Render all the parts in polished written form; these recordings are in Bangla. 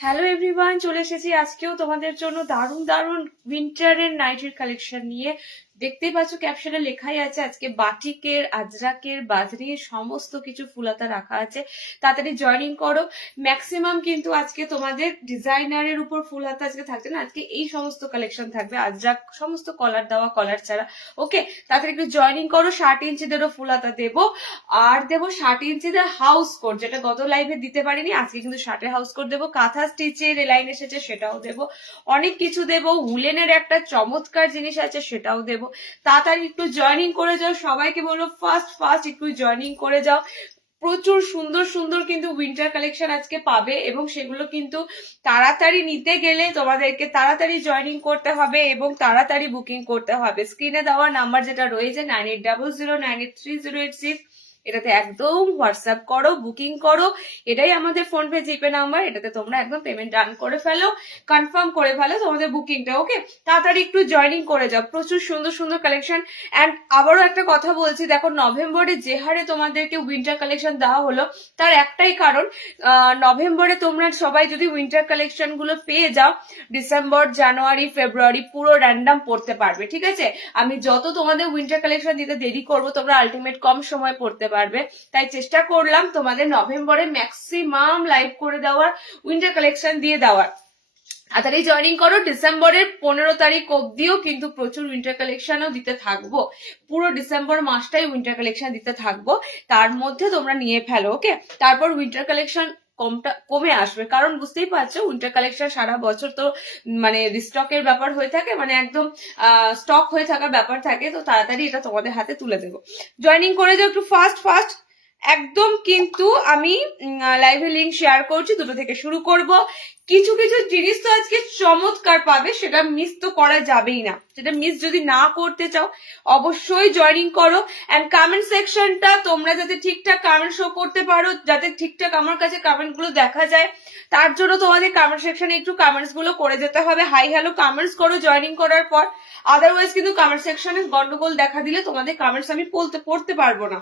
হ্যালো এভরিওয়ান, চলে এসেছি আজকেও তোমাদের জন্য দারুণ দারুণ উইন্টারের নাইটির কালেকশন নিয়ে। দেখতেই পাচ্ছ ক্যাপশনে লেখাই আছে আজকে বাটিকের, আজরাকের, বাজরির সমস্ত কিছু ফুলহাতা রাখা আছে। তাড়াতাড়ি জয়েনিং করো। ম্যাক্সিমাম কিন্তু আজকে তোমাদের ডিজাইনারের উপর ফুলহাতা আজকে থাকছে না, আজকে এই সমস্ত কালেকশন থাকবে, আজরাক সমস্ত কলার দেওয়া, কলার ছাড়া। ওকে, তাড়াতাড়ি একটু জয়েনিং করো। 60 ইঞ্চিদেরও ফুলহাতা দেবো, আর দেবো 60 ইঞ্চিদের হাউস কোট, যেটা গত লাইভে দিতে পারিনি, আজকে কিন্তু 60 হাউস কোট দেবো। কাঁথা স্টিচের লাইন এসেছে, সেটাও দেবো। অনেক কিছু দেবো। উলেনের একটা চমৎকার জিনিস আছে, সেটাও দেবো। তাড়াতাড়ি একটু জয়েনিং করে যাও। সবাইকে বলবো ফার্স্ট ফার্স্ট একটু জয়েনিং করে যাও। প্রচুর সুন্দর সুন্দর কিন্তু উইন্টার কালেকশন আজকে পাবে, এবং সেগুলো কিন্তু তাড়াতাড়ি নিতে গেলে তোমাদেরকে তাড়াতাড়ি জয়েনিং করতে হবে এবং তাড়াতাড়ি বুকিং করতে হবে। স্ক্রিনে দেওয়া নাম্বার যেটা রয়েছে 9800983086, এটাতে একদম হোয়াটসঅ্যাপ করো, বুকিং করো। এটাই আমাদের ফোন পে জিপে নাম্বার, এটাতে তোমরা একদম পেমেন্ট ডান করে ফেলো, কনফার্ম করে ফেলো তোমাদের বুকিংটা। ওকে, তাড়াতাড়ি একটু জয়েনিং করে যাও। প্রচুর সুন্দর সুন্দর কালেকশন। অ্যান্ড আবারও একটা কথা বলছি, দেখো নভেম্বরে যে হারে তোমাদেরকে উইন্টার কালেকশন দেওয়া হলো, তার একটাই কারণ, নভেম্বরে তোমরা সবাই যদি উইন্টার কালেকশন গুলো পেয়ে যাও, ডিসেম্বর, জানুয়ারি, ফেব্রুয়ারি পুরো র্যান্ডাম পড়তে পারবে। ঠিক আছে, আমি যত তোমাদের উইন্টার কালেকশন দিতে দেরি করবো, তোমরা আলটিমেট কম সময় পড়তে পারবে। তাই চেষ্টা করলাম তোমাদের নভেম্বরে ম্যাক্সিমাম লাইভ করে দেওয়ার, উইন্টার কালেকশন দিয়ে দেওয়ার। তাড়াতাড়ি জয়েনিং করো। ডিসেম্বরের 15 তারিখ অব্দিও কিন্তু প্রচুর উইন্টার কালেকশনও দিতে থাকবো। পুরো ডিসেম্বর মাসটাই উইন্টার কালেকশন দিতে থাকবো, তার মধ্যে তোমরা নিয়ে ফেলো। ওকে, তারপর উইন্টার কালেকশন কমে আসবে, কারণ বুঝতেই পারছো উইন্টার কালেকশন সারা বছর তো মানে রিস্টকের ব্যাপার হয়ে থাকে, মানে একদম স্টক হয়ে থাকার ব্যাপার থাকে। তো তাড়াতাড়ি এটা তোমাদের হাতে তুলে দেবো। জয়েনিং করে যাও একটু ফাস্ট ফাস্ট একদম। কিন্তু আমি লাইভে লিঙ্ক শেয়ার করছি, দুটো থেকে শুরু করব। কিছু কিছু জিনিস তো আজকে চমৎকার পাবে, সেটা মিস তো করা যাবেই না। সেটা মিস যদি না করতে চাও, অবশ্যই জয়েনিং করো। এন্ড কমেন্ট সেকশনটা তোমরা যাতে ঠিকঠাক কমেন্ট শো করতে পারো, যাতে ঠিকঠাক আমার কাছে কমেন্ট গুলো দেখা যায়, তার জন্য তোমাদের কমেন্ট সেকশনে একটু কমেন্টস গুলো করে যেতে হবে। হাই হ্যালো কমেন্টস করো জয়েনিং করার পর, আদারওয়াইজ কিন্তু কমেন্ট সেকশনে গন্ডগোল দেখা দিলে তোমাদের কমেন্টস আমি পড়তে পারবো না।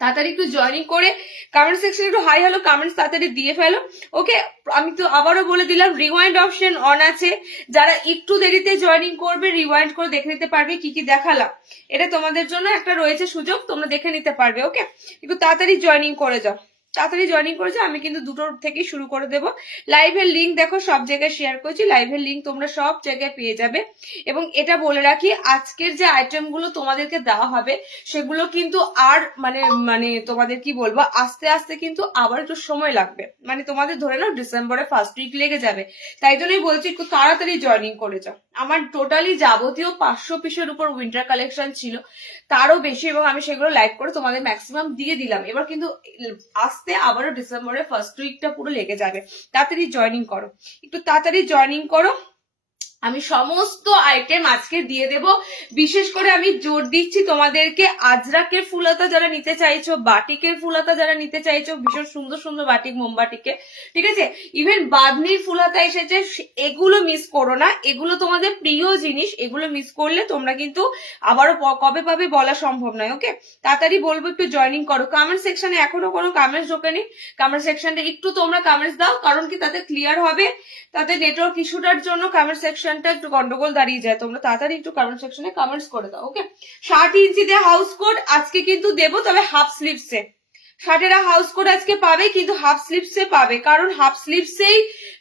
তাড়াতাড়ি একটু জয়েনিং করে কমেন্ট সেকশনে একটু হাই হ্যালো কমেন্টস তাড়াতাড়ি দিয়ে ফেলো। ওকে, আমি তো আবারও বলে দিলাম রিওয়াইন্ড অপশন অন আছে, যারা একটু দেরিতে জয়েনিং করবে রিওয়াইন্ড করে দেখে নিতে পারবে কি কি দেখালাম। এটা তোমাদের জন্য একটা রয়েছে সুযোগ, তোমরা দেখে নিতে পারবে। ওকে, একটু তাড়াতাড়ি জয়েনিং করে যাও, তাড়াতাড়ি জয়েনিং করে যাও। আমি কিন্তু দুটোর থেকেই শুরু করে দেবো। লাইভের লিঙ্ক দেখো সব জায়গায় শেয়ার করছি, লাইভের লিঙ্ক তোমরা সব জায়গায় পেয়ে যাবে। এবং এটা বলে রাখি, আজকের যে আইটেম গুলো তোমাদেরকে দেওয়া হবে সেগুলো কিন্তু আর মানে মানে তোমাদের কি বলবো, আস্তে আস্তে কিন্তু আবার একটু সময় লাগবে, মানে তোমাদের ধরে নাও ডিসেম্বরে ফার্স্ট উইক লেগে যাবে। তাই জন্যই বলছি একটু তাড়াতাড়ি জয়েনিং করে যাও। আমার টোটালি যাবতীয় 500 পিসের উপর উইন্টার কালেকশন ছিল, তারও বেশি, এবং আমি সেগুলো লাইভ করে তোমাদের ম্যাক্সিমাম দিয়ে দিলাম। এবার কিন্তু আসতে আবারও ডিসেম্বরের ফার্স্ট উইকটা পুরো লেগে যাবে। তাড়াতাড়ি জয়েনিং করো, একটু তাড়াতাড়ি জয়েনিং করো। আমি সমস্ত আইটেম আজকে দিয়ে দেব। বিশেষ করে আমি জোর দিচ্ছি তোমাদেরকে, আজরাকের ফুলহাতা যারা নিতে চাইছো, বাটিকের ফুলহাতা যারা নিতে চাইছো, ভীষণ সুন্দর সুন্দর বাটিক, মোমবাটিকে, ঠিক আছে, ইভেন বাদনির ফুলহাতা এসেছে, এগুলো মিস করো না। এগুলো তোমাদের প্রিয় জিনিস, এগুলো মিস করলে তোমরা কিন্তু আবারও কবে পাবে বলা সম্ভব নয়। ওকে, তাড়াতাড়ি বলবো একটু জয়েনিং করো। কমেন্ট সেকশনে এখনো কোনো কমেন্টস ঢোকেনি, কমেন্ট সেকশনে একটু তোমরা কমেন্টস দাও, কারণ কি তাতে ক্লিয়ার হবে। তাতে নেটওয়ার্ক ইস্যুটার জন্য কমেন্ট সেকশনটা একটু গন্ডগোল দাঁড়িয়ে যায়। তোমরা তাড়াতাড়ি একটু কমেন্ট সেকশনে কমেন্টস করে দাও। ওকে, 60 ইঞ্চি দিয়ে হাউস কোট আজকে কিন্তু দেবো, তবে হাফ স্লিভসে। 60 হাউস কোট আজকে পাবে, কিন্তু হাফ স্লিভসে পাবে, কারণ হাফ স্লিভসেই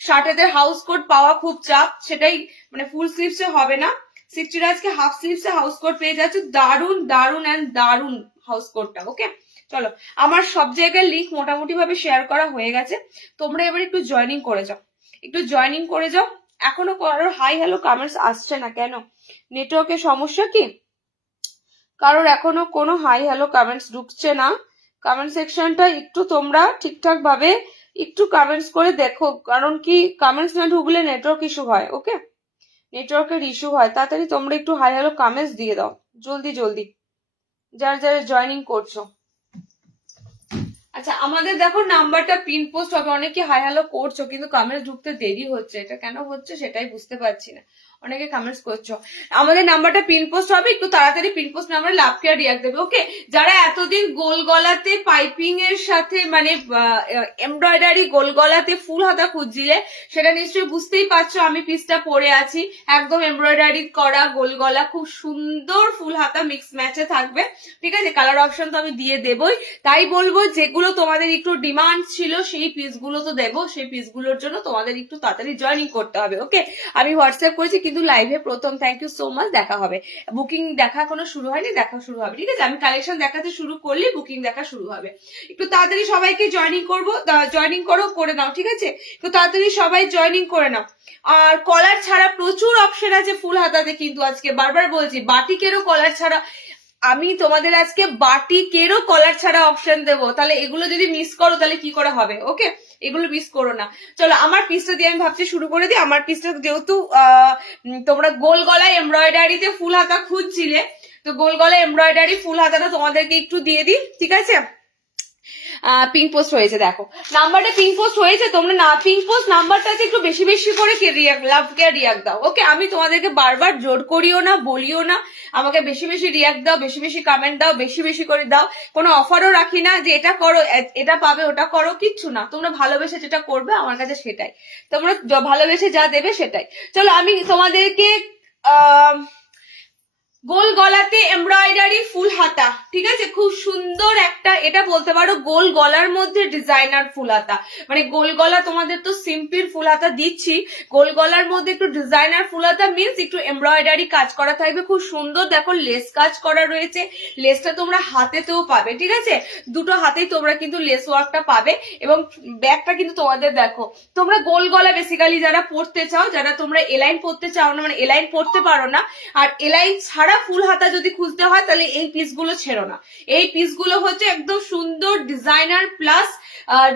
60 হাউস কোট পাওয়া খুব চাপ, সেটাই মানে ফুল স্লিভসে হবে না। 60 আজকে হাফ স্লিভসে হাউস কোট পেয়ে যাচ্ছে, দারুন দারুন অ্যান্ড দারুন হাউস কোটটা। ওকে, চলো, আমার সব জায়গায় লিঙ্ক মোটামুটি ভাবে শেয়ার করা হয়ে গেছে, তোমরা এবার একটু জয়েনিং করে যাও, একটু জয়েনিং করে যাও। এখনো কারোর হাই হ্যালো কমেন্টস আসছে না কেন? নেটওয়ার্কের সমস্যা কি? কারোর এখনো কোনো হাই হ্যালো কমেন্টস ঢুকছে না। কমেন্ট সেকশনটা একটু তোমরা ঠিকঠাক ভাবে একটু কমেন্টস করে দেখো, কারণ কি কমেন্টস না ঢুকলে নেটওয়ার্ক ইস্যু হয়। ওকে, নেটওয়ার্কের ইস্যু হয়। তাড়াতাড়ি তোমরা একটু হাই হ্যালো কমেন্টস দিয়ে দাও জলদি জলদি, যারা যারা জয়েনিং করছো। আচ্ছা, আমাদের দেখো নাম্বারটা পিন পোস্ট হবে, অনেকে হাই হ্যালো করছো কিন্তু কমেন্টস ঢুকতে দেরি হচ্ছে, এটা কেন হচ্ছে সেটাই বুঝতে পারছি না। অনেকে কমেন্টস করছো। আমাদের নাম্বারটা পিন পোস্ট হবে, একটু তাড়াতাড়ি পিন পোস্ট নাম্বারে লাভ কেয়ার রিয়াক্ট দেবে। ওকে, যারা এতদিন গোল গলাতে পাইপিং এর সাথে মানে এমব্রয়ডারি গোল গলাতে ফুল হাতা খুঁজছিলে, সেটা নিশ্চয়ই বুঝতেই পারছো আমি পিসটা পরে আছি। একদম এমব্রয়ডারি করা গোল গলা, খুব সুন্দর ফুল হাতা মিক্স ম্যাচে থাকবে। ঠিক আছে, কালার অপশন তো আমি দিয়ে দেবই। তাই বলবো যেগুলো তোমাদের একটু ডিমান্ড ছিল সেই পিসগুলো তো দেবো, সেই পিসগুলোর জন্য তোমাদের একটু তাড়াতাড়ি জয়েনিং করতে হবে। ওকে, আমি হোয়াটসঅ্যাপ করেছি কিন্তু লাইভে প্রথম। Thank you so much. দেখা হবে, বুকিং দেখা এখনো শুরু হয়নি, দেখা শুরু হবে। ঠিক আছে, আমি কালেকশন দেখাতে শুরু করলে বুকিং দেখা শুরু হবে। একটু তাড়াতাড়ি সবাইকে জয়েনিং করবো, জয়েনিং করে নাও। ঠিক আছে, একটু তাড়াতাড়ি সবাই জয়েনিং করে নাও। আর কলার ছাড়া প্রচুর অপশন আছে ফুল হাতাতে, কিন্তু আজকে বারবার বলছি বাটিকেরও কলার ছাড়া, আমি তোমাদের আজকে বাটিকেরও কলার ছাড়া অপশন দেবো। তাহলে এগুলো যদি মিস করো তাহলে কি করে হবে? ওকে, এগুলো মিস করো না। চলো আমার পিসটা দিয়ে আমি ভাবছি শুরু করে দিই। আমার পিসটা যেহেতু তোমরা গোল গলায় এমব্রয়ডারিতে ফুল হাতা খুঁজছিলে, তো গোল গলায় এমব্রয়ডারি ফুল হাতাটা তোমাদেরকে একটু দিয়ে দিই। ঠিক আছে, পিঙ্ক পোস্ট হয়েছে, দেখো নাম্বারটা পিঙ্ক পোস্ট হয়েছে। তোমরা না পিঙ্ক পোস্ট নাম্বারটাতে একটু বেশি বেশি করে লাভ কেয়ার রিয়াক্ট দাও। ওকে, আমি তোমাদেরকে বারবার জোর করিও না, বলিও না আমাকে বেশি বেশি রিয়াক্ট দাও, বেশি বেশি কমেন্ট দাও, বেশি বেশি করে দাও। কোনো অফারও রাখি না যে এটা করো এটা পাবে ওটা করো, কিচ্ছু না। তোমরা ভালোবেসে যেটা করবে আমার কাছে সেটাই, তোমরা ভালোবেসে যা দেবে সেটাই। চলো আমি তোমাদেরকে গোল গলাতে এমব্রয়ডারি ফুল হাতা, ঠিক আছে, খুব সুন্দর একটা, এটা বলতে পারো গোল গলার মধ্যে ডিজাইনার ফুল হাতা। মানে গোল গলা তোমাদের তো সিম্পল ফুল হাতা দিচ্ছি, গোল গলার মধ্যে একটু ডিজাইনার ফুল হাতা মিন্স একটু এমব্রয়ডারি কাজ করা থাকবে, খুব সুন্দর। দেখো লেস কাজ করা রয়েছে, লেসটা তোমরা হাতেতেও পাবে। ঠিক আছে, দুটো হাতেই তোমরা কিন্তু লেস ওয়ার্কটা পাবে। এবং ব্যাগটা কিন্তু তোমাদের দেখো, তোমরা গোল গলা বেসিক্যালি যারা পড়তে চাও, যারা তোমরা এলাইন পড়তে চাও না, মানে এলাইন পড়তে পারো না, আর এলাইন ছাড়া ফুল হাতা যদি খুঁজতে হয় তাহলে এই পিসগুলো ছেড়ো না। এই পিসগুলো হচ্ছে একদম সুন্দর ডিজাইনার প্লাস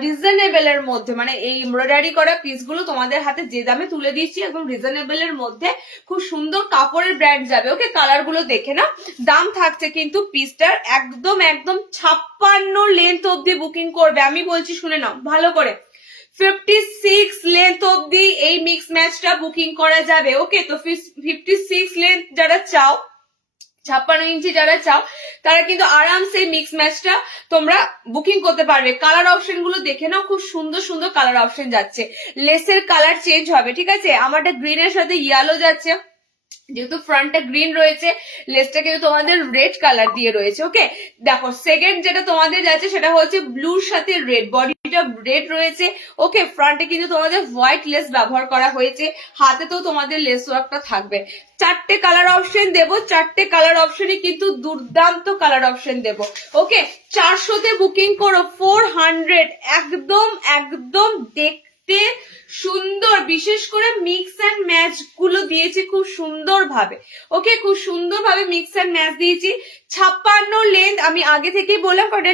রিজনেবল এর মধ্যে, মানে এই এমব্রয়ডারি করা পিসগুলো তোমাদের হাতে যে দামে তুলে দিচ্ছি একদম রিজনেবল এর মধ্যে, খুব সুন্দর কাপড়ের ব্র্যান্ড যাবে। ওকে, কালার গুলো দেখে না, দাম থাকছে কিন্তু পিসটার একদম 56 লেন্থ অব্দি বুকিং করবে। আমি বলছি শুনে নাও ভালো করে, 56 লেন্থ অব্দি এই মিক্স ম্যাচটা বুকিং করা যাবে। ওকে, তো 56 লেন্থ যারা চাও, 56 ইঞ্চি যারা চাও, তারা কিন্তু আরামসে মিক্স ম্যাচটা তোমরা বুকিং করতে পারবে। কালার অপশন গুলো দেখে নাও, খুব সুন্দর সুন্দর কালার অপশন যাচ্ছে। লেসের কালার চেঞ্জ হবে। ঠিক আছে, আমারটা গ্রিনের সাথে ইয়েলো যাচ্ছে, যেহেতু ফ্রন্টটা গ্রিন রয়েছে, লেসটা কিন্তু তোমাদের রেড কালার দিয়ে রয়েছে। ওকে, দেখো সেকেন্ড যেটা তোমাদের যাচ্ছে সেটা হচ্ছে ব্লুর সাথে রেড, বডিটা রেড রয়েছে। ওকে, ফ্রন্টে কিন্তু তোমাদের হোয়াইট লেস ব্যবহার করা হয়েছে, হাতেতেও তোমাদের লেস ওয়ার্কটা থাকবে। 4টে কালার অপশন দেবো, 4টে কালার অপশনই কিন্তু দুর্দান্ত কালার অপশন দেবো। ওকে, 400তে বুকিং করো, 400, একদম একদম দেখতে সুন্দর, বিশেষ করে মিক্স অ্যান্ড ম্যাচ গুলো দিয়েছি খুব সুন্দর ভাবে। ওকে, খুব সুন্দর ভাবে মিক্স অ্যান্ড ম্যাচ দিয়েছি। 56 লেন্থ, আমি আগে থেকেই বললাম কারণ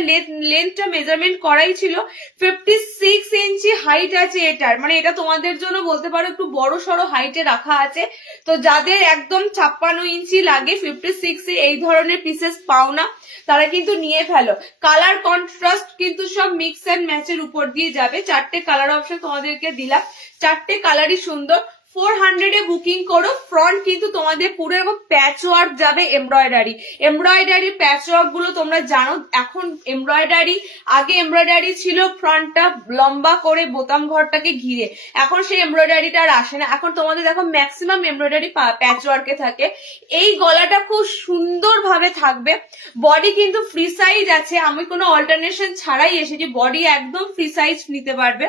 লেন্থটা মেজারমেন্ট করাই ছিল। 56 ইঞ্চি হাইট আছে এটার, মানে এটা তোমাদের জন্য বলতে পারো একটু বড় সড়ো হাইটে রাখা আছে। তো যাদের একদম 56 ইঞ্চি লাগে 56 এ এই ধরনের পিসেস পাও না, তারা কিন্তু নিয়ে ফেলো। কালার কন্ট্রাস্ট কিন্তু সব মিক্স অ্যান্ড ম্যাচের উপর দিয়ে যাবে। 4টে কালার অপশন তোমাদেরকে দিলাম, 4টে কালারই সুন্দর। 400 এ বুকিং করো। ফ্রন্ট কিন্তু তোমাদের পুরো এরকম প্যাচ ওয়ার্ক যাবে, এমব্রয়ডারি প্যাচ ওয়ার্ক গুলো তোমরা জানো। এখন এমব্রয়ডারি, আগে এমব্রয়ডারি ছিল ফ্রন্টটা লম্বা করে বোতাম ঘরটাকে ঘিরে, এখন সেই এমব্রয়ডারিটা আর আসে না। এখন তোমাদের দেখো ম্যাক্সিমাম এমব্রয়ডারি প্যাচ ওয়ার্কে থাকে। এই গলাটা খুব সুন্দর ভাবে থাকবে। বডি কিন্তু ফ্রি সাইজ আছে, আমি কোনো অল্টারনেশন ছাড়াই এসেছি, বডি একদম ফ্রি সাইজ নিতে পারবে।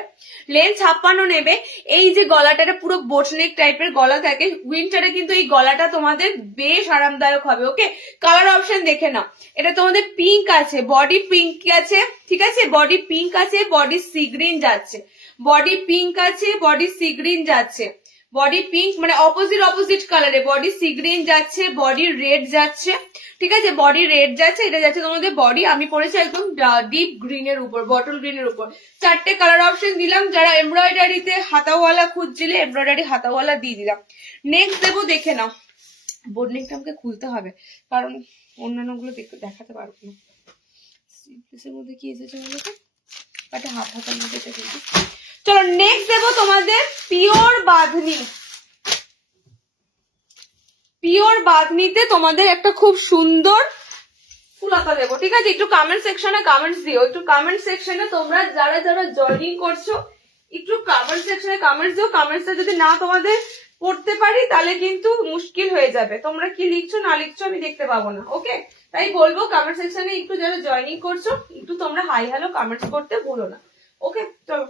লেন্থ 56 নেবে। এই যে গলাটা পুরো বোটনেক টাইপের গলা থাকে, উইন্টারে কিন্তু এই গলাটা তোমাদের বেশ আরামদায়ক হবে। ওকে, কালার অপশন দেখে নাও, এটা তোমাদের পিঙ্ক আছে, বডি পিঙ্ক আছে। ঠিক আছে, বডি পিঙ্ক আছে, বডি সি গ্রিন যাচ্ছে, বডি পিঙ্ক আছে, বডি সি গ্রিন যাচ্ছে, বডি পিঙ্ক মানে অপোজিট কালারে, বডি সি গ্রিন যাচ্ছে, বডি রেড যাচ্ছে। ঠিক আছে, বডি রেড যাচ্ছে, এটা যাচ্ছে তোমাদের বডি, আমি পড়েছি একদম ডিপ গ্রিনের উপর, বটল গ্রিনের উপর। 4টে কালার অপশন দিলাম। যারা এমব্রয়ডারিতে হাতাওয়ালা খুঁজছিলে, এমব্রয়ডারি হাতাওয়ালা দিয়ে দিলাম। নেক্সট দেবো, দেখে নাও। বোর্ড নেকটা আমাকে খুলতে হবে কারণ অন্যান্য গুলো দেখাতে পারবো না। এর মধ্যে কি এসেছে বলতো, একটা হাফ হাতার মধ্যে এটা কিন্তু। চলো নেক্সট দেবো তোমাদের পিওর বাঁধনি। পিওর বাঁধনিতে তোমাদের একটা খুব সুন্দর ফুলাতা দেবো, ঠিক আছে? একটু কমেন্ট সেকশনে কমেন্টস দিও, একটু কমেন্ট সেকশনে তোমরা যারা যারা জয়েনিং করছো একটু কমেন্ট সেকশনে কমেন্টস দিও। কমেন্টসটা যদি না তোমাদের পড়তে পারি তাহলে কিন্তু মুশকিল হয়ে যাবে, তোমরা কি লিখছো না লিখছো আমি দেখতে পাবো না। ওকে, তাই বলবো কমেন্ট সেকশনে একটু যারা জয়েনিং করছো একটু তোমরা হাই হ্যালো কমেন্টস করতে ভুলো না। ওকে, চলো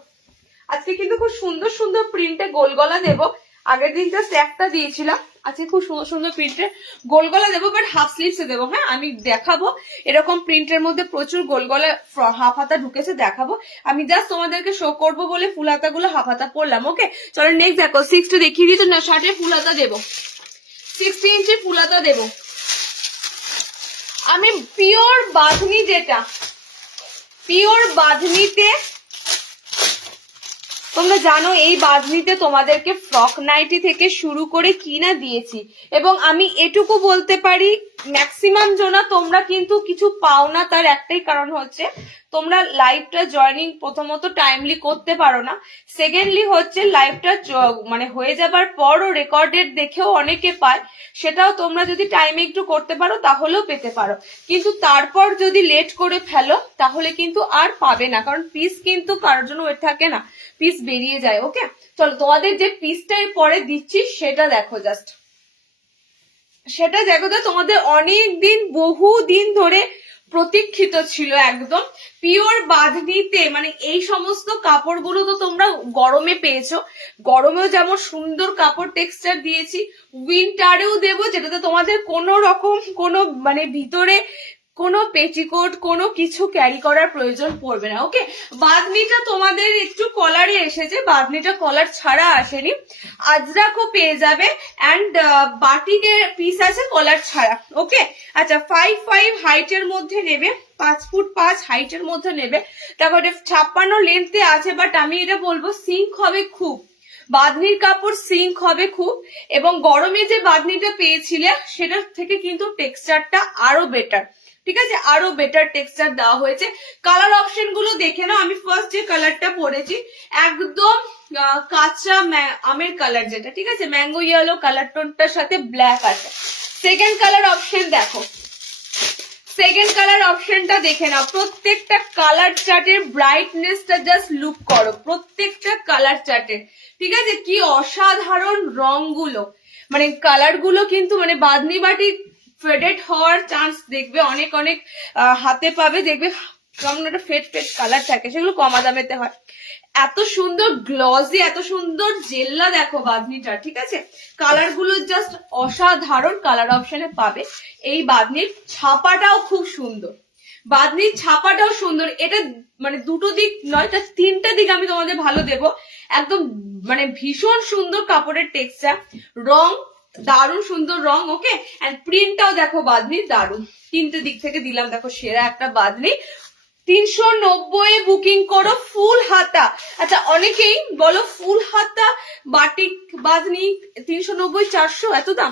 আজকে কিন্তু খুব সুন্দর সুন্দর প্রিন্টে গোল গলা দেবো। আগের দিন জাস্ট একটা দিয়েছিলাম, আজকে খুব সুন্দর সুন্দর প্রিন্টের গোল গলা দেবো, বাট হাফ স্লিভসে দেবো। হ্যাঁ, আমি দেখাবো এরকম প্রিন্টের মধ্যে প্রচুর গোল গলা হাফ হাতা ঢুকেছে, দেখাবো। আমি জাস্ট তোমাদেরকে শো করবো বলে ফুল হাতাগুলো হাফ হাতা পরলাম। ওকে, চলো নেক্সট দেখো 60 দেখিয়ে দিই তো না, শার্টের ফুল হাতা দেবো, 60 ইঞ্চি ফুল হাতা দেবো। আমি পিওর বাঁধনি, যেটা পিওর বাঁধনিতে তোমরা জানো এই বাঁধনিতে তোমাদেরকে ফ্রক নাইটি থেকে শুরু করে কি না দিয়েছি, এবং আমি এটুকু বলতে পারি ম্যাক্সিমাম জনা তোমরা কিন্তু কিছু পাও না। তার একটাই কারণ হচ্ছে তোমরা লাইভটা জয়েনিং প্রথমত টাইমলি করতে পারো না, সেকেন্ডলি হচ্ছে লাইভটা মানে হয়ে যাবার পরও রেকর্ডেড দেখেও অনেকে পায়, সেটাও তোমরা যদি টাইমে একটু করতে পারো তাহলেও পেতে পারো, কিন্তু তারপর যদি লেট করে ফেলো তাহলে কিন্তু আর পাবে না, কারণ পিস কিন্তু কারোর জন্য ওয়েট থাকে না, পিস বেরিয়ে যায়। ওকে, চলো তোমাদের যে পিসটাই পরে দিচ্ছি সেটা দেখো, জাস্ট সেটা দেখো তো, তোমাদের অনেক দিন বহু দিন ধরে প্রতীক্ষিত ছিল একদম পিওর বাঁধনিতে। মানে এই সমস্ত কাপড়গুলো তো তোমরা গরমে পেয়েছো, গরমেও যেমন সুন্দর কাপড় টেক্সচার দিয়েছি, উইন্টারেও দেবো, যেটাতে তোমাদের কোনো রকম কোনো মানে ভিতরে কোনো পেটিকোট কোনো কিছু ক্যারি করার প্রয়োজন পড়বে না। ওকে, বাঁধনিটা তোমাদের একটু কলারে এসেছে, বাঁধনিটা কলার ছাড়া আসেনি, আজরাকও পেয়ে যাবে, অ্যান্ড বাটিকের পিস আছে কলার ছাড়া। ওকে, আচ্ছা 5'5" হাইটের মধ্যে নেবে, 5 ফুট 5 হাইটের মধ্যে নেবে। তারপরে 56 লেন্থে আছে, বাট আমি এটা বলবো সিঙ্ক হবে খুব, বাঁধনির কাপড় সিঙ্ক হবে খুব, এবং গরমে যে বাঁধনিটা পেয়েছিলে সেটার থেকে কিন্তু টেক্সচারটা আরো বেটার, ঠিক আছে, আরো বেটার টেক্সচার দেওয়া হয়েছে। কালার অপশন গুলো দেখে নাও। আমি ফার্স্ট যে কালারটা পরেছি একদম কাঁচা আমের কালার, যেটা ঠিক আছে ম্যাঙ্গো ইয়েলো কালার টোনটার সাথে ব্ল্যাক আছে। সেকেন্ড কালার অপশন দেখো, সেকেন্ড কালার অপশনটা দেখে নাও। প্রত্যেকটা কালার চার্টের ব্রাইটনেসটা জাস্ট লুক করো, প্রত্যেকটা কালার চার্টের, ঠিক আছে, কি অসাধারণ রংগুলো, মানে কালার গুলো কিন্তু মানে বাঁধনি বাটি ফেডেড হওয়ার চান্স দেখবে অনেক অনেক হাতে পাবে, দেখবে কেমন একটা ফেড ফেড কালার থাকে, সেগুলো কমা দামেতে হয়। এত সুন্দর গ্লসি, এত সুন্দর জেল্লা দেখো বাঁধনিটা, ঠিক আছে, কালার গুলো জাস্ট অসাধারণ কালার অপশনে পাবে। এই বাঁধনির ছাপাটাও খুব সুন্দর, বাঁধনির ছাপাটাও সুন্দর। এটা মানে দুটো দিক নয়, এটা তিনটা দিক আমি তোমাদের ভালো দেবো। একদম মানে ভীষণ সুন্দর কাপড়ের টেক্সচার, রং দারুণ সুন্দর রং। ওকে, এন্ড প্রিন্টটাও দেখো বাঁধনির দারুণ, তিনটে দিক থেকে দিলাম দেখো সেরা একটা বাঁধনি। 390 বুকিং করো ফুল হাতা। আচ্ছা অনেকেই বলো ফুল হাতা বাটিক বাঁধনি 390 400 এত দাম,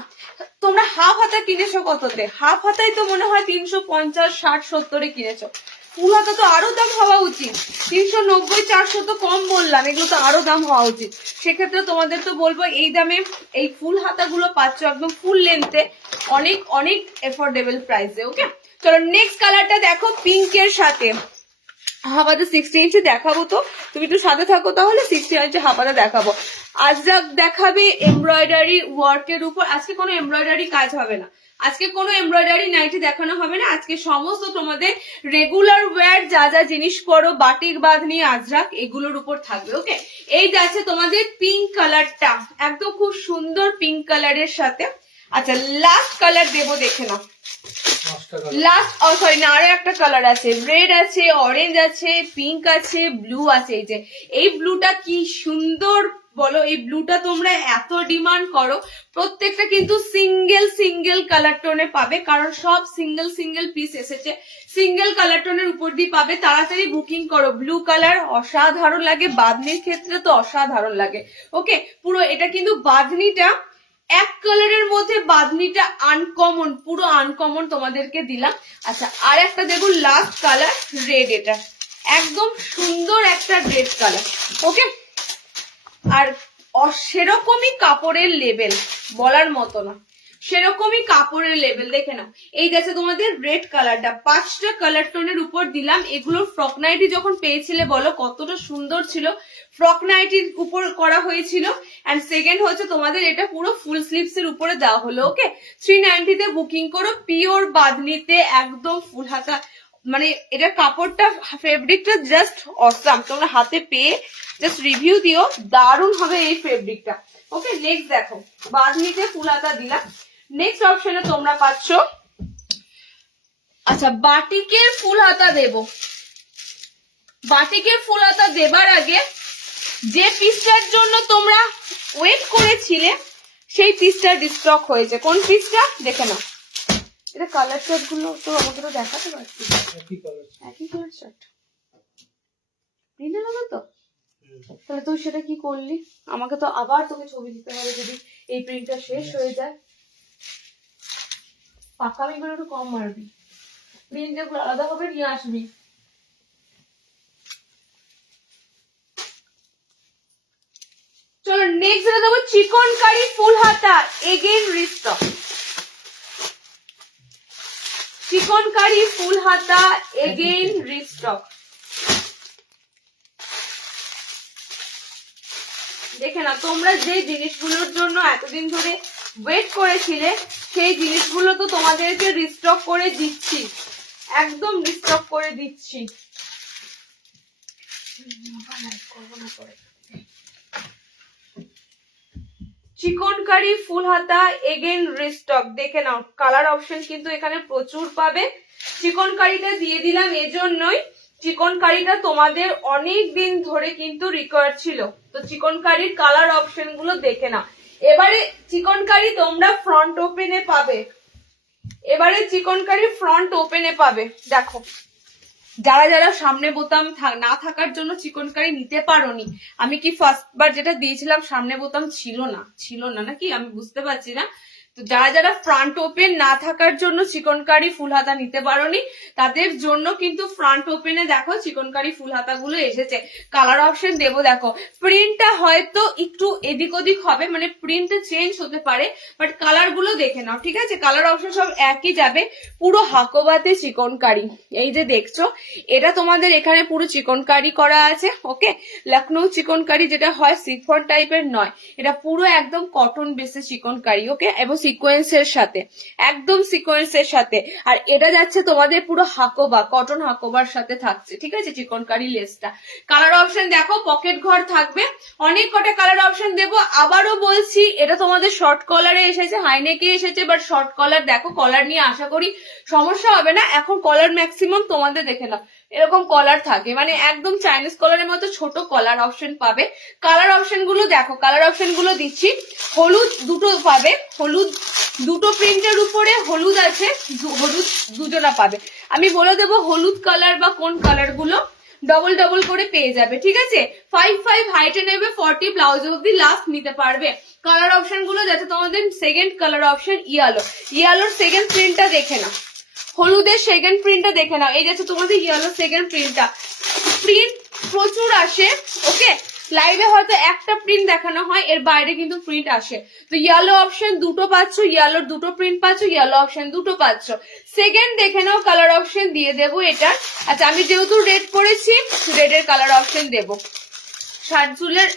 তোমরা হাফ হাতা কিনেছো কততে? হাফ হাতাই তো মনে হয় 350 60 70-এ কিনেছো, ফুল হাতা তো আরো দাম হওয়া উচিত। 390 400 তো কম বললাম, এগুলো তো আরো দাম হওয়া উচিত। সেক্ষেত্রে তোমাদের তো বলবো এই দামে এই ফুল হাতাগুলো পাচ্ছ একদম ফুল লেন্থে, অনেক অনেক এফোর্ডেবল প্রাইসে। ওকে, চলো নেক্সট কালারটা দেখো পিঙ্কের সাথে হাফাতে 60 ইঞ্চি দেখাবো, তো তুমি একটু সাথে থাকো, তাহলে 60 ইঞ্চি হাফাতে দেখাবো। আজরাক দেখাবে এমব্রয়ডারি ওয়ার্কের উপর, আজকে কোনো এমব্রয়ডারি কাজ হবে না, আজকে কোনো এমব্রয়ডারি নাইটি দেখানো হবে না, আজকে সমস্ত তোমাদের রেগুলার ওয়্যার যা যা জিনিস পরো বাটিক বাঁধনি আজরাক এগুলোর উপর থাকবে। ওকে, এই যাচ্ছে তোমাদের পিঙ্ক কালারটা, একদম খুব সুন্দর পিঙ্ক কালারের সাথে। আচ্ছা লাস্ট কালার দেবো, দেখে নাও লাস্ট, সরি না আরো একটা কালার আছে, রেড আছে, অরেঞ্জ আছে, পিঙ্ক আছে, ব্লু আছে। এই যে এই ব্লুটা কি সুন্দর বলো, এই ব্লুটা তোমরা এত ডিমান্ড করো, প্রত্যেকটা কিন্তু সিঙ্গেল সিঙ্গেল কালার টোনে পাবে, কারণ সব সিঙ্গেল সিঙ্গেল পিস এসেছে, সিঙ্গেল কালার টোনের উপর দিয়ে পাবে। তাড়াতাড়ি বুকিং করো, ব্লু কালার অসাধারণ লাগে, বাঁধনির ক্ষেত্রে তো অসাধারণ লাগে। ওকে, পুরো এটা কিন্তু বাঁধনিটা এক কালারের মধ্যে, বাঁধনিটা আনকমন, পুরো আনকমন তোমাদেরকে দিলাম। আচ্ছা আর একটা দেবো লাস্ট কালার রেড, এটা একদম সুন্দর একটা রেড কালার। ওকে, আর সেরকমই কাপড়ের লেভেল বলার মতো না, সেরকমই কাপড়ের লেভেল দেখে নাও। এই যাচ্ছে তোমাদের রেড কালারটা, 5টা কালার টোনের উপর দিলাম। এগুলোর ফ্রক নাইটি যখন পেয়েছিলে বলো কতটা সুন্দর ছিল, ফ্রক নাইটির উপর করা হয়েছিল। এন্ড সেকেন্ড হচ্ছে তোমাদের এটা পুরো ফুল স্লিভস এর উপরে দেওয়া হলো। ওকে, 390 তে বুকিং করো, পিওর বাঁধনিতে একদম ফুল হাতা, মানে এটার কাপড়টা ফেব্রিকটা জাস্ট অসাম। তোমরা হাতে পেয়ে জাস্ট রিভিউ দিও, দারুণ হবে এই ফেব্রিকটা। ওকে, নেক্সট দেখো, বাঁধনিতে ফুল হাতা দিলাম। নেক্সট অপশনে তোমরা পাচ্ছ, আচ্ছা বাটিকের ফুল হাতা দেব। বাটিকের ফুল হাতা দেবার আগে যে পিসটার জন্য তোমরা ওয়েট করেছিলে সেই পিসটা ডিস্টক হয়েছে। কোন পিসটা দেখে নাও। এটা কালার চার্ট গুলো তো আমাকে তো দেখাতে পারছি, একই কালার চার্ট প্রিন্ট হবে তো। তাহলে তুই সেটা কি করলি? আমাকে তো আবার তোকে ছবি দিতে হবে যদি এই প্রিন্টটা শেষ হয়ে যায়। পাকামি গুলো একটু কম মারবি, প্রিন্ট যেগুলো আলাদা হবে নিয়ে আসবি। চলো নেক্সট যেটা দেবো, চিকন কারি ফুল হাতা, এগেইন রিস্টক। চিকন কারি ফুল হাতা, এগেইন রিস্টক। দেখে না, তোমরা যে জিনিসগুলোর জন্য এতদিন ধরে ওয়েট করেছিলে সেই জিনিসগুলো তো তোমাদেরকে রিস্টক করে দিচ্ছি, একদম রিস্টক করে দিচ্ছি। চিকন কারি ফুল হাতা এগেইন রিস্টক। দেখে নাও, কালার অপশন কিন্তু এখানে প্রচুর পাবে। চিকন কারিটা দিয়ে দিলাম এজন্যই, চিকন কারিটা তোমাদের অনেক দিন ধরে কিন্তু রিকোয়ার্ড ছিল। তো চিকন কারির কালার অপশন গুলো দেখে নাও। এবারে চিকন কারি তোমরা ফ্রন্ট ওপেনে পাবে, এবারে চিকন কারি ফ্রন্ট ওপেনে পাবে। দেখো, যারা যারা সামনে বোতাম না থাকার জন্য চিকন কারি নিতে পারোনি, আমি কি ফার্স্ট বার যেটা দিয়েছিলাম সামনে বোতাম ছিল না নাকি আমি বুঝতে পারছি না। তো যারা যারা ফ্রন্ট ওপেন না থাকার জন্য চিকন কারি ফুল হাতা নিতে পারোনি, তাদের জন্য কিন্তু ফ্রন্ট ওপেনে দেখো চিকন কারি ফুল হাতা গুলো এসেছে। কালার অপশন দেবো, দেখো প্রিন্টটা হয়তো একটু এদিক ওদিক হবে, মানে প্রিন্টটা চেঞ্জ হতে পারে, বাট কালার গুলো দেখে নাও, ঠিক আছে? কালার অপশন সব একই যাবে। পুরো হাকোবাতে চিকন কারি, এই যে দেখছো এটা তোমাদের এখানে পুরো চিকন কারি করা আছে। ওকে, লখনৌ চিকন কারি যেটা হয় সিফন টাইপের নয়, এটা পুরো একদম কটন বেসে চিকন কারি। ওকে, এবং সিকোয়েন্সের সাথে, একদম সিকোয়েন্সের সাথে। আর এটা যাচ্ছে তোমাদের পুরো হাকোবা, কটন হাকোবার সাথে থাকছে, ঠিক আছে? চিকন কারি লেসটা। কালার অপশন দেখো, পকেট ঘর থাকবে, অনেক কটা কালার অপশন দেবো। আবারও বলছি, এটা তোমাদের শর্ট কলারে এসেছে, হাইনেকে এসেছে, বাট শর্ট কলার দেখো, কলার নিয়ে আশা করি সমস্যা হবে না। এখন কলার ম্যাক্সিমাম তোমাদের দেখে নাও এরকম কলার থাকে, মানে একদম চাইনিজ কলারের মতো ছোট কলার অপশন পাবে। কালার অপশন গুলো দেখো, কালার অপশন গুলো দিচ্ছি। হলুদ দুটো পাবে, হলুদ দুটো প্রিন্টের উপরে হলুদ আছে, হলুদ দুজনা পাবে। আমি বলে দেবো হলুদ কালার বা কোন কালার গুলো ডবল ডবল করে পেয়ে যাবে, ঠিক আছে? 5 হাইটে নেবে, 40 ব্লাউজ অব্দি লাস্ট নিতে পারবে। কালার অপশন গুলো যাতে তোমাদের সেকেন্ড কালার অপশন ইয়েলো, ইয়েলোর সেকেন্ড প্রিন্টটা দেখে নাও, হলুদের সেকেন্ড প্রিন্টটা দেখে নাও। এই যাচ্ছে তোমাদের ইয়েলো সেকেন্ড প্রিন্টটা। প্রিন্ট প্রচুর আসে, ওকে, লাইভে হয়তো একটা প্রিন্ট দেখানো হয়, এর বাইরে কিন্তু প্রিন্ট আসে। তো ইয়েলো অপশন দুটো পাচ্ছ, ইয়েলোর দুটো প্রিন্ট পাচ্ছ, ইয়েলো অপশন দুটো পাচ্ছ। সেকেন্ড দেখে নাও, কালার অপশন দিয়ে দেবো এটা। আচ্ছা, আমি যেহেতু রেড করেছি, রেডের কালার অপশন দেবো। শার্ট ঝুলের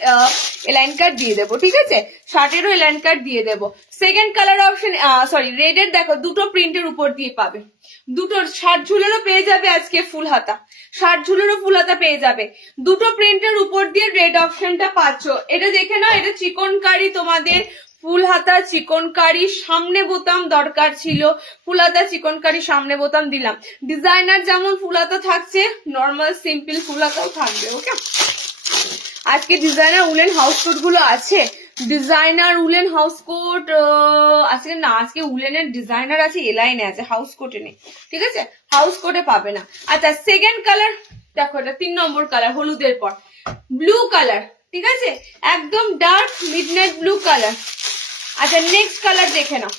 এলাইন কাট দিয়ে দেবো, ঠিক আছে? শার্টেরও এলাইন কাট দিয়ে দেবো। সেকেন্ড কালার অপশন, সরি রেডের দেখো দুটো প্রিন্টের উপর দিয়ে পাবে, দুটো শার্ট ঝুলেরও পেয়ে যাবে আজকে ফুল হাতা, শার্ট ঝুলেরও ফুল হাতা পেয়ে যাবে, দুটো প্রিন্টের উপর দিয়ে রেড অপশনটা পাচ্ছ। এটা দেখে নাও, এটা চিকন কারি তোমাদের ফুল হাতা চিকন কারি, সামনে বোতাম দরকার ছিল, ফুল হাতা চিকন কারি সামনে বোতাম দিলাম। ডিজাইনার যেমন ফুল হাতা থাকছে, নর্মাল সিম্পল ফুল হাতাও থাকবে। ওকে, আজকে ডিজাইনার উলেন হাউস কোট গুলো আছে, ডিজাইনার উলেন হাউস কোট আজকে না, আজকে উলেনের ডিজাইনার আছে, এলাইনে আছে, হাউস কোটে নেই, ঠিক আছে? হাউস কোটে পাবে না। আচ্ছা, সেকেন্ড কালার দেখো, এটা 3 নম্বর কালার হলুদের পর, ব্লু কালার, ঠিক আছে? একদম ডার্ক মিডনাইট ব্লু কালার। আচ্ছা, নেক্সট কালার দেখে নাও,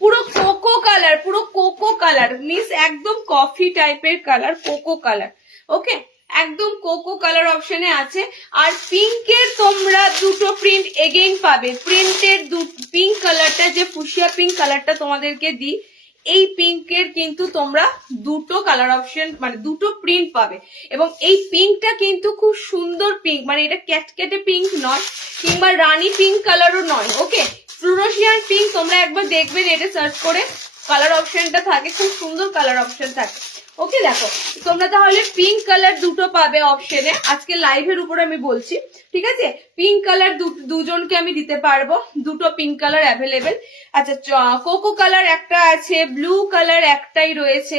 পুরো কোকো কালার, পুরো কোকো কালার মিস, একদম কফি টাইপের কালার, কোকো কালার। ওকে, একদম কোকো কালার অপশনে আছে। আর পিঙ্কের তোমরা দুটো প্রিন্ট এগেইন পাবে। প্রিন্টের পিঙ্ক কালারটা, যে ফুসিয়া পিঙ্ক কালারটা তোমাদেরকে দিই, এই পিঙ্কের কিন্তু তোমরা দুটো কালার অপশন মানে দুটো প্রিন্ট পাবে। এবং এই পিঙ্কটা কিন্তু খুব সুন্দর পিঙ্ক, মানে এটা ক্যাটকেটে পিঙ্ক নয় কিংবা রানী পিঙ্ক কালারও নয়, ওকে। ফ্লুরোসিয়ান পিঙ্ক তোমরা একবার দেখবে, এটা সার্চ করে কালার অপশনটা থাকে, খুব সুন্দর কালার অপশন থাকে, ওকে। দেখো তোমরা তাহলে পিঙ্ক কালার দুটো পাবে অপশনে, আজকে লাইভের উপর আমি বলছি, ঠিক আছে। পিঙ্ক কালার দুজনকে আমি দিতে পারবো, দুটো পিঙ্ক কালার অ্যাভেলেবেল। আচ্ছা, কোকো কালার একটা আছে, ব্লু কালার একটাই রয়েছে,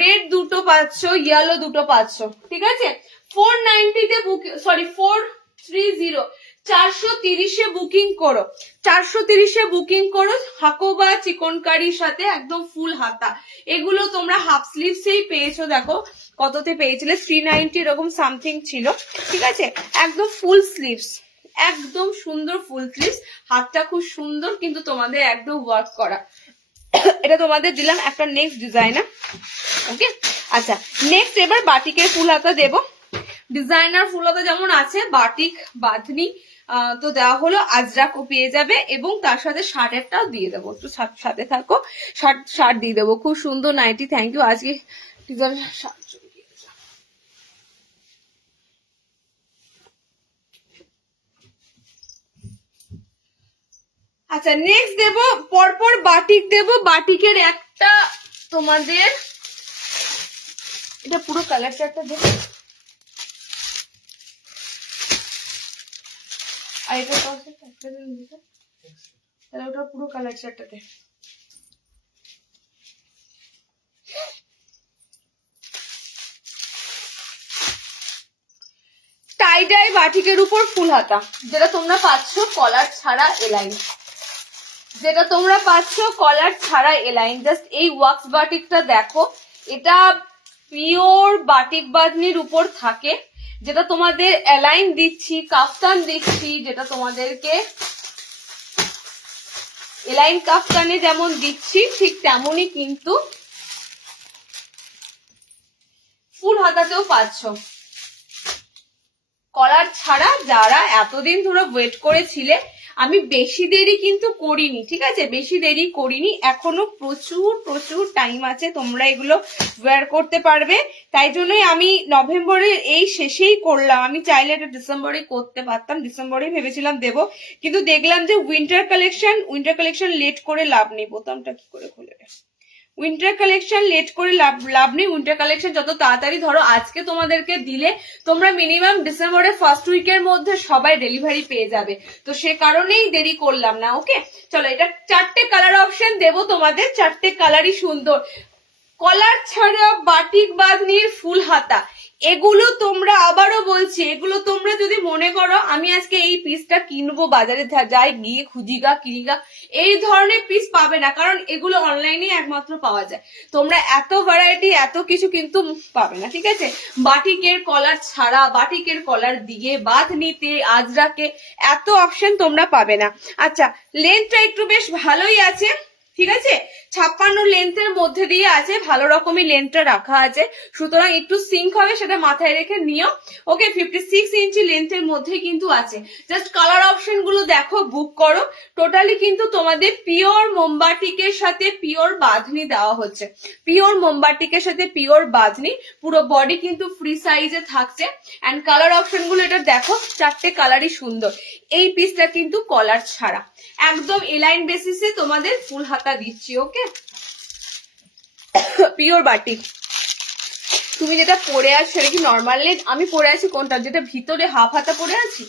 রেড দুটো পাচ্ছ, ইয়েলো দুটো পাচ্ছ, ঠিক আছে। 490-তে সরি 430 430-এ বুকিং করো, 430-এ বুকিং করো। হাকোবা চিকনকারির সাথে একদম ফুল হাতা, এগুলো তোমরা হাফ স্লিভসেই পেয়েছো। দেখো কততে পেয়েছিলে, 390 এরকম সামথিং ছিল, ঠিক আছে। একদম ফুল স্লিভস, একদম সুন্দর ফুল স্লিভস, হাতটা খুব সুন্দর কিন্তু তোমাদের একদম ওয়ার্ক করা। এটা তোমাদের দিলাম একটা নেক্সট ডিজাইনার, ওকে। আচ্ছা, নেক্সট এবার বাটিকের ফুল হাতা দেবো। ডিজাইনার ফুল হাতা যেমন আছে, বাটিক বাঁধনি তো দেওয়া হলো, আজরাকও পেয়ে যাবে এবং তার সাথে শার্টেরটাও দিয়ে দেবো। একটু সাথে থাকো, শার্ট দিয়ে দেবো। খুব সুন্দর নাইটি, থ্যাংক ইউ। আজকে আচ্ছা, নেক্সট দেবো পরপর বাটিক দেবো। বাটিকের একটা তোমাদের এটা পুরো কালার চার্টটা দেবো, আর এটা তাহলে ওটা পুরো কালার চার্টটাতে। টাই ডাই বাটিকের উপর ফুল হাতা, যেটা তোমরা পাচ্ছ কলার ছাড়া এলাইন, যেটা তোমরা পাচ্ছ কলার ছাড়া এলাইন। জাস্ট এই ওয়াক্স বাটিকটা দেখো, এটা পিওর বাটিক বাঁধনির উপর থাকে, যেটা তোমাদের এলাইন দিচ্ছি, কাফতান দিচ্ছি, যেটা তোমাদেরকে এলাইন কাফতানে যেমন দিচ্ছি ঠিক তেমনই কিন্তু ফুল হাতাতেও পাচ্ছ কলার ছাড়া। যারা এতদিন ধরে ওয়েট করেছিলে, আমি বেশি দেরি কিন্তু করিনি, ঠিক আছে, বেশি দেরি করিনি, এখনো প্রচুর প্রচুর টাইম আছে, তোমরা এগুলো ওয়্যার করতে পারবে। তাই জন্যই আমি নভেম্বরের এই শেষেই করলাম। আমি চাইলে এটা ডিসেম্বরে করতে পারতাম, ডিসেম্বরেই ভেবেছিলাম দেবো, কিন্তু দেখলাম যে উইন্টার কালেকশন লেট করে লাভ নেই। বোতামটা কি করে খুলে দেয়, উইন্টার কালেকশন লেট করে লাভ নেই। উইন্টার কালেকশন যত তাড়াতাড়ি ধরো আজকে তোমাদেরকে দিলে, তোমরা মিনিমাম ডিসেম্বরের ফার্স্ট উইকের মধ্যে সবাই ডেলিভারি পেয়ে যাবে, তো সে কারণেই দেরি করলাম না, ওকে। চলো, এটা চারটে কালার অপশন দেবো তোমাদের, চারটে কালারই সুন্দর। কলার ছাড়া বাটিক বাঁধনির ফুল হাতা, এগুলো তোমরা, আবারও বলছি, এগুলো তোমরা যদি মনে করো আমি আজকে এই পিসটা কিনবো, বাজারে যাই গিয়ে খুঁজিগা কিনিগা, এই ধরনের পিস পাবে না, কারণ এগুলো অনলাইনে একমাত্র পাওয়া যায়। তোমরা এত ভ্যারাইটি এত কিছু কিন্তু পাবে না, ঠিক আছে। বাটিকের কলার ছাড়া, বাটিকের কলার দিয়ে, বাঁধনিতে, আজরাকে, এত অপশন তোমরা পাবে না। আচ্ছা, লেন্থটা একটু বেশ ভালোই আছে, ঠিক আছে, 56 লেন্থের মধ্যে দিয়ে আছে, ভালো রকমই লেন্থটা রাখা আছে, সুতরাং একটু সিঙ্ক হবে, সেটা মাথায় রেখে নিও, ওকে। 56 ইঞ্চি লেন্থের মধ্যে কিন্তু আছে। জাস্ট কালার অপশন গুলো দেখো, বুক করো। টোটালি কিন্তু তোমাদের পিওর মোমবাটিকের সাথে পিওর বাঁধনি দেওয়া হচ্ছে, পিওর মোমবাটিকের সাথে পিওর বাঁধনি, পুরো বডি কিন্তু ফ্রি সাইজে থাকছে। অ্যান্ড কালার অপশন গুলো এটা দেখো, চারটে কালারই সুন্দর। এই পিসটা কিন্তু কলার ছাড়া, একদম এলাইন বেসিসে তোমাদের ফুল হাতা দিচ্ছি, ওকে। Pure batik. তুমি যেটা পরে আছো সেটা কি নর্মাল লেগ? আমি পরে আছি কোনটা, যেটা ভিতরে হাফ হাতা পরে আছি,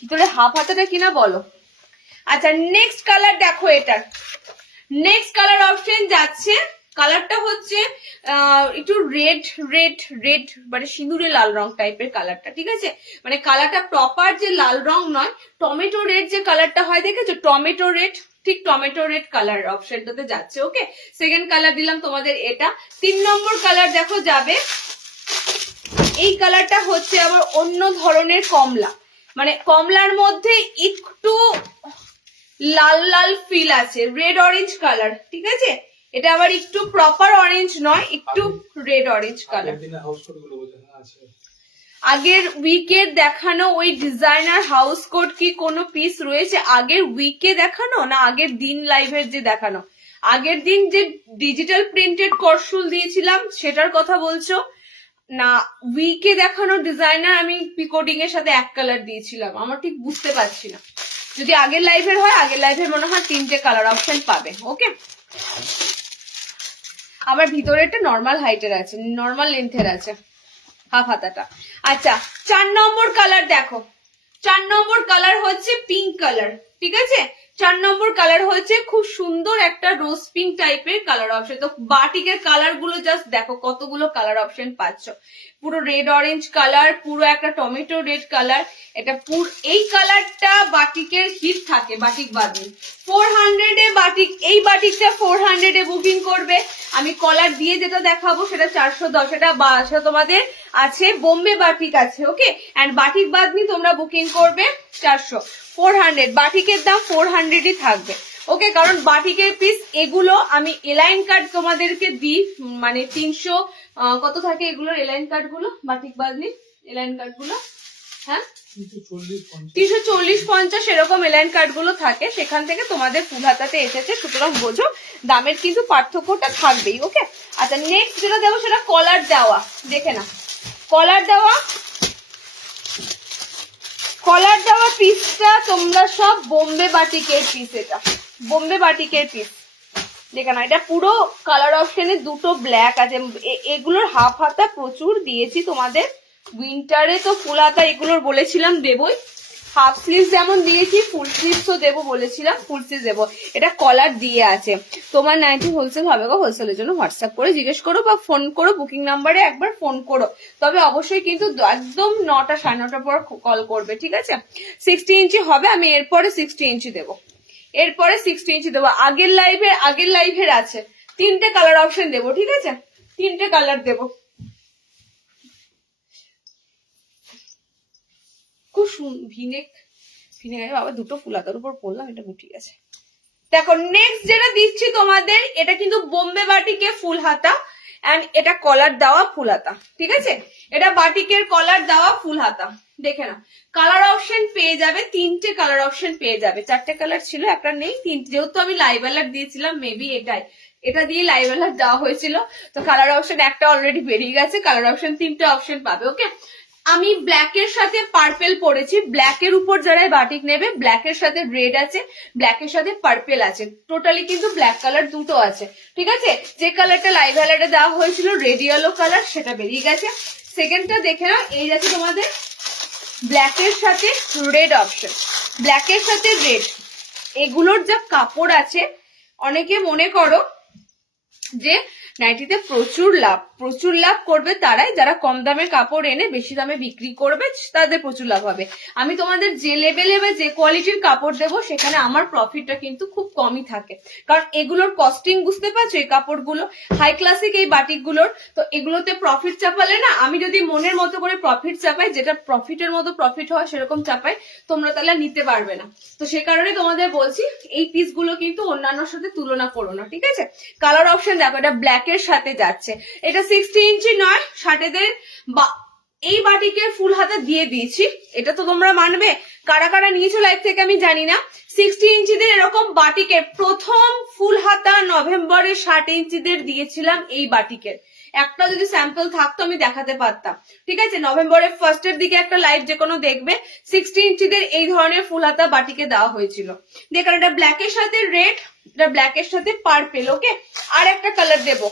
ভিতরে হাফ হাতাটা কিনা বলো। আচ্ছা, নেক্সট কালার দেখো, এটার নেক্সট কালার অপশন যাচ্ছে, কালারটা হচ্ছে একটু রেড রেড রেড, মানে সিঁদুরে লাল রং টাইপের কালারটা, ঠিক আছে। মানে কালারটা প্রপার যে লাল রং নয়, টমেটো রেড যে কালারটা হয়, দেখেছো, টমেটো রেড, ঠিক টমেটো রেড কালার অপশনটাতে যাচ্ছে, ওকে। সেকেন্ড কালার দিলাম তোমাদের এটা। 3 নম্বর কালার দেখো যাবে, এই কালারটা হচ্ছে আবার অন্য ধরনের কমলা, মানে কমলার মধ্যে একটু লাল লাল ফিল আছে, রেড অরেঞ্জ কালার, ঠিক আছে। এটা আবার একটু প্রপার অরেঞ্জ নয়, একটু রেড অরেঞ্জ কালার। আগের উইকের দেখানো ওই ডিজাইনার হাউস কোট কি কোনো পিস রয়েছে? আগের উইকে দেখানো না আগের দিন লাইভের যে দেখানো? আগের দিন যে ডিজিটাল প্রিন্টেড করসুল দিয়েছিলাম সেটার কথা বলছো, না উইকে দেখানো ডিজাইনার আমি পিকোডিং এর সাথে এক কালার দিয়েছিলাম? আমার ঠিক বুঝতে পারছি না। যদি আগের লাইভের হয়, আগের লাইভের মনে হয় 3টে কালার অপশন পাবে। ওকে, আমার ভিতরে একটা নর্মাল হাইটের আছে, নর্মাল লেন্থের আছে হাফ হাতাটা। আচ্ছা 4 নম্বর কালার দেখো, 4 নম্বর কালার হচ্ছে পিঙ্ক কালার, ঠিক আছে? 4 নম্বর কালার হচ্ছে খুব সুন্দর একটা রোজ পিঙ্ক টাইপের কালার অপশন। তো বাটিকের কালার গুলো জাস্ট দেখো কতগুলো কালার অপশন পাচ্ছ। পুরো রেড অরেঞ্জ কালার, পুরো একটা টমেটো রেড কালার, এটা পুরো এই কালারটা বাটিকের হিট থাকে বাটিক বাদনি। 400 এ বাটিক, এই বাটিকটা 400 এ বুকিং করবে। আমি কলার দিয়ে যেটা দেখাবো সেটা 410, এটা তোমাদের আছে বোম্বে বাটিক আছে। ওকে, এন্ড বাটিক বাদনি তোমরা বুকিং করবে 400। 400 বাটিকের দাম 400ই থাকবে। ওকে, কারণ বাটিকের পিস এগুলো আমি এলাইন কার্ড তোমাদেরকে দিই, মানে 300 কত থাকে এগুলোর এলাইন কার্ড গুলো, বাটিক বাদনি এলাইন কার্ড গুলো, হ্যাঁ 340-50 এরকম এলাইন কার্ড গুলো থাকে, সেখান থেকে তোমাদের ফুল হাতাতে এসেছে, সুতরাং বোঝো দামের কিন্তু পার্থক্যটা থাকবেই। ওকে, আচ্ছা নেক্সট যেটা দেবো সেটা কলার দেওয়া, দেখে না কলার দেওয়া, কলার দেওয়া পিসটা তোমরা সব বোম্বে বাটিকের পিস, এটা বোম্বে বাটিকের পিস, দেখে না এটা পুরো কালার অপশনে দুটো ব্ল্যাক আছে। এগুলোর হাফ হাতা প্রচুর দিয়েছি তোমাদের উইন্টারে, তো ফুল হাতা এগুলোর বলেছিলাম দেবই, হাফ স্লিভস যেমন দিয়েছি ফুল স্লিভসও দেবো বলেছিলাম, ফুল স্লিভস দেবো। এটা কলার দিয়ে আছে। তোমার নাইটি হোলসেল হবে গো, হোলসেলের জন্য হোয়াটসঅ্যাপ করে জিজ্ঞেস করো বা ফোন করো, বুকিং নাম্বারে একবার ফোন করো, তবে অবশ্যই কিন্তু একদম 9টা 9:30 পর কল করবে, ঠিক আছে? 60 ইঞ্চি হবে, আমি এরপরে 60 ইঞ্চি দেবো, এরপরে 60 ইঞ্চি দেবো। আগের লাইভের আছে 3টে কালার অপশন দেবো, ঠিক আছে? 3টে কালার দেবো, খুব ভিনেক বাবা দুটো ফুল হাতার উপর পড়লাম, এটা গুটি আছে। দেখো নেক্সট যেটা দিচ্ছি তোমাদের, এটা কিন্তু বোম্বে বাটিকে ফুল হাতা এন্ড এটা কলার দেওয়া ফুল হাতা, ঠিক আছে? এটা বাটিকের কলার দেওয়া ফুল হাতা, দেখে না কালার অপশন পেয়ে যাবে, 3টে কালার অপশন পেয়ে যাবে। 4টে কালার ছিল, একটা নেই, 3টে, যেহেতু আমি লাইভ অ্যালার্ট দিয়েছিলাম মেবি এটা দিয়ে লাইভ অ্যালার্ট দেওয়া হয়েছিল, তো কালার অপশন একটা অলরেডি বেরিয়ে গেছে, কালার অপশন 3টে অপশন পাবে। ওকে, আমি ব্ল্যাকের সাথে পার্পেল পরেছি, ব্ল্যাকের উপর যারা বাটিক নেবে, ব্ল্যাকের সাথে রেড আছে, ব্ল্যাকের সাথে পার্পেল আছে, টোটালি কিন্তু ব্ল্যাক কালার দুটো আছে, ঠিক আছে? যে কালারটা লাইভ অ্যালার্টে দেওয়া হয়েছিল রেড ইয়েলো কালার, সেটা বেরিয়ে গেছে। সেকেন্ডটা দেখে নাও, এই যাচ্ছে তোমাদের ব্ল্যাকের সাথে রেড অপশন, ব্ল্যাকের সাথে রেড, এগুলোর যা কাপড় আছে, অনেকে মনে করো যে নাইটিতে প্রচুর লাভ করবে তারাই, যারা কম দামের কাপড় এনে বেশি দামে বিক্রি করবে তাদের প্রচুর লাভ হবে। আমি তোমাদের যে লেভেলে বা যে কোয়ালিটির কাপড় দেবো সেখানে আমার প্রফিটটা কিন্তু খুব কমই থাকে, কারণ এগুলোর কস্টিং বুঝতে পারছো, এই কাপড়গুলো হাই ক্লাসিক এই বাটিকগুলোর, তো এগুলোতে প্রফিট চাপালে না, আমি যদি মনের মতো করে প্রফিট চাপাই, যেটা প্রফিটের মতো প্রফিট হয় সেরকম চাপাই, তোমরা তাহলে নিতে পারবে না। তো সে কারণে তোমাদের বলছি এই পিসগুলো কিন্তু অন্যান্যর সাথে তুলনা করো না, ঠিক আছে? কালার অপশন দেখো, এটা ব্ল্যাকের সাথে যাচ্ছে, এটা 60 ইঞ্চি নয়, 60 এই বাটিকের ফুল হাতা দিয়ে দিয়েছি, এটা তো তোমরা মানবে। কারা কারা নিয়েছো লাইভ থেকে আমি জানি না। 60 ইঞ্চিদের এরকম বাটিকের প্রথম ফুল হাতা নভেম্বরে 60 ইঞ্চিদের দিয়েছিলাম এই বাটিকের, একটা যদি স্যাম্পল থাকতো আমি দেখাতে পারতাম, ঠিক আছে? নভেম্বরের ফার্স্টের দিকে একটা লাইভ যে কোনো দেখবে, 60 ইঞ্চিদের এই ধরনের ফুল হাতা বাটিকে দেওয়া হয়েছিল। দেখুন এটা ব্ল্যাকের সাথে রেড, এটা ব্ল্যাকের সাথে পার্পেল। ওকে, আর একটা কালার দেবো।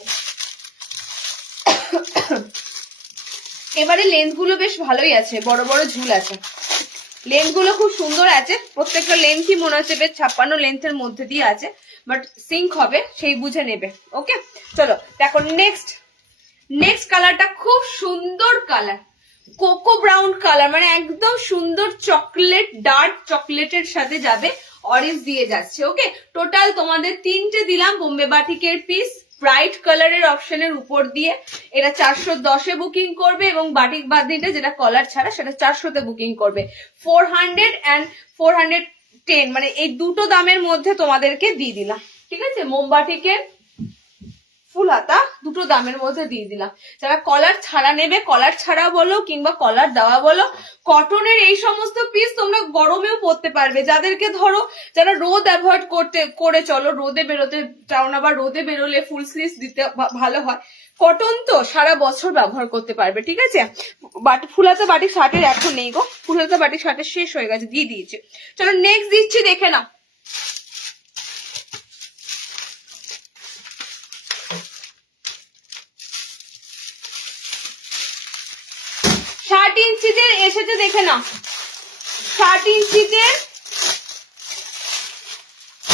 এবারে লেন্থ গুলো বেশ ভালোই আছে, বড় বড় ঝুল আছে, লেন্থ গুলো খুব সুন্দর আছে, প্রত্যেকটা লেন্থই মনে হচ্ছে বেশ 56 লেন্থের মধ্যে দিয়ে আছে, বাট সিঙ্ক হবে সেই বুঝে নেবে। ওকে, চলো দেখো নেক্সট কালারটা খুব সুন্দর কালার, কোকো ব্রাউন কালার, মানে একদম সুন্দর চকলেট, ডার্ক চকলেটের সাথে যাবে, অরেঞ্জ দিয়ে যাচ্ছে। ওকে, টোটাল তোমাদের 3টে দিলাম বোম্বে বাটিকের পিস, ব্রাইট কালারের অপশনের উপর দিয়ে। এটা 410-এ বুকিং করবে এবং বাটিক বাদনিটা যেটা কলার ছাড়া সেটা 400-তে বুকিং করবে। 400 and 410, মানে এই দুটো দামের মধ্যে তোমাদেরকে দিয়ে দিলাম, ঠিক আছে? মোমবাটিকের ফুল হাতা দুটো দামের মধ্যে দিয়ে দিলাম। যারা কলার ছাড়া নেবে, কলার ছাড়া বলো কিংবা কলার দেওয়া বলো, কটনের এই সমস্ত পিস তোমরা গরমেও পরতে পারবে। যাদেরকে ধরো যারা রোদ অ্যাভয়েড করে চলো, রোদে বেরোতে চাও না বা রোদে বেরোলে ফুল স্লিভস দিতে ভালো হয়, কটন তো সারা বছর ব্যবহার করতে পারবে। ঠিক আছে, ফুলাতা বাটিক শার্টের এখন নেই গো, ফুলাতা বাটিক শার্টের শেষ হয়ে গেছে, দিয়ে দিয়েছে। চলো নেক্সট দিচ্ছি, দেখে নাও। ষাট ইঞ্চিদের এসেছে, দেখে নাও। 60 ইঞ্চিদের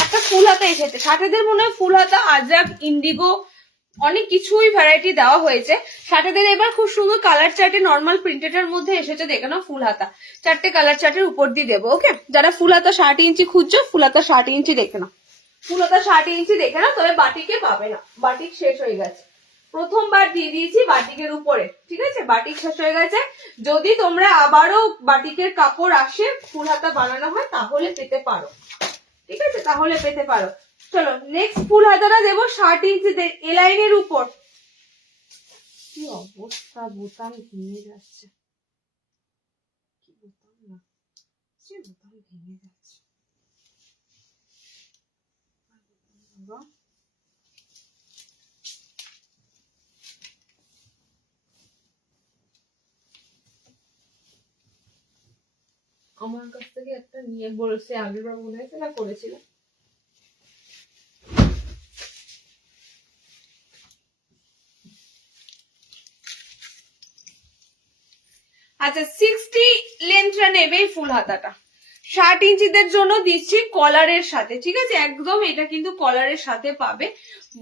একটা ফুল হাতা এসেছে। 60 মনে হয় ফুল হাতা, আজরাক, ইন্ডিগো, অনেক কিছুই ভ্যারাইটি দেওয়া হয়েছে। 60 এবার খুব সুন্দর কালার চার্টে নর্মাল প্রিন্টেডের মধ্যে এসেছে, দেখে নাও। ফুল হাতা 4টে কালার চার্টের উপর দিয়ে দেবো। ওকে, যারা ফুল হাতা 60 ইঞ্চি খুঁজছো, ফুল হাতা 60 ইঞ্চি দেখে নাও। ফুল হাতা 60 ইঞ্চি দেখে নাও, তবে বাটিকে পাবে না, বাটিক শেষ হয়ে গেছে। প্রথমবার দিয়ে দিয়েছি বাটিকের উপরে। ঠিক আছে, বাটিক শেষ হয়ে গেছে। যদি তোমরা আবারও বাটিকের কাপড় আসে ফুল হাতা বানানো হয় তাহলে পেতে পারো। ঠিক আছে, তাহলে পেতে পারো। চলো নেক্সট ফুল হাতাটা দেবো 60 ইঞ্চিতে, এ লাইনের উপর। কি অবস্থা, বোতাম ভেঙে যাচ্ছে, কি বোতাম না, বোতাম ভেঙে যাচ্ছে। আমার কাছ থেকে একটা নিয়ে বলেছে, আগের বার মনে হয়েছে না করেছিলাম। আচ্ছা 60 লেন্থটা নেবে ফুল হাতাটা। 60 ইঞ্চিদের জন্য দিচ্ছি কলারের সাথে। ঠিক আছে, একদম এটা কিন্তু কলারের সাথে পাবে।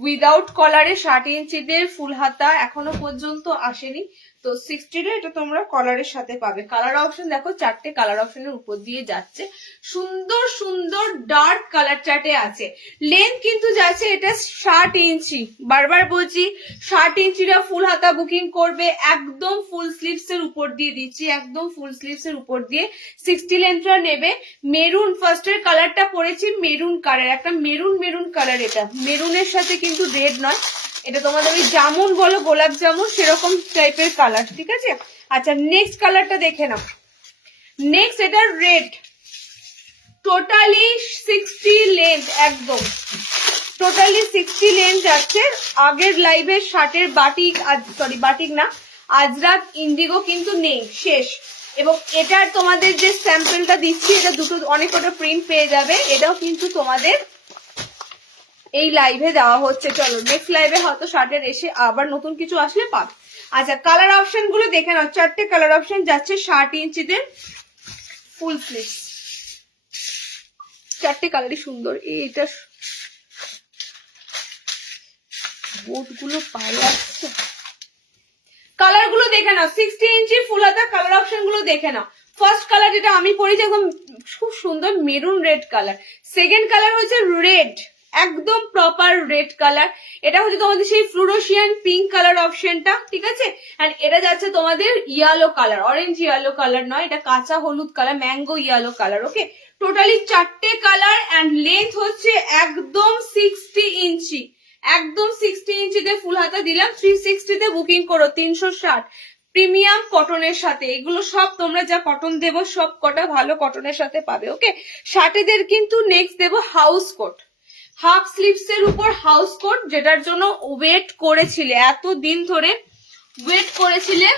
উইদাউট কলারে 60 ইঞ্চিদের ফুল হাতা এখনো পর্যন্ত আসেনি, তো 60টা এটা তোমরা কলারের সাথে পাবে। কালার অপশন দেখো, 4টে কালার অপশনের উপর দিয়ে যাচ্ছে, সুন্দর সুন্দর ডার্ক কালার চার্টে আছে। লেন্থ কিন্তু যাচ্ছে এটা 60 ইঞ্চি। বারবার বলছি 60 ইঞ্চিরা ফুল হাতা বুকিং করবে, একদম ফুল স্লিভস এর উপর দিয়ে দিচ্ছি, একদম ফুল স্লিভস এর উপর দিয়ে 60 লেন্থটা নেবে। মেরুন ফার্স্টের কালারটা পরেছি, মেরুন কালার, একটা মেরুন কালার। এটা মেরুনের সাথে কিন্তু রেড নয়, এটা তোমাদের ওই জামুন বলো, গোলাপ জামুন, সেরকম টাইপের কালার। ঠিক আছে, আচ্ছা নেক্সট কালারটা দেখে নাও। নেক্সট এটা রেড, টোটালি 60 লেন্থ, একদম টোটালি 60 লেন্থ যাচ্ছে। আগের লাইভের শার্টের বাটিক, সরি বাটিক না, আজরাক, ইন্ডিগো কিন্তু নেই, শেষ। এবং এটার তোমাদের যে স্যাম্পলটা দিচ্ছি, এটা দুটো অনেক কটা প্রিন্ট পেয়ে যাবে, এটাও কিন্তু তোমাদের এই লাইভে দেওয়া হচ্ছে। চলো নেক্সট লাইভে হয়তো শার্টের এসে আবার নতুন কিছু আসলে পাবে। আচ্ছা কালার অপশন গুলো দেখে নাও, 4টে কালার অপশন যাচ্ছে 60 ইঞ্চিদের ফুল স্লিভ। 4টে কালারই সুন্দর। এইটা বোর্ড গুলো পায়ে যাচ্ছে। কালার গুলো দেখে নাও, 60 ইঞ্চি ফুল হাতা কালার অপশন গুলো দেখে নাও। ফার্স্ট কালার যেটা আমি পরেছি একদম খুব সুন্দর maroon red colour. Second colour হচ্ছে রেড, একদম প্রপার রেড কালার। এটা হচ্ছে তোমাদের সেই ফ্লুরোসিয়ান পিঙ্ক কালার অপশনটা। ঠিক আছে, এন্ড এটা যাচ্ছে তোমাদের yellow colour, orange yellow colour নয়, এটা কাঁচা হলুদ colour, mango yellow colour. Okay, totally 4টে কালার এন্ড লেন্থ হচ্ছে একদম 60 ইঞ্চি, একদম 60 ইঞ্চিতে ফুল হাতা দিলাম। 360 বুকিং করো, 360 প্রিমিয়াম কটনের সাথে। এগুলো সব তোমরা যা কটন দেবো সব কটা ভালো কটনের সাথে পাবে। ওকে, 60 কিন্তু নেক্সট দেবো হাউস কোট, হাফ স্লিভস এর উপর হাউস কোট, যেটার জন্য ওয়েট করেছিলে, এতদিন ধরে ওয়েট করেছিলে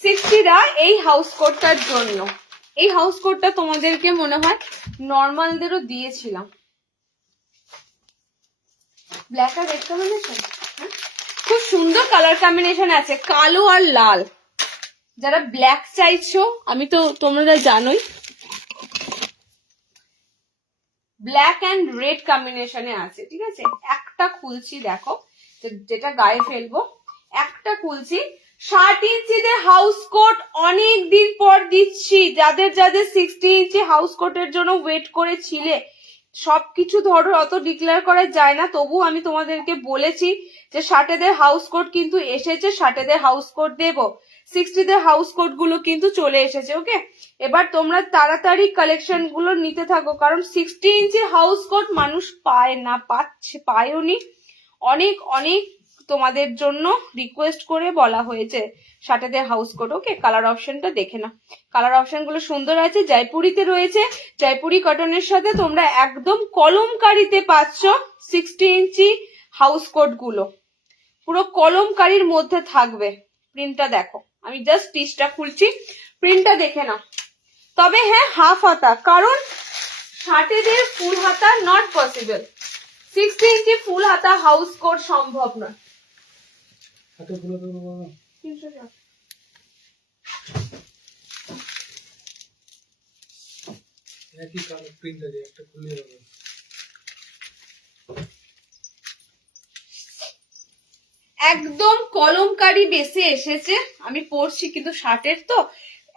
60রা এই হাউস কোটটার জন্য। এই হাউস কোটটা তোমাদেরকে মনে হয় নর্মালদেরও দিয়েছিলাম। ব্ল্যাক আর রেড কম্বিনেশন, খুব সুন্দর কালার কম্বিনেশন আছে, কালো আর লাল। যারা ব্ল্যাক চাইছো, আমি তো তোমরা জানোই ব্ল্যাক এন্ড রেড কম্বিনেশনে আছে। ঠিক আছে, একটা খুলছি দেখো, যেটা গায়ে ফেলবো, একটা খুলছি। 60 ইঞ্চিদের হাউস কোট অনেক দিন পর দিচ্ছি। যাদের যাদের 60 ইঞ্চি হাউস কোটের জন্য ওয়েট করেছিলে, সবকিছু ধরো অত ডিক্লেয়ার করা যায় না, তবু আমি তোমাদেরকে বলেছি যে শার্টেদের হাউস কোট কিন্তু এসেছে, শার্টেদের হাউস কোট দেবো, 60দের হাউস কোট গুলো কিন্তু চলে এসেছে। ওকে, এবার তোমরা তাড়াতাড়ি কালেকশন গুলো নিতে থাকো, কারণ 60 ইঞ্চির হাউস কোট মানুষ পায় না, পায়ওনি। অনেক অনেক তোমাদের জন্য রিকোয়েস্ট করে বলা হয়েছে শার্টেদের হাউস কোট। ওকে, কালার অপশনটা দেখে না, কালার অপশন গুলো সুন্দর আছে। জয়পুরিতে রয়েছে, জয়পুরি কটনের সাথে তোমরা একদম কলমকারিতে পাচ্ছ 60 ইঞ্চি হাউস কোট গুলো, পুরো কলমকারির মধ্যে থাকবে। প্রিন্টটা দেখো, আমি জাস্ট টিচটা খুলছি, প্রিন্টটা দেখে নাও। তবে হ্যাঁ, হাফ হাতা, কারণ শার্টেদের ফুল হাতা নট পসিবল, 60 ইঞ্চি ফুল হাতা হাউস কোট সম্ভব নয়। একদম কলমকারি বেসে এসেছে, আমি পরছি কিন্তু শার্টের তো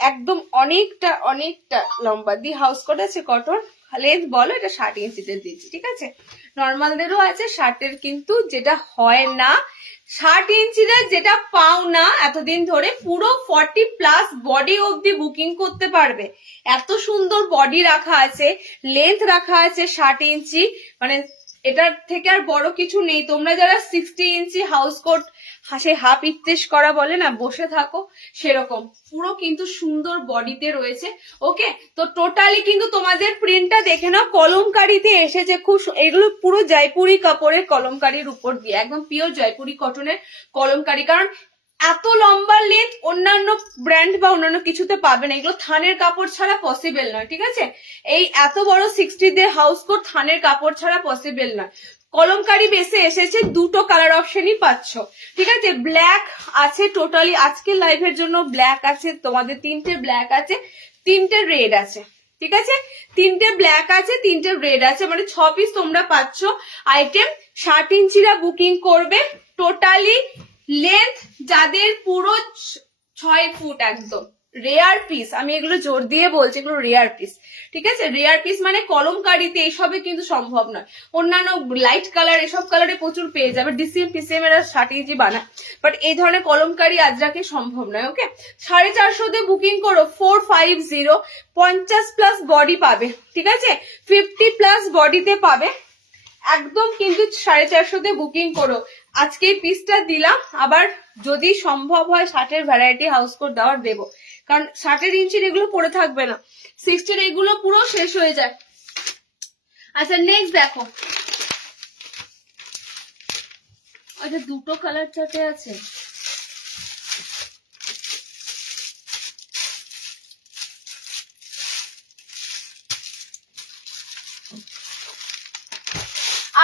একদম অনেকটা লম্বা দি হাউস কোট আছে, কটন লেন্থ বলো, এটা 60 ইঞ্চিতে দিচ্ছি, ঠিক আছে। নর্মালদেরও আছে, শার্টের কিন্তু যেটা হয় না 60 ইঞ্চিরা যেটা পাও না এতদিন ধরে, পুরো 40+ বডি অবধি বুকিং করতে পারবে। এত সুন্দর বডি রাখা আছে, লেন্থ রাখা আছে 60 ইঞ্চি, মানে এটার থেকে আর বড় কিছু নেই। তোমরা যারা 60 ইঞ্চি হাউস কোট সে হাফ ইত্তেশ করা বলে না, বসে থাকো, সেরকম পুরো কিন্তু সুন্দর বডিতে রয়েছে। ওকে, তো টোটালি কিন্তু তোমাদের প্রিন্টটা দেখে নাও, কলমকারিতে এসেছে খুব, এগুলো পুরো জয়পুরি কাপড়ের কলমকারির উপর দিয়ে, একদম পিওর জয়পুরি কটনের কলমকারি। কারণ এত লম্বা লেন্থ অন্যান্য ব্র্যান্ড বা অন্যান্য কিছুতে পাবে না, এগুলো থানের কাপড় ছাড়া পসিবল নয়, ঠিক আছে। এই এত বড় 60দের হাউস কোট থানের কাপড় ছাড়া পসিবল নয়। কলমকারি বেসে এসেছে, দুটো কালার অপশনই পাচ্ছ, ঠিক আছে। ব্ল্যাক আছে টোটালি, আজকের লাইভের জন্য ব্ল্যাক আছে তোমাদের, 3টে ব্ল্যাক আছে, 3টে রেড আছে, ঠিক আছে। 3টে ব্ল্যাক আছে, 3টে রেড আছে, মানে 6 পিস তোমরা পাচ্ছ আইটেম। 60 ইঞ্চিরা বুকিং করবে, টোটালি লেন্থ যাদের পুরো 6 ফুট, একদম রেয়ার পিস, আমি এগুলো জোর দিয়ে বলছি, এগুলো রেয়ার পিস, ঠিক আছে। রেয়ার পিস মানে কলমকারিতে এইসবে কিন্তু সম্ভব নয়। অন্যান্য লাইট কালার, এসব কালারে প্রচুর পেয়ে যাবে, ডিসিএম পিসিএম এরা 60 ইঞ্চি বানায়, বাট এই ধরনের কলমকারি আজরাকে সম্ভব নয়। ওকে, 450 বুকিং করো, 450, 50+ বডি পাবে, ঠিক আছে, 50+ বডিতে পাবে একদম, কিন্তু 450 বুকিং করো। আজকে এই পিসটা দিলাম, আবার যদি সম্ভব হয় 60-এর ভ্যারাইটি হাউস কোট দেওয়ার দেবো, কারণ 60 ইঞ্চির এগুলো পরে থাকবে না, 60-এর এগুলো পুরো শেষ হয়ে যায়। আচ্ছা, নেক্সট দেখো, আচ্ছা দুটো কালার চার্টে আছে,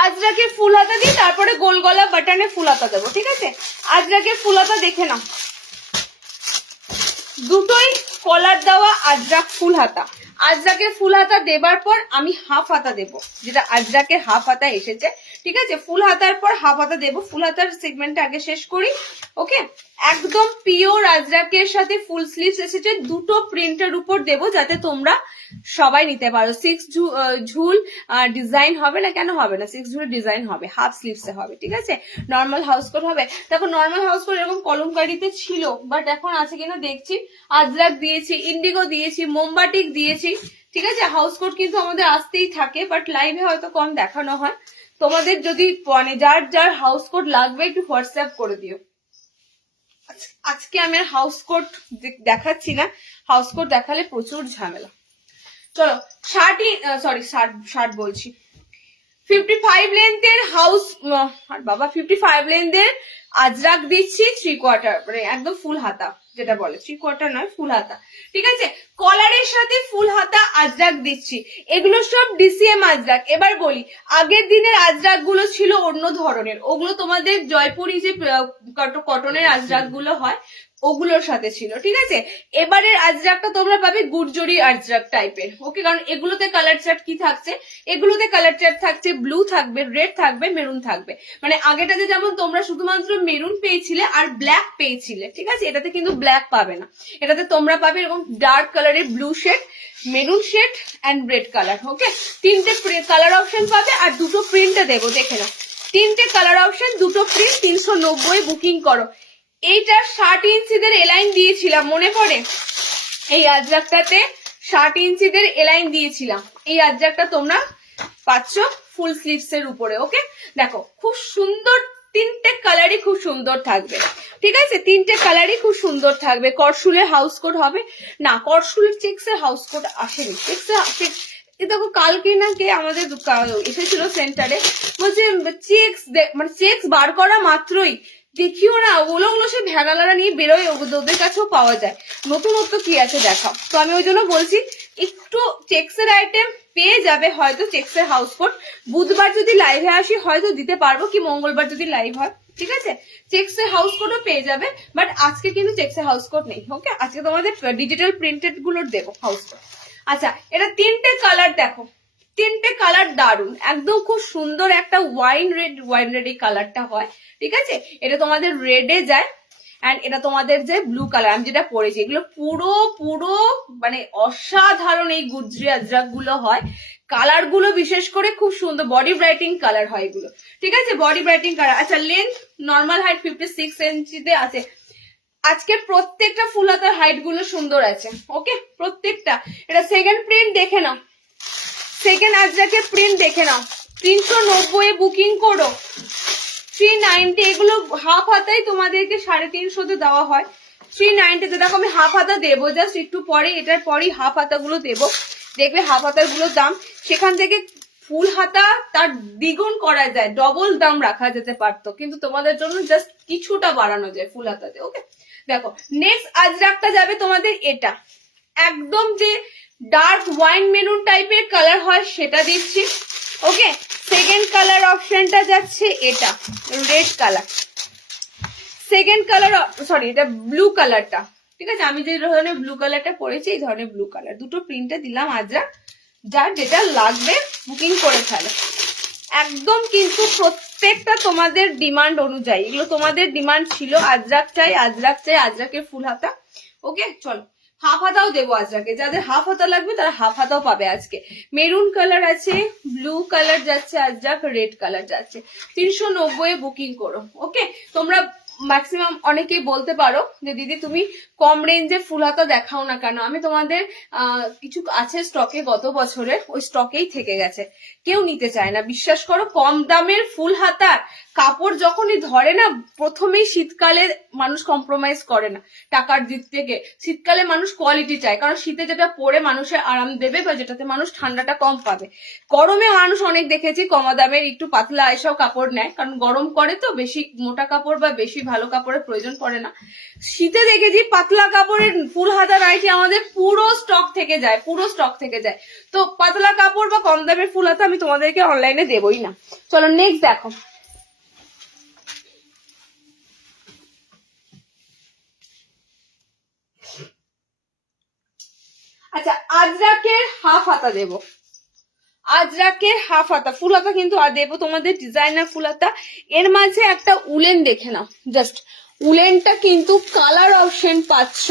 আজরাকে ফুল হাতা দিই, তারপরে গোল গলা বাটনে ফুল হাতা দেবো, ঠিক আছে। আজরাকে ফুল হাতা দেখে নাও, দুটোই কলার দেওয়া আজরাক ফুল হাতা। আজরাকে ফুল হাতা দেবার পর আমি হাফ হাতা দেবো, যেটা আজরাকে হাফ হাতা এসেছে, ঠিক আছে। ফুল হাতার পর হাফ হাতা দেবো, ফুল হাতার সেগমেন্টটা আগে শেষ করি। ওকে, একদম পিওর আজরাকের সাথে ফুল স্লিভস এসেছে, দুটো প্রিন্টের উপর দেবো যাতে তোমরা সবাই নিতে পারো। 6 ঝুল ডিজাইন হবে না, কেন হবে না, 6 ঝুল ডিজাইন হবে, হাফ স্লিভসে হবে, ঠিক আছে। নর্মাল হাউস কোট হবে, দেখো নর্মাল হাউস কোট এরকম কলমকারিতে ছিল, বাট এখন আছে কিনা দেখছি। আজরাক দিয়েছি, ইন্ডিগো দিয়েছি, মোমবাটিক দিয়েছি, ঠিক আছে। হাউস কোট কিন্তু আমাদের আসতেই থাকে, বাট লাইভে হয়তো কম দেখানো হয়। তোমাদের যদি মানে যার যার হাউস কোট লাগবে একটু হোয়াটসঅ্যাপ করে দিও। আজকে আমি আর হাউস কোট দেখাচ্ছি না, হাউস কোট দেখালে প্রচুর ঝামেলা। চলো, 60 বলছি, 55 লেন্থের হাউস, বাবা 55 লেন্থের আজরাক দিচ্ছি 3/4, মানে একদম ফুল হাতা, যেটা বলে 3/4 নয়, ফুল হাতা, ঠিক আছে। কলারের সাথে ফুল হাতা আজরাক দিচ্ছি, এগুলো সব ডিসিএম আজরাক। এবার বলি, আগের দিনের আজরাক গুলো ছিল অন্য ধরনের, ওগুলো তোমাদের জয়পুরি যে কটনের আজরাক গুলো হয় ওগুলোর সাথে ছিল, ঠিক আছে। এবারের আজরাকটা তোমরা পাবে গুর্জরি আজরাক টাইপের, ওকে। কারণ এগুলোতে কালার চার্ট কি থাকছে, এগুলোতে কালার চার্ট থাকছে ব্লু থাকবে, রেড থাকবে, মেরুন থাকবে, মানে আগেটাতে যেমন তোমরা শুধুমাত্র মেরুন পেয়েছিলে আর ব্ল্যাক পেয়েছিলে, ঠিক আছে। এটাতে কিন্তু ব্ল্যাক পাবে না, এটাতে তোমরা পাবে এরকম ডার্ক কালারের blue shade, maroon shade and red colour, okay. 3টে কালার অপশন পাবে, আর দুটো প্রিন্টে দেবো, দেখে নাও। তিনটে কালার অপশন, দুটো প্রিন্ট, 390 বুকিং করো। এইটা 60 ইঞ্চিদের এলাইন দিয়েছিলাম, মনে পড়ে? এই আজরাকটাতে 60 ইঞ্চিদের এলাইন দিয়েছিলাম। এই আজরাকটা তোমরা পাচ্ছ ফুল স্লিভস এর উপরে। ওকে, দেখো খুব সুন্দর, তিনটে কালারই খুব সুন্দর থাকবে, ঠিক আছে? তিনটে কালারই খুব সুন্দর থাকবে। করসুলের হাউস কোট হবে না, করসুলের চেক্সের হাউস কোট আসেনি। দেখো কালকে না কে আমাদের এসেছিল সেন্টারে, বলছে চেক্স, মানে চেক্স বার করা মাত্রই দেখিও না, ওগুলো সে ভ্যানালারা নিয়ে বেরোয়, ওদের কাছেও পাওয়া যায়। নতুনত্ব কি আছে দেখাও। তো আমি ওই জন্য বলছি একটু চেক্সের আইটেম পেয়ে যাবে, হয়তো চেক্সের হাউস কোট বুধবার যদি লাইভে আসি হয়তো দিতে পারবো, কি মঙ্গলবার যদি লাইভ হয়, ঠিক আছে? চেক্সের হাউস কোটও পেয়ে যাবে, বাট আজকে কিন্তু চেক্সের হাউস কোট নেই। ওকে, আজকে তোমাদের ডিজিটাল প্রিন্টেড গুলোর দেবো হাউস কোট। আচ্ছা, এটা তিনটে কালার দেখো, তিনটে কালার দারুন, একদম খুব সুন্দর একটা ওয়াইন রেড এই কালারটা হয়, ঠিক আছে? এটা তোমাদের রেডে যায়, এন্ড এটা তোমাদের যে ব্লু কালার আমি যেটা পরেছি, এগুলো পুরো পুরো মানে অসাধারণ এই গুজরি আজরাক গুলো হয়। কালার গুলো বিশেষ করে খুব সুন্দর, বডি ব্রাইটিং কালার হয় এগুলো, ঠিক আছে? Body brightening colour. আচ্ছা, লেন্থ নর্মাল হাইট 56 ইঞ্চিতে আছে। আজকে প্রত্যেকটা ফুল হাতার হাইট গুলো সুন্দর আছে। ওকে, প্রত্যেকটা। এটা সেকেন্ড প্রিন্ট দেখে নাও, সেকেন্ড আজরাকের প্রিন্ট দেখে নাও। 390 বুকিং করো, 390। এগুলো হাফ হাতাই তোমাদেরকে 350 দেওয়া হয়, 390 দেখো আমি হাফ হাতা দেবো জাস্ট একটু পরে, এটার পরেই হাফ হাতা গুলো দেবো। দেখবে হাফ হাতার গুলোর দাম সেখান থেকে ফুল হাতা তার দ্বিগুণ করা যায়, ডবল দাম রাখা যেতে পারতো, কিন্তু তোমাদের জন্য জাস্ট কিছুটা বাড়ানো যায় ফুল হাতাতে। ওকে, দেখো নেক্সট আজরাকটা যাবে তোমাদের এটা, একদম যে ডার্ক ওয়াইন মেরুন টাইপের কালার হয় সেটা দিচ্ছি। ওকে, সেকেন্ড কালার অপশনটা যাচ্ছে এটা red colour, second colour, sorry এটা ব্লু কালারটা, ঠিক আছে? আমি যে ধরনের ব্লু কালারটা পরেছি এই ধরনের ব্লু কালার, দুটো প্রিন্টে দিলাম আজরাক, যার যেটা লাগবে বুকিং করে ফেলো। একদম কিন্তু প্রত্যেকটা তোমাদের ডিমান্ড অনুযায়ী, এগুলো তোমাদের ডিমান্ড ছিল আজরাক চাই, আজরাক চাই, আজরাকের ফুল হাতা। ওকে, চলো হাফ হাতাও দেবো আজরাকে, যাদের হাফ হাতা লাগবে তারা হাফ হাতাও পাবে। আজকে মেরুন কালার আছে, ব্লু কালার যাচ্ছে আজরাক, রেড কালার যাচ্ছে। 390 বুকিং করো। ওকে, তোমরা ম্যাক্সিমাম অনেকেই বলতে পারো যে দিদি তুমি কম রেঞ্জে ফুল হাতা দেখাও না কেন? আমি তোমাদের কিছু আছে স্টকে, গত বছরের ওই স্টকেই থেকে গেছে, কেউ নিতে চায় না, বিশ্বাস করো। কম দামের ফুল হাতার কাপড় যখনই ধরে না, প্রথমেই শীতকালে মানুষ কম্প্রোমাইজ করে না টাকার দিক থেকে। শীতকালে মানুষ কোয়ালিটি চায়, কারণ শীতে যেটা পরে মানুষের আরাম দেবে বা যেটাতে মানুষ ঠান্ডাটা কম পাবে। গরমে মানুষ অনেক দেখেছি কমা দামের একটু পাতলা এসব কাপড় নেয়, কারণ গরম করে তো, বেশি মোটা কাপড় বা বেশি ভালো কাপড়ের প্রয়োজন পড়ে না। শীতে দেখেছি পাতলা কাপড়ের ফুল হাতা নাইটি আমাদের পুরো স্টক থেকে যায়, পুরো স্টক থেকে যায়। তো পাতলা কাপড় বা কম দামের ফুল হাতা আমি তোমাদেরকে অনলাইনে দেবই না। চলো নেক্সট দেখো, আচ্ছা আজরাকের হাফ হাতা দেবো, আজরাকের হাফ হাতা ফুল হাতা কিন্তু আর দেবো তোমাদের ডিজাইনার ফুল হাতা। এর মাঝে একটা উলেন দেখে নাও, জাস্ট উলেনটা কিন্তু কালার অপশন পাচ্ছ,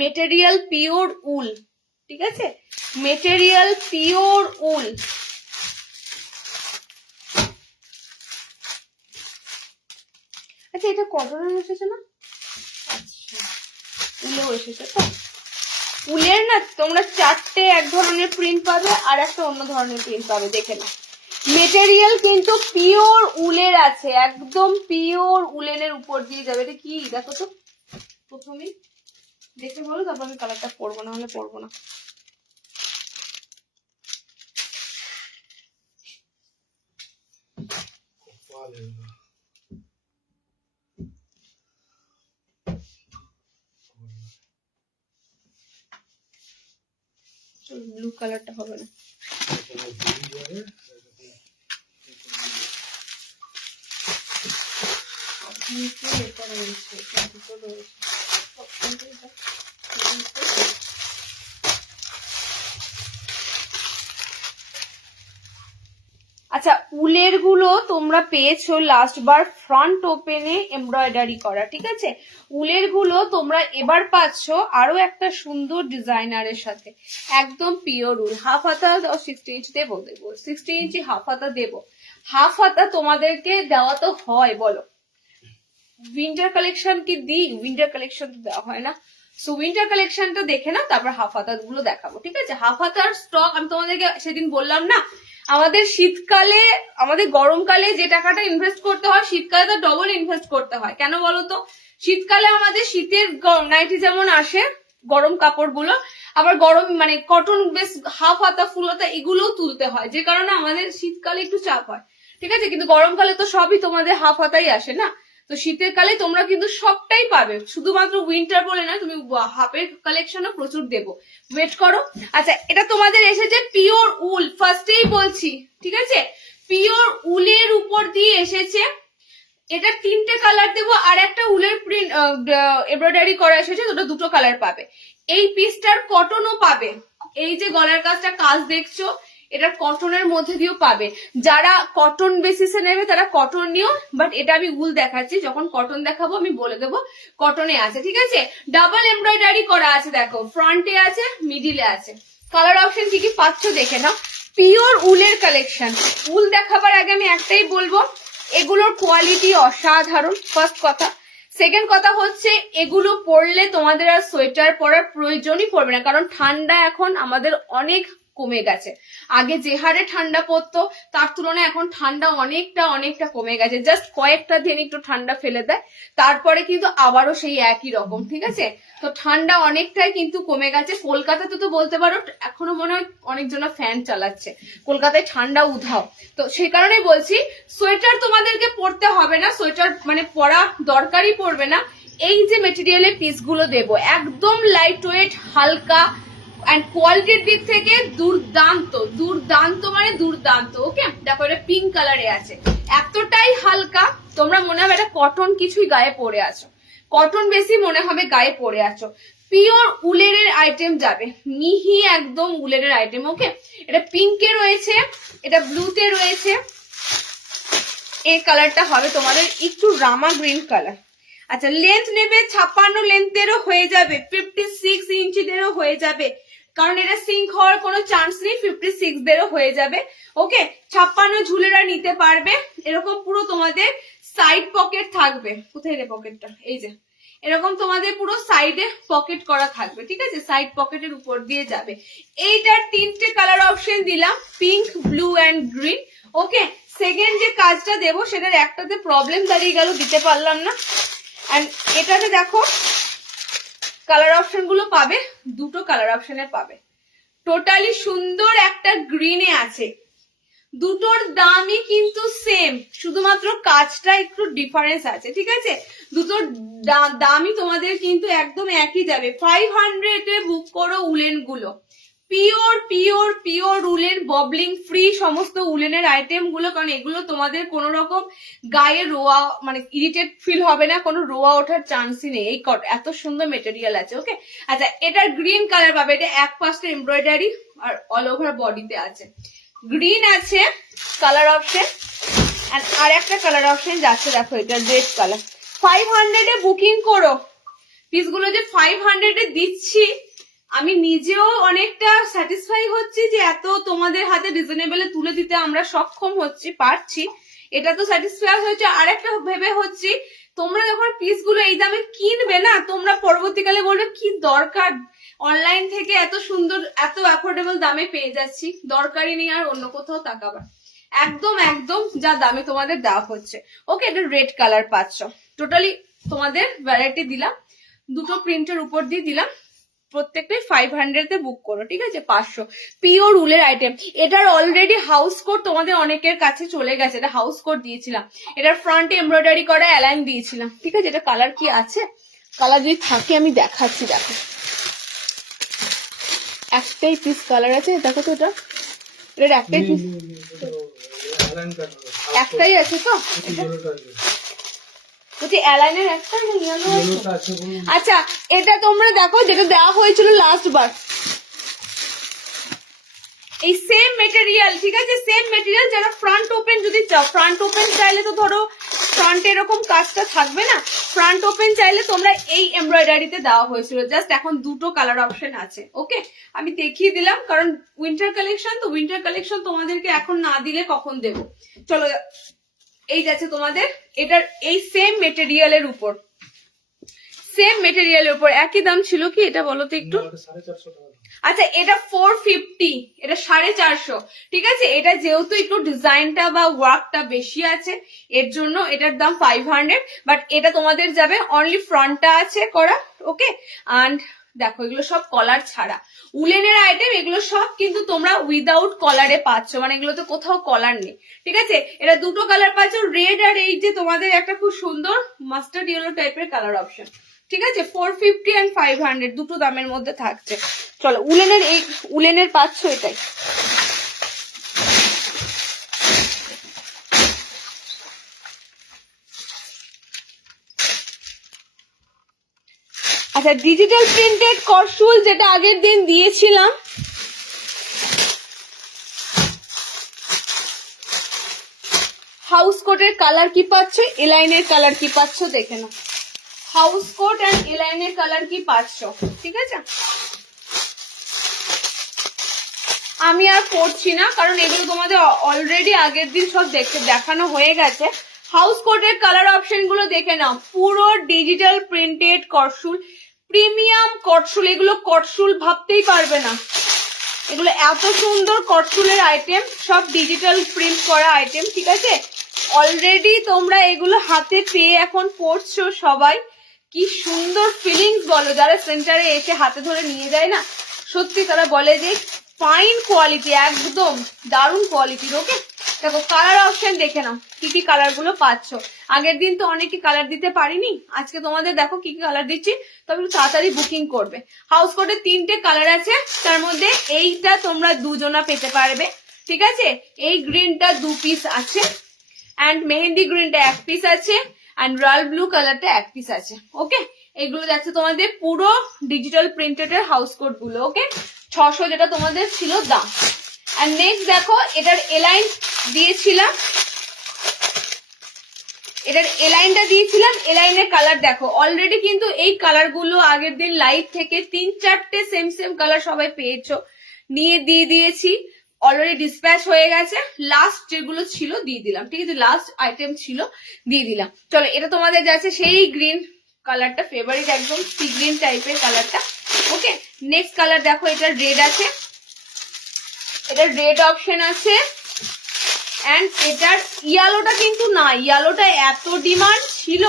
মেটেরিয়াল পিওর উল, ঠিক আছে? মেটেরিয়াল পিওর উল। আচ্ছা, এটা কটনের এসেছে না? আচ্ছা, উলেও এসেছে তো। উলের না তোমরা চারটে এক ধরনের প্রিন্ট পাবে আর একটা অন্য ধরনের প্রিন্ট পাবে, দেখে নাও। মেটেরিয়াল কিন্তু পিওর উলের আছে, একদম পিওর উলেনের উপর দিয়ে যাবে। এটা কি দেখো তো, প্রথমেই দেখে বলো, তারপর আমি কালারটা পরবো, না হলে পরবো না। ব্লু কালারটা হবে না, আচ্ছা আচ্ছা, উলের গুলো তোমরা পেয়েছো লাস্ট বার ফ্রন্ট ওপেনে এমব্রয়ডারি করা, ঠিক আছে? উলের গুলো তোমরা এবার পাচ্ছ আরো একটা সুন্দর ডিজাইনারের সাথে, একদম পিওর উল। হাফ হাতা 60 ইঞ্চ দেবো, 60 ইঞ্চি হাফ হাতা দেবো। হাফ হাতা তোমাদেরকে দেওয়া তো হয়, বলো উইন্টার কালেকশন কি দিই? উইন্টার কালেকশন তো দেওয়া হয় না। সো উইন্টার কালেকশনটা দেখে না, তারপর হাফ হাতা গুলো দেখাবো, ঠিক আছে? হাফ হাতার স্টক আমি তোমাদেরকে সেদিন বললাম না, আমাদের শীতকালে, আমাদের গরমকালে যে টাকাটা ইনভেস্ট করতে হয়, শীতকালে তো ডবল ইনভেস্ট করতে হয়। কেন বলতো? শীতকালে আমাদের শীতের নাইটি যেমন আসে, গরম কাপড়গুলো, আবার গরম মানে কটন বেশ হাফ হাতা ফুল হাতা এগুলোও তুলতে হয়, যে কারণে আমাদের শীতকালে একটু চাপ হয়, ঠিক আছে? কিন্তু গরমকালে তো সবই তোমাদের হাফ হাতাই আসে না। তো শীতের কালে তোমরা কিন্তু সবটাই পাবে, শুধুমাত্র উইন্টার বলে না, তুমি হাফের কালেকশনও প্রচুর দেবো, ওয়েট করো। আচ্ছা, এটা তোমাদের এসেছে পিওর উল, ফার্স্টেই বলছি, ঠিক আছে? পিওর উলের উপর দিয়ে এসেছে। এটা 3টে কালার দেবো, আর একটা উলের প্রিন্ট এমব্রয়ডারি করা এসেছে, দুটো কালার পাবে। এই পিসটার কটনও পাবে, এই যে গলার কাজটা কাজ দেখছো, এটা কটনের মধ্যে দিয়েও পাবে। যারা কটন বেসিসে নেবে তারা কটন নিও, বাট এটা আমি উল দেখাচ্ছি, যখন কটন দেখাবো আমি বলে দেবো কটনে আছে, ঠিক আছে? ডাবল এমব্রয়ডারি করা আছে, দেখো ফ্রন্টে আছে, মিডিলে আছে। কালার অপশন কি কি পাচ্ছ দেখে নাও। পিওর উলের কালেকশন। উল দেখাবার আগে আমি একটাই বলবো, এগুলোর কোয়ালিটি অসাধারণ, ফার্স্ট কথা। সেকেন্ড কথা হচ্ছে, এগুলো পরলে তোমাদের আর সোয়েটার পরার প্রয়োজনই পড়বে না, কারণ ঠান্ডা এখন আমাদের অনেক কমে গেছে। আগে যে হারে ঠান্ডা পড়তো তার তুলনায় এখন ঠান্ডা অনেকটা কমে গেছে। জাস্ট কয়েকটা দিন একটু ঠান্ডা ফেলে দেয়, তারপরে কিন্তু আবারও সেই একই রকম, ঠিক আছে? তো ঠান্ডা অনেকটাই কিন্তু কমে গেছে। কলকাতাতে তো বলতে পারো এখনো মনে হয় অনেকজন ফ্যান চালাচ্ছে, কলকাতায় ঠান্ডা উধাও। তো সেই কারণেই বলছি, সোয়েটার তোমাদেরকে পরতে হবে না, সোয়েটার মানে পরা দরকারই পড়বে না। এই যে মেটেরিয়ালের পিসগুলো দেবো, একদম লাইট ওয়েট, হালকা, এন্ড কোয়ালিটির দিক থেকে দুর্দান্ত মানে দুর্দান্ত। ওকে, দেখো এটা পিঙ্ক কালারে আছে, এতটাই হালকা তোমরা মনে হবে এটা কটন কিছুই গায়ে পরে আছো, কটন বেশি মনে হবে গায়ে পরে আছো। পিওর উলের আইটেম যাবে, মিহি একদম উলের আইটেম। ওকে, এটা পিঙ্কে রয়েছে, এটা ব্লুতে রয়েছে, এই কালারটা হবে তোমাদের একটু রামা গ্রিন কালার। আচ্ছা, লেন্থ নেবে 56 লেন্থেরও হয়ে যাবে, 56 ইঞ্চিদেরও হয়ে যাবে, কারণ এটা সিঙ্ক হওয়ার কোনো চান্স নেই, 56 দেরও হয়ে যাবে। ওকে, 56 ঝুলেরা নিতে পারবে। এরকম পুরো তোমাদের সাইড পকেট থাকবে, কোথায় রে পকেটটা, এই যে এরকম তোমাদের পুরো সাইডে পকেট করা থাকবে, ঠিক আছে? সাইড পকেটের উপর দিয়ে যাবে। এইটার 3টে কালার অপশন দিলাম, pink, blue and green. Okay, second যে কাজটা দেবো সেটার একটাতে প্রবলেম দাঁড়িয়ে গেল, দিতে পারলাম না। এন্ড এটাতে দেখো কালার অপশন গুলো পাবে, দুটো কালার অপশনে পাবে। টোটালি সুন্দর একটা গ্রিনে আছে, দুটোর দামই কিন্তু সেম, শুধুমাত্র কাজটা একটু ডিফারেন্স আছে, ঠিক আছে? দুটোর দামই তোমাদের কিন্তু একদম একই যাবে। 500 বুক করো উলেন গুলো, পিওর উলেন, ববলিং ফ্রি সমস্ত উলেনের আইটেম গুলো, কারণ এগুলো তোমাদের কোনো রকম গায়ে রোয়া মানে ইরিটেট ফিল হবে না, কোনো রোয়া ওঠার চান্সই নেই, এই এত সুন্দর মেটেরিয়াল আছে। ওকে, আচ্ছা, এটার গ্রিন কালার পাবে, এটা এক পাশটা এমব্রয়ডারি আর অল ওভার বডিতে আছে, গ্রিন আছে কালার অপশন। আর একটা কালার অপশন যাচ্ছে, দেখো এটা রেড কালার। 500 বুকিং করো, পিসগুলো যে 500 দিচ্ছি আমি নিজেও অনেকটা স্যাটিসফাই হচ্ছি যে এত তোমাদের হাতে রিজনেবলে তুলে দিতে আমরা সক্ষম হচ্ছি, পারছি, এটা তো স্যাটিসফাই হচ্ছে। আর একটা ভেবে হচ্ছি, তোমরা যখন পিসগুলো এই দামে কিনবে না, তোমরা পরবর্তীকালে বলবে কি দরকার, অনলাইন থেকে এত সুন্দর এত অ্যাফোর্ডেবল দামে পেয়ে যাচ্ছি, দরকারই নেই আর অন্য কোথাও তাকাবার। একদম যা দামে তোমাদের দেওয়া হচ্ছে। ওকে, এটা রেড কালার পাচ্ছ। টোটালি তোমাদের ভ্যারাইটি দিলাম, দুটো প্রিন্টের উপর দিয়ে দিলাম, প্রত্যেকটাই 500 বুক করো, ঠিক আছে? 500 পিওর উলের আইটেম। এটার অলরেডি হাউস কোড তোমাদের অনেকের কাছে চলে গেছে, এটা হাউস কোড দিয়েছিলাম, এটার ফ্রন্টে এমব্রয়ডারি করা অ্যালাইন দিয়েছিলাম, ঠিক আছে? এটা কালার কি আছে, কালার যদি থাকে আমি দেখাচ্ছি। দেখো একটাই পিস কালার আছে, দেখো তো এটার একটাই পিস, একটাই আছে তো, অ্যালাইনের একটা। আচ্ছা, এটা তোমরা দেখো যেটা দেওয়া হয়েছিল লাস্ট বার, এই সেম মেটেরিয়াল, ঠিক আছে, সেম মেটেরিয়াল। যারা ফ্রন্ট ওপেন যদি চাও, ফ্রন্ট ওপেন চাইলে তো ধরো ফ্রন্ট এরকম কাজটা থাকবে না, ফ্রন্ট ওপেন চাইলে তোমরা এই এমব্রয়ডারিতে দেওয়া হয়েছিল। জাস্ট এখন দুটো কালার অপশন আছে। ওকে, আমি দেখিয়ে দিলাম কারণ উইন্টার কালেকশন তো, উইন্টার কালেকশন তোমাদেরকে এখন না দিলে কখন দেবো। চলো, এই যাচ্ছে তোমাদের এটার এই সেম মেটেরিয়ালের উপর, সেম মেটেরিয়ালের উপর একই দাম ছিল কি এটা বলো তো একটু। আচ্ছা, এটা 450, এটা 450, ঠিক আছে। এটা যেহেতু একটু ডিজাইনটা বা ওয়ার্কটা বেশি আছে এর জন্য এটার দাম 500, বাট এটা তোমাদের যাবে অনলি ফ্রন্টটা আছে করা। ওকে, অ্যান্ড দেখো এগুলো সব কলার ছাড়া উলেনের আইটেম, এগুলো সব কিন্তু তোমরা উইদাউট কলারে পাচ্ছ, মানে এগুলোতে কোথাও কলার নেই, ঠিক আছে। এটা দুটো কালার পাচ্ছ, রেড আর এই যে তোমাদের একটা খুব সুন্দর মাস্টার্ড ইয়েলো টাইপের কালার অপশন, ঠিক আছে। 450 and 500 দুটো দামের মধ্যে থাকছে। চলো, উলেনের এই উলেনের পাচ্ছ এটাই। আচ্ছা, ডিজিটাল প্রিন্টেড করসুল যেটা আগের দিন দিয়েছিলাম, হাউস কোটের কালার কি পাচ্ছ, এলাইনের কালার কি পাচ্ছ দেখে নাও। হাউস কোট এন্ড এলাইনের কালার কি পাচ্ছ, ঠিক আছে। আমি আর পড়ছি না কারণ এগুলো তোমাদের অলরেডি আগের দিন সব দেখানো হয়ে গেছে। হাউস কোটের কালার অপশন গুলো দেখে নাও, পুরো ডিজিটাল প্রিন্টেড করসুল, প্রিমিয়াম করসুল। এগুলো করসুল ভাবতেই পারবে না, এগুলো এত সুন্দর করসুলের আইটেম, সব ডিজিটাল প্রিন্ট করা আইটেম, ঠিক আছে। অলরেডি তোমরা এগুলো হাতে পেয়ে এখন পড়ছো সবাই, কি সুন্দর ফিলিংস বলো। যারা সেন্টারে এসে হাতে ধরে নিয়ে যায় না, সত্যি তারা বলে যে ফাইন কোয়ালিটি, একদম দারুণ কোয়ালিটির। ওকে, দেখো কালার অপশন দেখে নাও কি কি কালার গুলো পাচ্ছ। আগের দিন তো অনেকে কালার দিতে পারিনি, আজকে তোমাদের দেখো কি কি কালার দিচ্ছি, তবে একটু তাড়াতাড়ি বুকিং করবে। হাউস কোটের 3টে কালার আছে, তার মধ্যে এইটা তোমরা দুজনা পেতে পারবে, ঠিক আছে। এই গ্রিনটা 2 পিস আছে, অ্যান্ড মেহেন্দি গ্রিনটা 1 পিস আছে, অ্যান্ড রয়্যাল ব্লু কালারটা 1 পিস আছে। ওকে, এগুলো যাচ্ছে তোমাদের পুরো ডিজিটাল প্রিন্টেড এর হাউস কোট গুলো। ওকে, 600 যেটা তোমাদের ছিল দাম। আর নেক্সট দেখো, এটার এলাইন দিয়েছিলাম, এটার এলাইনটা দিয়েছিলাম, এলাইনের কালার দেখো। অলরেডি কিন্তু এই কালার গুলো আগের দিন লাইভ থেকে 3-4টে সেম সেম কালার সবাই পেয়েছো, নিয়ে দিয়ে দিয়েছি, অলরেডি ডিসপ্যাচ হয়ে গেছে। লাস্ট যেগুলো ছিল দিয়ে দিলাম, ঠিক আছে, লাস্ট আইটেম ছিল দিয়ে দিলাম। চলো, এটা তোমাদের যাচ্ছে সেই গ্রিন কালারটা, ফেভারিট একদম সি গ্রিন টাইপের কালারটা। ওকে, নেক্সট কালার দেখো, এটা রেড আছে, এটা রেড অপশন আছে, এন্ড এটার ইয়েলোটা কিন্তু না, ইয়েলোটা এত ডিমান্ড ছিল,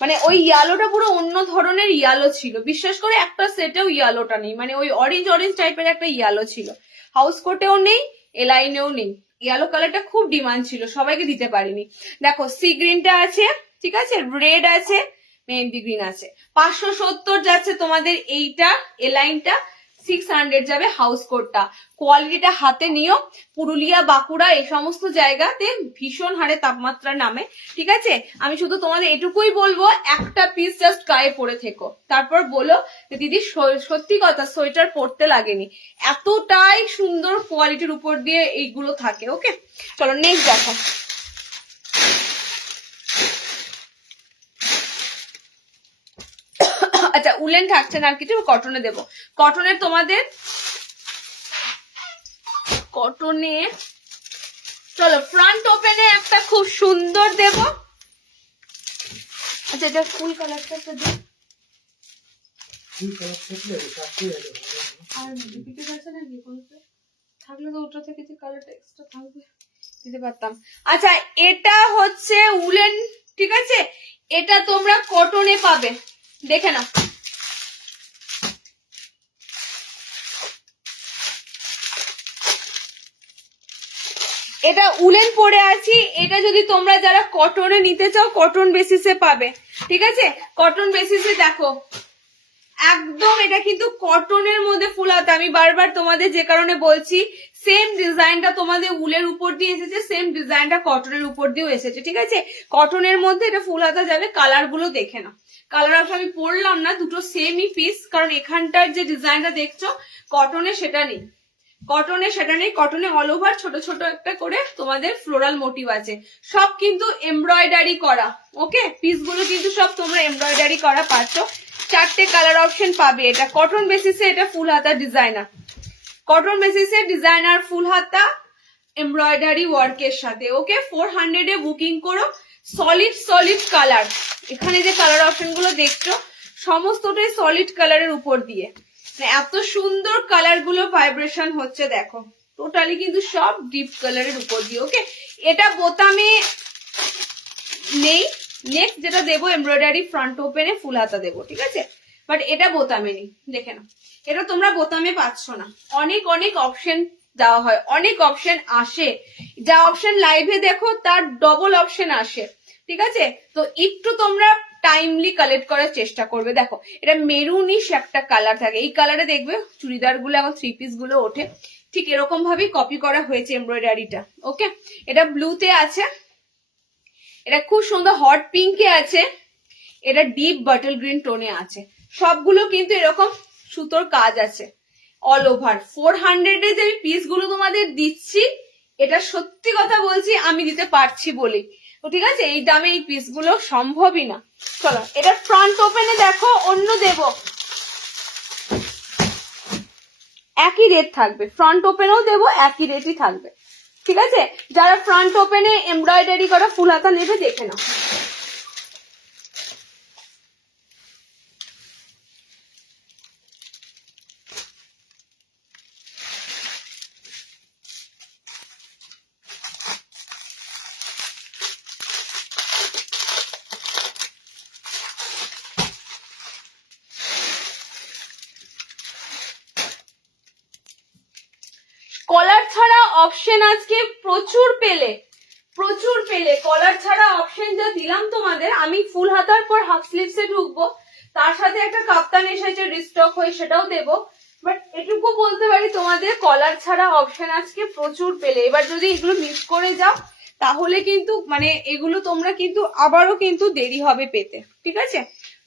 মানে ওই ইয়েলোটা পুরো অন্য ধরনের ইয়েলো ছিল, বিশ্বাস করে একটা সেটেও ইয়েলোটা নেই, মানে ওই অরেঞ্জ অরেঞ্জ টাইপের একটা ইয়েলো ছিল। হাউস কোটেও নেই, এলাইনেও নেই, ইয়েলো কালারটা খুব ডিমান্ড ছিল, সবাইকে দিতে পারিনি। দেখো সি গ্রিনটা আছে, ঠিক আছে, রেড আছে, মেহেন্দি গ্রিন আছে। 570 যাচ্ছে তোমাদের এইটা, এলাইনটা 600 যাবে হাউস কোটটা। কোয়ালিটিটা হাতে নিও, পুরুলিয়া বাঁকুড়া এই সমস্ত জায়গাতে ভীষণ হারে তাপমাত্রা নামে, ঠিক আছে। আমি শুধু তোমাদের এটুকুই বলবো, একটা পিস জাস্ট গায়ে পরে থেকো, তারপর বলো যে দিদি সত্যি কথা সোয়েটার পরতে লাগেনি, এতটাই সুন্দর কোয়ালিটির উপর দিয়ে এইগুলো থাকে। ওকে, চলো নেক্সট দেখো। আচ্ছা, উলেন থাকছে না আর কিছু, কটনে দেবো। কটনের তোমাদের কটনে, চলো ফ্রন্ট ওপেনে একটা খুব সুন্দর দেব। আচ্ছা, এটা ফুল কালারটা দিই, আর দিকে আছে না থাকলে তো ওটা থেকে যে কালারটা এক্সট্রা থাকবে দিতে পারতাম। আচ্ছা, এটা হচ্ছে উলেন, ঠিক আছে, এটা তোমরা কটনে পাবে, দেখে নাও। এটা উলেন পরে আছি, এটা যদি তোমরা যারা কটনে নিতে চাও কটন বেসিসে পাবে, ঠিক আছে। কটন বেসিসে দেখো একদম, এটা কিন্তু কটনের মধ্যে ফুল হাতা। আমি বারবার তোমাদের যে কারণে বলছি, সেম ডিজাইনটা তোমাদের উলের উপর দিয়ে এসেছে, সেম ডিজাইনটা কটনের উপর দিয়েও এসেছে, ঠিক আছে। কটনের মধ্যে এটা ফুল হাতা যাবে। কালার গুলো দেখে নাও, কালার আমি পরলাম না, দুটো সেমই পিস, কারণ এখানটার যে ডিজাইনটা দেখছো কটনে সেটা নেই, কটনে সেটা নেই, কটনে অল ওভার ছোট ছোট একটা করে তোমাদের ফ্লোরাল মোটিভ আছে, সব কিন্তু এমব্রয়ডারি করা। ওকে, পিসগুলো কিন্তু সব তোমরা এমব্রয়ডারি করা পাচ্ছ। 4টে কালার অপশন পাবে। এটা কটন বেসিসে, এটা ফুল হাতা ডিজাইনার, কটন বেসিসে ডিজাইনার ফুল হাতা এমব্রয়ডারি ওয়ার্কের সাথে। ওকে, 400 এ বুকিং করো। সলিড সলিড কালার, এখানে যে কালার অপশন গুলো দেখছো সমস্তটাই সলিড কালারের উপর দিয়ে, এত সুন্দর কালার গুলো ভাইব্রেশন হচ্ছে দেখো, টোটালি কিন্তু সব ডিপ কালারের উপর দিয়ে। ওকে, এটা বোতামে নেই, নেক্সট যেটা দেবো এমব্রয়ডারি ফ্রন্ট ওপেনে ফুল হাতা দেবো, ঠিক আছে, বাট এটা বোতামে নেই। দেখে নাও, এটা তোমরা বোতামে পাচ্ছ না। অনেক অনেক অপশন দেওয়া হয়, অনেক অপশন আসে, যা অপশন লাইভে দেখো তার ডবল অপশন আসে, ঠিক আছে। তো একটু তোমরা টাইমলি কালেক্ট করার চেষ্টা করবে। দেখো এটা মেরুনিশ একটা কালার থাকে, এই কালারে দেখবে চুড়িদার গুলো এবং 3 পিস গুলো ওঠে, ঠিক এরকম ভাবেই কপি করা হয়েছে এমব্রয়ডারিটা। ওকে, এটা ব্লুতে আছে, এটা খুব সুন্দর হট পিঙ্কে আছে, এটা ডিপ বটল গ্রিন টোনে আছে, সবগুলো কিন্তু এরকম সুতোর কাজ আছে অল ওভার। 400 এ যে আমি পিস গুলো তোমাদের দিচ্ছি, এটা সত্যি কথা বলছি আমি দিতে পারছি বলে, ঠিক আছে, এই দামে এই পিস গুলো সম্ভবই না। চলো এটা ফ্রন্ট ওপেনে দেখো, অন্য দেব, একই রেট থাকবে, ফ্রন্ট ওপেনেও দেবো একই রেটই থাকবে, ঠিক আছে। যারা ফ্রন্ট ওপেনে এমব্রয়ডারি করা ফুল হাতা নেবে দেখে নাও। কলার ছাড়া অপশন আজকে প্রচুর পেলে, প্রচুর পেলে। কলার ছাড়া অপশন যা দিলাম তোমাদের, আমি ফুল হাতার পর হাফ স্লিভসে ঢুকবো, তার সাথে একটা কাপ্তান এসেছে রিস্টক হয়ে, সেটাও দেবো, বাট এটুকু বলতে পারি তোমাদের কলার ছাড়া অপশন আজকে প্রচুর পেলে। এবার যদি এগুলো মিস করে যাও তাহলে কিন্তু মানে এগুলো তোমরা কিন্তু আবারও কিন্তু দেরি হবে পেতে, ঠিক আছে।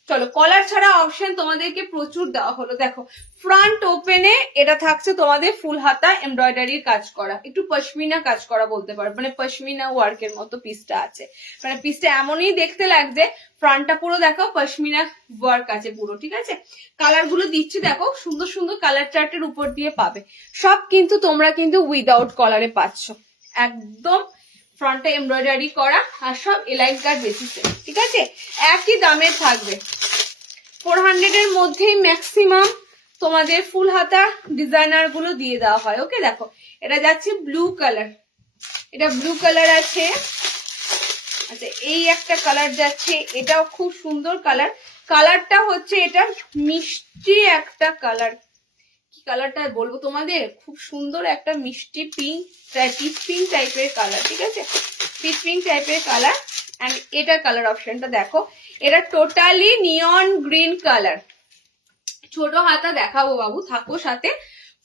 চলো কলার ছাড়া অপশন তোমাদেরকে প্রচুর দেওয়া হলো। দেখো ফ্রন্ট ওপেনে এটা থাকছে তোমাদের ফুল হাতা এমব্রয়ডারির কাজ করা, একটু পশমিনা কাজ করা বলতে পারো, মানে পশমিনা ওয়ার্কের মতো পিসটা আছে, মানে পিসটা এমনই দেখতে লাগছে। ফ্রন্টটা পুরো দেখো পশমিনা ওয়ার্ক আছে পুরো, ঠিক আছে। কালার গুলো দিচ্ছি দেখো, সুন্দর সুন্দর কালার চার্টের উপর দিয়ে পাবে, সব কিন্তু তোমরা কিন্তু উইদাউট কলারে পাচ্ছ, একদম ফ্রন্টে এমব্রয়ডারি করা, আর সব এলাইট গার্ড বেসিসে, ঠিক আছে, একই দামে থাকবে। 400 এর মধ্যেই ম্যাক্সিমাম তোমাদের ফুল হাতা ডিজাইনার গুলো দিয়ে দেওয়া হয়। ওকে, দেখো এটা যাচ্ছে ব্লু কালার, এটা ব্লু কালার আছে, আচ্ছা এই একটা কালার যাচ্ছে, এটাও খুব সুন্দর কালার, কালারটা হচ্ছে এটা মিষ্টি একটা কালার, কি কালারটা বলবো তোমাদের, খুব সুন্দর একটা মিষ্টি পিঙ্ক, পিচ পিঙ্ক টাইপের কালার, ঠিক আছে, পিচ পিঙ্ক টাইপের কালার। এন্ড এটার কালার অপশনটা দেখো, এটা টোটালি নিয়ন গ্রিন কালার। ছোট হাতা দেখাবো বাবু, থাকো সাথে,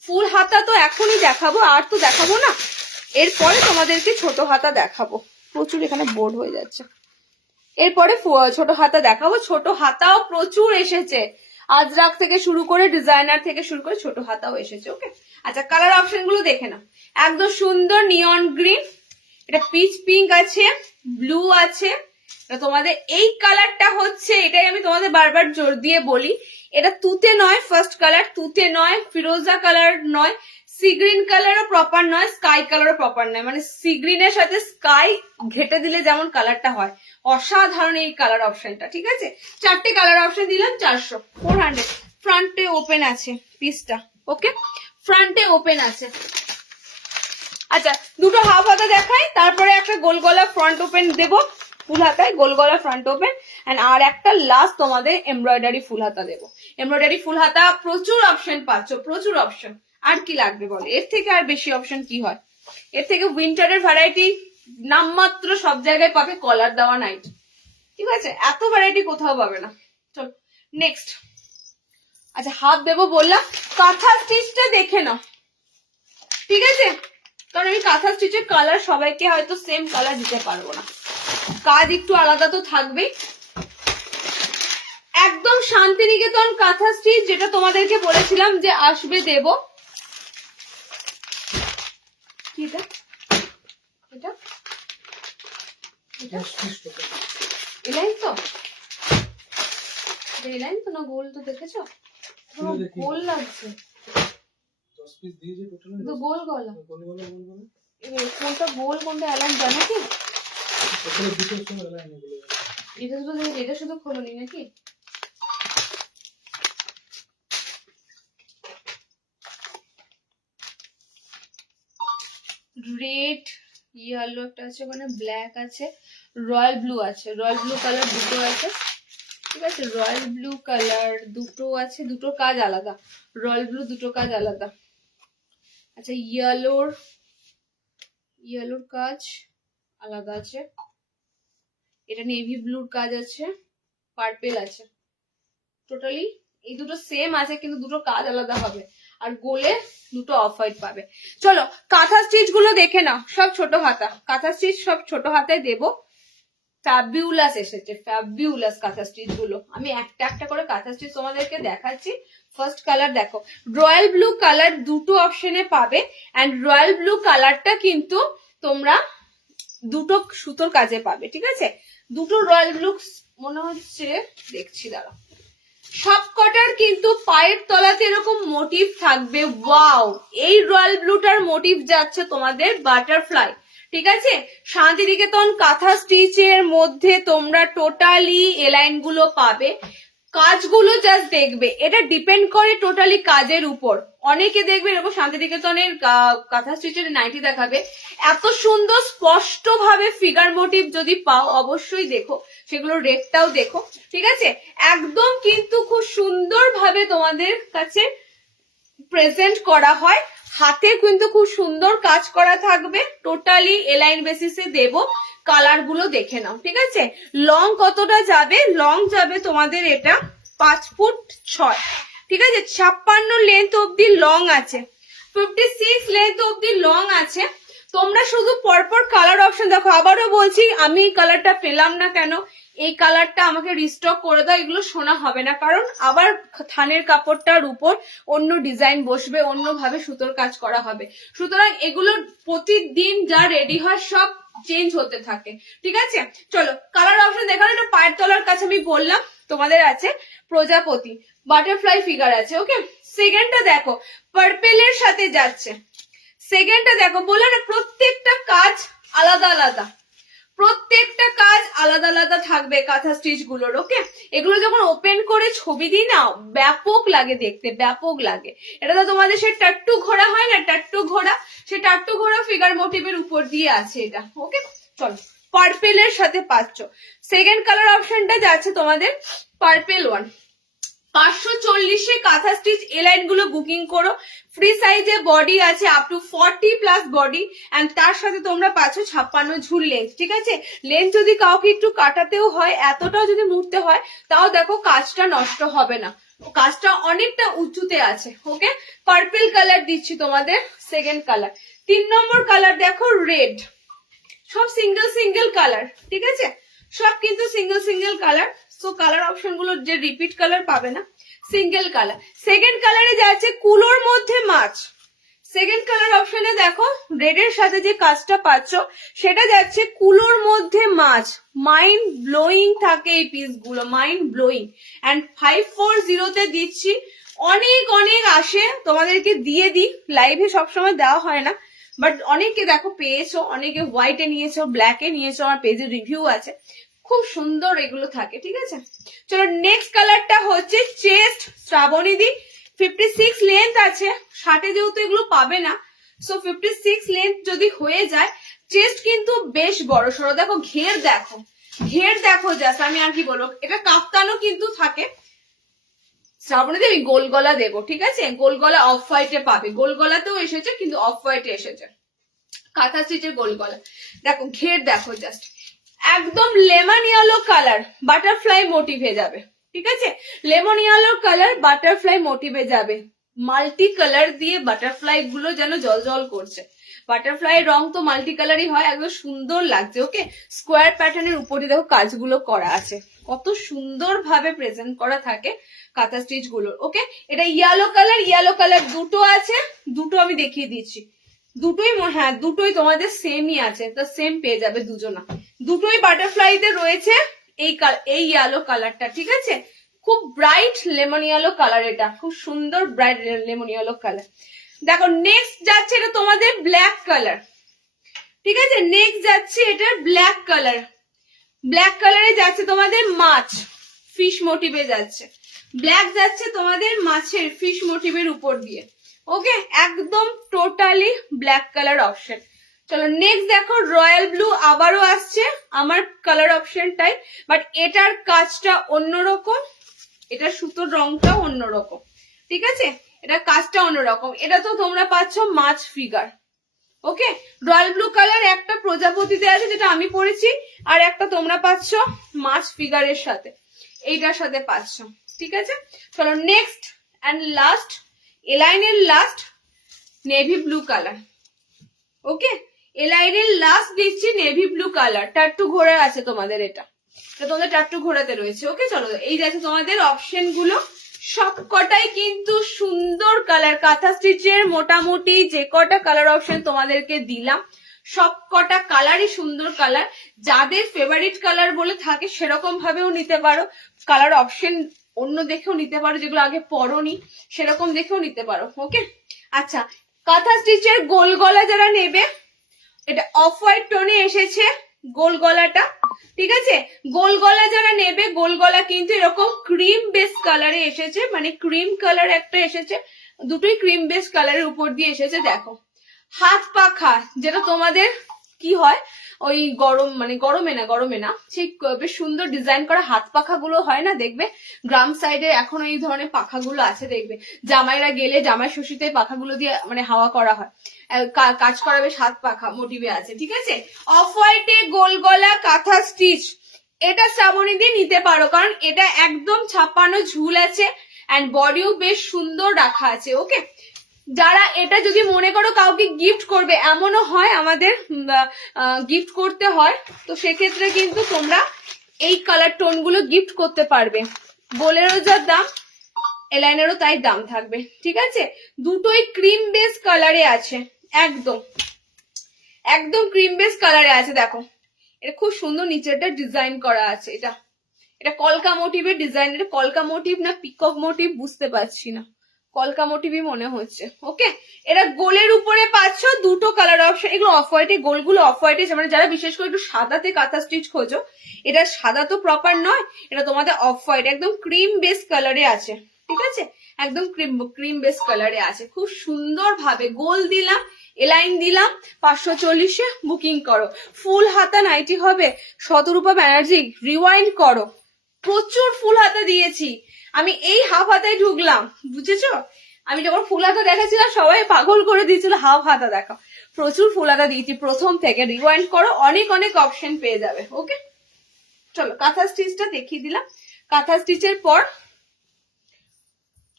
ফুল হাতা তো এখনই দেখাবো, আর তো দেখাবো না, এরপরে তোমাদেরকে ছোট হাতা দেখাবো, প্রচুর এখানে বোর্ড হয়ে যাচ্ছে, এরপরে ছোট হাতা দেখাবো। ছোট হাতাও প্রচুর এসেছে, আজরাক থেকে শুরু করে ডিজাইনার থেকে শুরু করে ছোট হাতাও এসেছে। ওকে, আচ্ছা কালার অপশন গুলো দেখে নাও, একদম সুন্দর নিয়ন গ্রিন, এটা পিচ পিঙ্ক আছে, ব্লু আছে, তোমাদের এই কালারটা হচ্ছে, এটাই আমি তোমাদের বারবার জোর দিয়ে বলি, এটা তুতে নয়, ফার্স্ট কালার তুতে নয়, ফিরোজা কালার নয়, সি গ্রিন কালারও প্রপার নয়, স্কাই কালারও প্রপার নয়, মানে সি গ্রিনের সাথে স্কাই ঘেটে দিলে যেমন কালারটা হয়, অসাধারণ এই কালার অপশনটা, ঠিক আছে। 4টে কালার অপশন দিলাম 400, 400। ফ্রন্টে ওপেন আছে পিসটা, ওকে, ফ্রন্টে ওপেন আছে। আচ্ছা দুটো হাফ হাতা দেখাই, তারপরে একটা গোল গলা ফ্রন্ট ওপেন দেবো, ফুল হাতায় গোল গলা ফ্রন্ট ওপেন, এন্ড আর একটা লাস্ট তোমাদের এমব্রয়ডারি ফুল হাতা দেবো। এমব্রয়ডারি ফুল হাতা প্রচুর অপশন পাচ্ছ, প্রচুর অপশন, আর কি লাগবে বলো, এর থেকে আর বেশি অপশন কি হয়, এর থেকে উইন্টারের ভ্যারাইটি নামমাত্র সব জায়গায় পাবে, কলার দেওয়া নাইট, ঠিক আছে, এত ভ্যারাইটি কোথাও পাবে না। চল নেক্সট, আচ্ছা হাফ দেবো বললাম, কাঁথা স্টিচটা দেখে নাও, ঠিক আছে, কারণ আমি কাঁথা স্টিচের কালার সবাইকে হয়তো সেম কালার দিতে পারবো না, কাজ একটু আলাদা তো থাকবেই। একদম শান্তিনিকেতন কাঁথা স্টিচ, যেটা তোমাদেরকে বলেছিলাম যে আসবে দেব, কি এটা? এটা এলাইন তো, এলাইন তো না গোল? তো দেখেছো গোল লাগছে, তো গোল গলা। কোনটা গোল কোনটা এলাইন জানো কি? এটা শুধু খোলনি নাকি? রেড ইয়েলো একটা আছে, ওখানে ব্ল্যাক আছে, রয়্যাল ব্লু আছে, রয়্যাল ব্লু কালার দুটো আছে, ঠিক আছে? রয়্যাল ব্লু কালার দুটো আছে, দুটোর কাজ আলাদা, রয়্যাল ব্লু দুটো কাজ আলাদা। আচ্ছা ইয়েলোর কাজ আলাদা আছে, এটা নেভি ব্লুর কাজ আছে, পার্পেল আছে। টোটালি এই দুটো সেম আছে কিন্তু দুটো কাজ আলাদা হবে, আর গোলে দুটো অফ হোয়াইট পাবে। চলো কাঁথা স্টিচ গুলো দেখে নাও, সব ছোট হাতা কাঁথা স্টিচ, সব ছোট হাতায় দেবো। ফ্যাবিউলাস এসেছে, ফ্যাবিউলাস কাঁথা স্টিচ গুলো। আমি একটা একটা করে কাঁথা স্টিচ তোমাদেরকে দেখাচ্ছি। ফার্স্ট কালার দেখো, রয়্যাল ব্লু কালার দুটো অপশনে পাবে, এন্ড রয়্যাল ব্লু কালারটা কিন্তু তোমরা দুটো সুতোর কাজে পাবে, ঠিক আছে? দুটো রয়্যাল ব্লু মনে হচ্ছে, দেখছি দাঁড়া। সবকটার কিন্তু পায়ের তলাতে এরকম মোটিভ থাকবে। ওয়াও, এই রয়্যাল ব্লুটার মোটিভ যাচ্ছে তোমাদের বাটারফ্লাই, ঠিক আছে? শান্তিনিকেতন কাঁথা স্টিচের মধ্যে তোমরা টোটালি এলাইন গুলো পাবে। কাজগুলো জাস্ট দেখবে, এটা ডিপেন্ড করে টোটালি কাজের উপর। অনেকে দেখবে এরকম শান্তিনিকেতনের কাঁথা স্টিচের নাইটি দেখাবে, এত সুন্দর স্পষ্ট ভাবে ফিগার মোটিভ যদি পাও অবশ্যই দেখো, সেগুলোর রেটটাও দেখো, ঠিক আছে? একদম কিন্তু খুব সুন্দর ভাবে তোমাদের কাছে প্রেজেন্ট করা হয়। হাতে কিন্তু খুব সুন্দর কাজ করা থাকবে, টোটালি এলাইন বেসিসে দেব। কালার গুলো দেখে নাও, ঠিক আছে? লং কতটা যাবে? লং যাবে তোমাদের এটা 5 ফুট 6, ঠিক আছে? 56 লেন্থ অব্দি লং আছে, 56 লেন্থ অব্দি লং আছে। তোমরা শুধু পরপর কালার অপশন দেখো। আবারও বলছি, আমি এই কালারটা পেলাম না কেন, এই কালারটা আমাকে রিস্টক করে দাও, এগুলো শোনা হবে না, কারণ আবার থানের কাপড়টার উপর অন্য ডিজাইন বসবে, অন্যভাবে সুতোর কাজ করা হবে। সুতরাং এগুলো প্রতিদিন যা রেডি হয় সব চেঞ্জ হতে থাকে, ঠিক আছে? চলো কালার অপশন দেখানো। এটা পায়ের তলার কাছে আমি বললাম তোমাদের আছে প্রজাপতি, বাটারফ্লাই ফিগার আছে, ওকে? সেকেন্ডটা দেখো, পার্পেলের সাথে যাচ্ছে। সেকেন্ডটা দেখো, বললাম না প্রত্যেকটা কাজ আলাদা আলাদা, প্রত্যেকটা কাজ আলাদা আলাদা থাকবে কাঁথা স্টিচ গুলোর, ওকে? এগুলো যখন ওপেন করে ছবি দিই না, ব্যাপক লাগে দেখতে, ব্যাপক লাগে। এটা তো তোমাদের সে টাট্টু ঘোড়া হয় না, টাট্টু ঘোড়া, সে টাট্টু ঘোড়া ফিগার মোটিভের উপর দিয়ে আছে এটা, ওকে? চলো পার্পেলের সাথে পাচ্ছ। সেকেন্ড কালার অপশনটা যাচ্ছে তোমাদের পার্পেল ওয়ান। 540 কাঁথা স্টিচ এলাইন গুলো বুকিং করো। ফ্রি সাইজে বডি আছে আপ টু 40+ বডি, এন্ড তার সাথে তোমরা পাচ্ছ 56 ঝুল লেন্থ, ঠিক আছে? লেন্থ যদি কাউকে একটু কাটাতেও হয়, এতটাও যদি মুড়তে হয়, তাও দেখো কাজটা নষ্ট হবে না, কাজটা অনেকটা উঁচুতে আছে, ওকে? পার্পল কালার দিচ্ছি তোমাদের সেকেন্ড কালার। 3 নম্বর কালার দেখো রেড, সব সিঙ্গেল সিঙ্গেল কালার, ঠিক আছে? সব কিন্তু single single colour. So colour option গুলো যে রিপিট কালার পাবে না, সিঙ্গেল কালার। সেকেন্ড কালারে যাচ্ছে কুলোর মধ্যে মাছ। সেকেন্ড কালার অপশনে দেখো রেড এর সাথে যে কাজটা পাচ্ছ সেটা যাচ্ছে কুলোর মধ্যে মাছ। মাইন্ড ব্লোয়িং থাকে এই পিস গুলো, মাইন্ড ব্লোয়িং। এন্ড 540 তে দিচ্ছি। অনেক অনেক আসে, তোমাদেরকে দিয়ে দিই, লাইভে সবসময় দেওয়া হয় না, বাট অনেকে দেখো পেয়েছো, অনেকে হোয়াইটে নিয়েছো, ব্ল্যাকে নিয়েছো, আমার পেজে রিভিউ আছে, খুব সুন্দর এগুলো থাকে, ঠিক আছে? চলো নেক্সট কালারটা হচ্ছে চেস্ট শ্রাবণী দি। 56 লেন্থ আছে, 60 যেহেতু এগুলো পাবে না, সো 56 লেন্থ যদি হয়ে যায়, চেস্ট কিন্তু বেশ বড় সড়ো। দেখো ঘের দেখো, ঘের দেখো, জাস্ট আমি আর কি বলবো, এটা কাফতানও কিন্তু থাকে। শ্রাবণী দেবী গোল গলা দেবো, ঠিক আছে? গোল গলা অফ হোয়াইটে পাবে, গোল গলাতেও এসেছে কিন্তু অফ হোয়াইটে এসেছে, কাঁথা স্টিচের গোল গলা। দেখো ঘের দেখো, জাস্ট একদম লেমন ইয়েলো কালার বাটারফ্লাই মোটিভে যাবে, ঠিক আছে? লেমন ইয়েলো কালার বাটারফ্লাই মোটিভে যাবে, মাল্টি কালার দিয়ে বাটারফ্লাই গুলো যেন জল জল করছে। বাটারফ্লাই রং তো মাল্টি কালারই হয়, একদম সুন্দর লাগছে, ওকে? স্কোয়ার প্যাটার্নের উপরে দেখো কাজগুলো করা আছে, কত সুন্দর ভাবে প্রেজেন্ট করা থাকে কাঁথা স্টিচ গুলোর, ওকে? এটা ইয়েলো কালার দুটো আছে, দুটো আমি দেখিয়ে দিচ্ছি। দুটোই হ্যাঁ দুটোই তোমাদের সেমই আছে, তো সেম পেয়ে যাবে দুজনা। দুটোই বাটারফ্লাইতে রয়েছে এই ইয়েলো কালারটা, ঠিক আছে? খুব ব্রাইট লেমন ইয়েলো কালার, এটা খুব সুন্দর ব্রাইট লেমন ইয়েলো কালার। দেখো নেক্সট যাচ্ছে এটা তোমাদের ব্ল্যাক কালার, ঠিক আছে? নেক্সট যাচ্ছে এটা ব্ল্যাক কালার। ব্ল্যাক কালারে যাচ্ছে তোমাদের মাছ, ফিশ মোটিভে যাচ্ছে। ব্ল্যাক যাচ্ছে তোমাদের মাছের ফিশ মোটিভের উপর দিয়ে। ওকে, একদম টোটালি ব্ল্যাক কালার অপশন। চলো নেক্সট দেখো রয়্যাল ব্লু আবারও আসছে আমার কালার অপশনটাই, বাট এটার কাজটা অন্যরকম, এটার সুতোর রংটাও অন্যরকম, ঠিক আছে? এটা কাজটা অন্যরকম। এটা তো তোমরা পাচ্ছ মাছ ফিগার। ওকে, রয়্যাল ব্লু কালার একটা প্রজাপতিতে আছে যেটা আমি পরেছি, আর একটা তোমরা পাচ্ছ মাছ ফিগারের সাথে, এইটার সাথে পাচ্ছ, ঠিক আছে? চলো নেক্সট অ্যান্ড লাস্ট, এলাইনের last navy blue colour. Okay, এলাইনের লাস্ট দিচ্ছি নেভি ব্লু কালার, টাট্টু ঘোড়া আছে তোমাদের, এটা তোমাদের টাট্টু ঘোড়াতে রয়েছে। ওকে, চলো এই যাচ্ছে তোমাদের অপশন গুলো, সবকটাই কিন্তু সুন্দর কালার। কাঁথা স্টিচের মোটামুটি যে কটা কালার অপশন তোমাদেরকে দিলাম সব কটা কালারই সুন্দর কালার। যাদের ফেভারিট কালার বলে থাকে সেরকম ভাবেও নিতে পারো, কালার অপশন অন্য দেখেও নিতে পারো, যেগুলো আগে পরোনি সেরকম দেখেও নিতে পারো। ওকে, আচ্ছা কাঁথা স্টিচের গোল গলা যারা নেবে, এটা অফ হোয়াইট টোনে এসেছে গোল গলাটা, ঠিক আছে? গোল গলা যারা নেবে, গোল গলা কিন্তু এরকম ক্রিম বেস কালারে এসেছে, মানে ক্রিম কালার একটা এসেছে, দুটোই ক্রিম বেস কালারের উপর দিয়ে এসেছে। দেখো হাত পাখা, যেটা তোমাদের কি হয় ওই গরমে না সেই বেশ সুন্দর ডিজাইন করা হাত পাখা গুলো হয় না, দেখবে গ্রাম সাইডে এখন এই ধরনের পাখাগুলো আছে, দেখবে জামাইরা গেলে জামাই ষষ্ঠীতে পাখাগুলো দিয়ে মানে হাওয়া করা হয়, কাজ করা বেশ হাত পাখা মোটিভে আছে, ঠিক আছে? অফ হোয়াইটে গোল গলা কাঁথা স্টিচ, এটা শ্রাবণী দিয়ে নিতে পারো, কারণ এটা একদম ছাপানো ঝুল আছে অ্যান্ড বডিও বেশ সুন্দর রাখা আছে। ওকে, যারা এটা যদি মনে করো কাউকে গিফট করবে, এমনও হয় আমাদের গিফট করতে হয়, তো সেক্ষেত্রে কিন্তু তোমরা এই কালার টোন গুলো গিফট করতে পারবে। বোলেরো যার দাম, এলাইনেরও তাই দাম থাকবে, ঠিক আছে? দুটোই ক্রিম বেস কালারে আছে, একদম একদম ক্রিম বেস কালারে আছে। দেখো এটা খুব সুন্দর নিচেরটা ডিজাইন করা আছে, এটা কলকা মোটিভের ডিজাইন। এটা কলকা মোটিভ না পিকক মোটিভ বুঝতে পারছি না, কলকা মোটিভই মনে হচ্ছে। ওকে, এটা গোলের উপরে পাচ্ছ দুটো কালার অপশন, এগুলো অফ হোয়াইটে, গোলগুলো অফ হোয়াইটে, মানে যারা বিশেষ করে একটু সাদাতে কাঁথা স্টিচ খোঁজো, এটা সাদা তো প্রপার নয়, এটা তোমাদের অফ হোয়াইট একদম ক্রিম বেস কালারে আছে, ঠিক আছে? একদম ক্রিম বেস কালারে আছে, খুব সুন্দর ভাবে গোল দিলাম, এলাইন দিলাম। 540-এ বুকিং করো। ফুল হাতা নাইটি হবে, শতরূপা ব্যানার্জি রিওয়াইন্ড করো, প্রচুর ফুল হাতা দিয়েছি আমি, এই হাফ হাতায় ঢুকলাম, বুঝেছো? আমি যখন ফুল হাতা দেখাচ্ছিলাম সবাই পাগল করে দিয়েছিল হাফ হাতা দেখা, প্রচুর ফুল হাতা দিয়েছি প্রথম থেকে, রিওয়াইন্ড করো, অনেক অনেক অপশন পেয়ে যাবে। ওকে, চলো কাঁথা স্টিচটা দেখিয়ে দিলাম। কাঁথা স্টিচের পর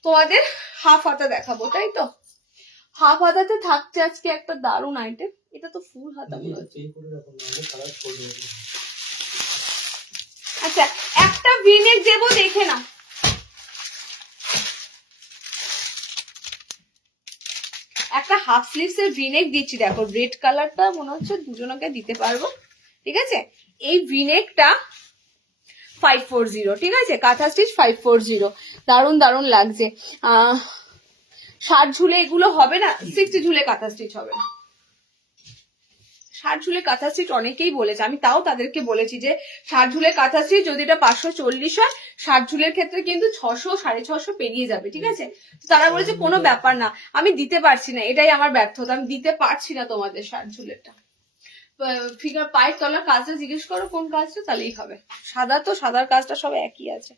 তোমাদের হাফ হাতা দেখাবো, তাই তো? হাফ হাতাতে থাকছে আজকে একটা দারুণ আইটেম, এটা তো ফুল হাতা মনে হচ্ছে। আচ্ছা একটা ভিনেক দেবো, দেখে না, একটা হাফ স্লিভস এর ভিনেক দিচ্ছি। দেখো রেড কালারটা মনে হচ্ছে দুজনকে দিতে পারবো, ঠিক আছে? এই ভিনেকটা 540, ঠিক আছে? কাঁথা স্টিচ 540, দারুণ দারুণ লাগছে। 60 ঝুলে এগুলো হবে না, 60 ঝুলে কাঁথা স্টিচ হবে না। 60 ঝুলে কাঁথা স্টিচ অনেকেই বলেছে, আমি তাও তাদেরকে বলেছি যে 60 ঝুলে কাঁথা স্টিচ যদি এটা 540 হয়, 60 ঝুলের ক্ষেত্রে কিন্তু 600 650 পেরিয়ে যাবে, ঠিক আছে? তারা বলেছে কোনো ব্যাপার না, আমি দিতে পারছি না, এটাই আমার ব্যর্থতা, আমি দিতে পারছি না তোমাদের 60 ঝুলেরটা। ফিগার পায়ের তলার কাজটা জিজ্ঞেস করো কোন কাজটা, তাহলেই হবে। সাদা তো সাদার কাজটা সব একই আছে,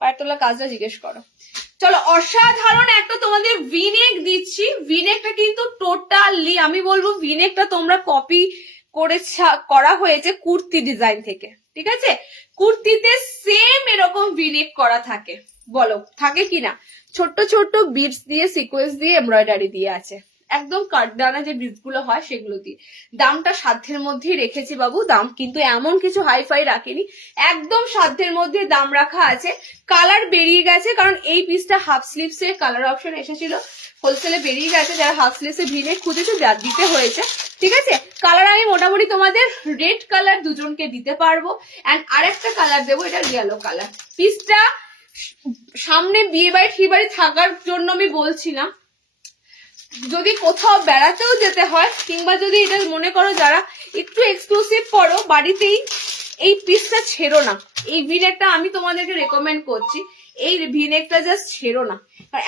পায়ের তলার কাজটা জিজ্ঞেস করো। চলো অসাধারণ একটা তোমাদের ভিনেক দিচ্ছি। ভিনেকটা কিন্তু টোটালি আমি বলবো ভিনেকটা তোমরা কপি করে করা হয়েছে কুর্তি ডিজাইন থেকে, ঠিক আছে? কুর্তিতে সেম এরকম ভিনেক করা থাকে, বলো থাকে কিনা? ছোট্ট ছোট্ট বিটস দিয়ে সিকোয়েন্স দিয়ে এমব্রয়ডারি দিয়ে আছে, একদম কাঠদানা যে বীজগুলো হয় সেগুলো দিয়ে। দামটা সাধ্যের মধ্যেই রেখেছি বাবু, দাম কিন্তু এমন কিছু হাইফাই রাখিনি, একদম সাধ্যের মধ্যে দাম রাখা আছে। কালার বেরিয়ে গেছে, কারণ এই পিসটা হাফ স্লিভস এর কালার অপশন এসেছিল, হোলসেলে বেরিয়ে গেছে। যারা হাফ স্লিভস এ ভিনে খুঁজেছে দিতে হয়েছে, ঠিক আছে। কালার আমি মোটামুটি তোমাদের রেড কালার দুজনকে দিতে পারবো, অ্যান্ড আরেকটা কালার দেবো, এটা ইয়েলো কালার। পিসটা সামনে বিয়ে বাড়ি ঠিক বাড়ি থাকার জন্য আমি বলছি না, যদি কোথাও বেড়াতেও যেতে হয়, কিংবা যদি এটা মনে করো যারা একটু এক্সক্লুসিভ করো বাড়িতেই, এই পিসটা ছেড়ো না। এই ভিনেকটা আমি তোমাদেরকে রেকমেন্ড করছি, এই ভিনেকটা জাস্ট ছেড়ো না।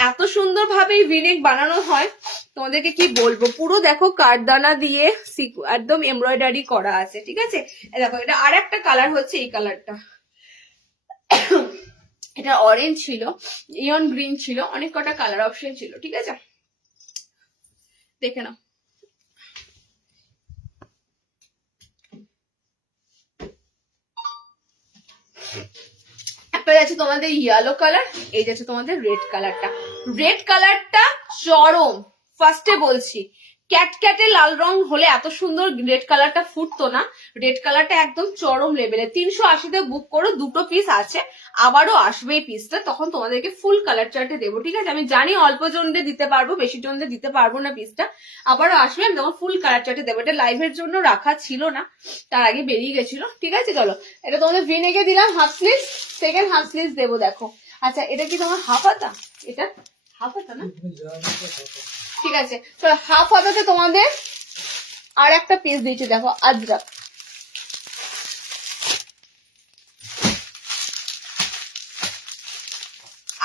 এত সুন্দর ভাবে এই ভিনেক বানানো হয়, তোমাদেরকে কি বলবো। পুরো দেখো কাঠদানা দিয়ে একদম এমব্রয়ডারি করা আছে, ঠিক আছে। দেখো এটা আর একটা কালার হচ্ছে এই কালারটা, এটা অরেঞ্জ ছিল, ইয়ন গ্রিন ছিল, অনেক কটা কালার অপশন ছিল, ঠিক আছে। দেখে নাও, একটা যাচ্ছে তোমাদের ইয়েলো কালার, এই যাচ্ছে তোমাদের রেড কালারটা। রেড কালারটা চরম, ফার্স্টে বলছি ক্যাটক্যাটে লাল রং হলে এত সুন্দর রেড কালারটা ফুটতো না। রেড কালারটা একদম চরম লেভেলে। 380-তে বুক করো, দুটো পিস আছে, আবারও আসবে এই পিসটা, তখন তোমাদেরকে ফুল কালার চার্টে দেবো, ঠিক আছে। আমি জানি অল্প জনদের দিতে পারবো, বেশি জনদের দিতে পারবো না পিসটা, আবারও আসবে, আমি তখন ফুল কালার চার্টে দেবো। এটা লাইভের জন্য রাখা ছিল না, তার আগে বেরিয়ে গেছিল, ঠিক আছে। চলো, এটা তোমাদের ভিনেকে দিলাম half sleeve, second half sleeve দেবো, দেখো। আচ্ছা, এটা কি তোমার হাফ হাতা? এটা হাফ হাতা না, ঠিক আছে। চলো, হাফ হাতাতে তোমাদের আর একটা পিস দিয়েছি, দেখো আজরাক।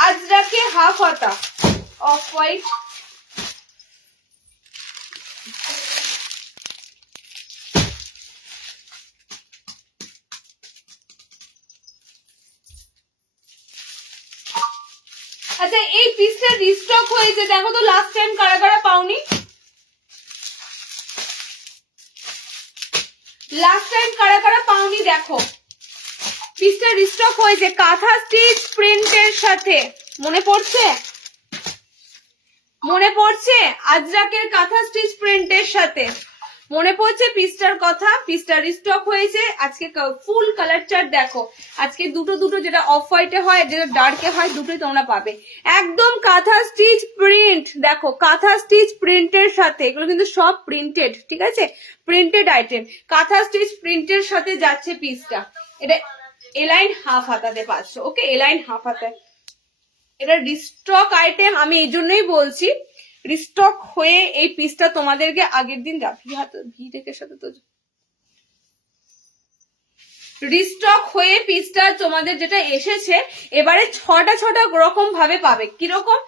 আজরাকে হাফ হাতা, অফ হোয়াইট, আচ্ছা এই পিসটা রিস্টক হয়েছে, দেখো তো লাস্ট টাইম কারা কারা পাওনি। লাস্ট টাইম কারা কারা পাওনি দেখো, পিসটা রিস্টক হয়েছে কাঁথা স্টিচ প্রিন্টের সাথে। মনে পড়ছে? মনে পড়ছে আজরাকের কাঁথা স্টিচ প্রিন্টের সাথে, মনে পড়ছে পিসটার কথা। পিসটা রিস্টক হয়েছে আজকে, ফুল কালার চার্ট দেখো। আজকে দুটো দুটো, যেটা অফ হোয়াইটে হয়, যেটা ডার্কে হয়, দুটোই তোমরা পাবে। একদম কাঁথা স্টিচ প্রিন্ট, দেখো কাঁথা স্টিচ প্রিন্টের সাথে, এগুলো কিন্তু সব প্রিন্টেড, ঠিক আছে, প্রিন্টেড আইটেম। কাঁথা স্টিচ প্রিন্টের সাথে যাচ্ছে পিসটা। এটা এলাইন হাফ হাতাতে পাচ্ছ, ওকে, এলাইন হাফ হাতে। এটা রিস্টক আইটেম, আমি এই জন্যই বলছি রিস্টক হয়ে এই পিসটা তোমাদেরকে আগের দিন ভিটেকের সাথে তো রিস্টক হয়ে পিসটা তোমাদের যেটা এসেছে, এবারে ছটা রকম ভাবে পাবে। কিরকম?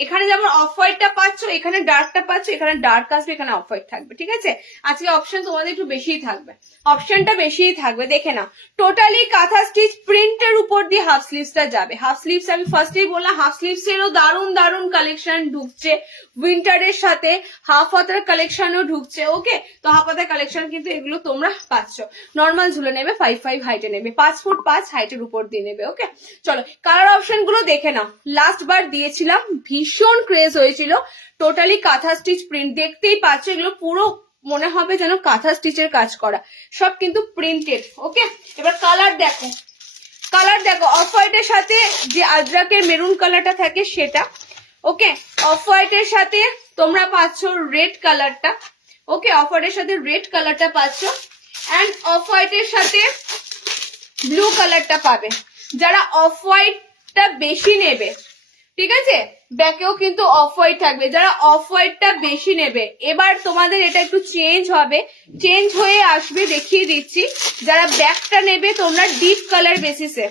এখানে যেমন অফ হোয়াইটটা পাচ্ছ, এখানে ডার্কটা পাচ্ছ, এখানে ডার্ক আসবে, এখানে অফ হোয়াইট থাকবে, ঠিক আছে। আজকে অপশন তোমাদের একটু বেশিই থাকবে, অপশনটা বেশিই থাকবে, দেখে নাও। টোটালি কাঁথা স্টিচ প্রিন্টের উপর দিয়ে হাফ স্লিভসটা যাবে। হাফ স্লিভস আমি ফার্স্টেই বললাম, হাফ স্লিভস এরও দারুণ দারুণ কালেকশন ঢুকছে উইন্টারের সাথে, হাফ হাতার কালেকশনও ঢুকছে, ওকে। তো হাফ হাতার কালেকশন কিন্তু এগুলো তোমরা পাচ্ছ। নর্মাল ঝুলে নেবে, 5'5" হাইটে নেবে, 5 ফুট 5 হাইটের উপর দিয়ে নেবে, ওকে। চলো, কালার অপশন গুলো দেখে নাও। লাস্ট বার দিয়েছিলাম, ভীষণ ক্রেজ হয়েছিল। টোটালি কাঁথা স্টিচ প্রিন্ট, দেখতেই পাচ্ছ, এগুলো পুরো মনে হবে যেন কাঁথা স্টিচের কাজ করা, সব কিন্তু প্রিন্টেড, ওকে। এবার কালার দেখো, কালার দেখো, অফ হোয়াইটের সাথে যে আজরাকের মেরুন কালারটা থাকে সেটা, ওকে। অফ হোয়াইটের সাথে তোমরা পাচ্ছ রেড কালারটা, ওকে, অফ হোয়াইটের সাথে রেড কালারটা পাচ্ছ, অ্যান্ড অফ হোয়াইটের সাথে ব্লু কালারটা পাবে। যারা অফ হোয়াইটটা বেশি নেবে, ঠিক আছে, ব্যাকেও কিন্তু অফ হোয়াইট থাকবে, যারা অফ হোয়াইটটা বেশি নেবে। এবার তোমাদের এটা একটু চেঞ্জ হবে, চেঞ্জ হয়ে আসবে, দেখিয়ে দিচ্ছি। যারা ব্যাকটা নেবে তোমরা ডিপ কালার বেসিসে,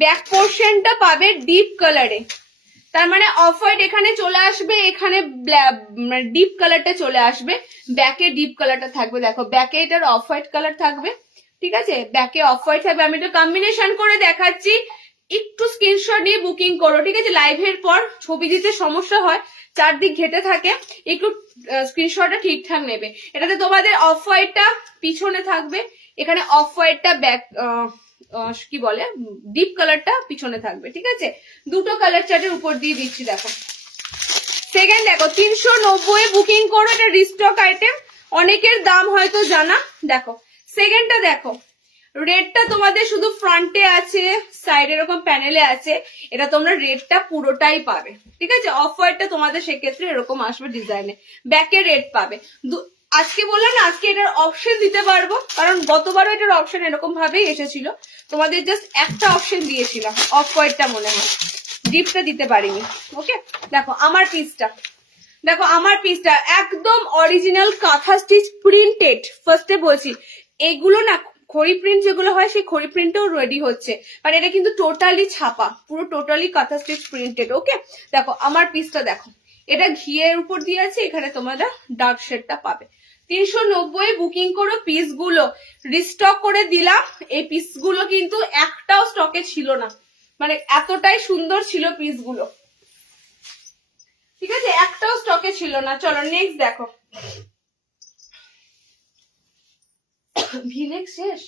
ব্যাক পোর্শনটা পাবে ডিপ কালারে, তার মানে অফ হোয়াইট এখানে চলে আসবে, এখানে ডিপ কালারটা চলে আসবে, ব্যাকে ডিপ কালারটা থাকবে। দেখো ব্যাকে এটার অফ হোয়াইট কালার থাকবে, ঠিক আছে, ব্যাকে অফ হোয়াইট থাকবে। আমি এটা কম্বিনেশন করে দেখাচ্ছি, একটু স্ক্রিনশট নিয়ে বুকিং করো, ঠিক আছে। লাইভের পর ছবি দিতে সমস্যা হয়, চারদিক ঘেটে থাকে, একটু স্ক্রিনশটটা ঠিকঠাক নেবে। এটাতে তোমাদের অফ হোয়াইটটা পিছনে থাকবে, এখানে অফ হোয়াইটটা ব্যাক কি বলে ডিপ কালারটা পিছনে থাকবে, ঠিক আছে। দুটো কালার চার্টের উপর দিয়ে দিচ্ছি, দেখো সেকেন্ড দেখো 390 বুকিং করো, এটা রিস্টক আইটেম, অনেকের দাম হয়তো জানা। দেখো সেকেন্ডটা দেখো, রেডটা তোমাদের শুধু ফ্রন্টে আছে, সাইড এরকম প্যানেলে আছে, এটা তোমরা রেডটা পুরোটাই পাবে, ঠিক আছে। অফ হোয়াইটটা তোমাদের সেক্ষেত্রে এরকম আসবে ডিজাইনে, ব্যাকে রেড পাবে। আজকে বললাম না, আজকে এটার অপশন দিতে পারবো, কারণ গতবারও এটার অপশন এরকম ভাবেই এসেছিল, তোমাদের জাস্ট একটা অপশন দিয়েছিলাম, অফ হোয়াইটটা মনে হয়, ডিপটা দিতে পারিনি। ওকে, দেখো আমার পিসটা, দেখো আমার পিসটা একদম অরিজিনাল কাঁথা স্টিচ প্রিন্টেড। ফার্স্টে বলছি এগুলো না খড়ি প্রিন্ট যেগুলো হয় সেই খড়ি প্রিন্টও রেডি হচ্ছে, মানে এটা কিন্তু টোটালি ছাপা, পুরো টোটালি কাঁথা স্টিচ প্রিন্টেড। ওকে, দেখো আমার পিসটা দেখো, এটা ঘিয়ের উপর দিয়ে আছে, এখানে তোমরা ডার্ক শেডটা পাবে। 390 বুকিং করো, পিসগুলো রিস্টক করে দিলাম। এই পিসগুলো কিন্তু একটাও স্টকে ছিল না, মানে এতটাই সুন্দর ছিল পিসগুলো, ঠিক আছে, একটাও স্টকে ছিল না। চলো নেক্সট দেখো, ভিনেক শেষ,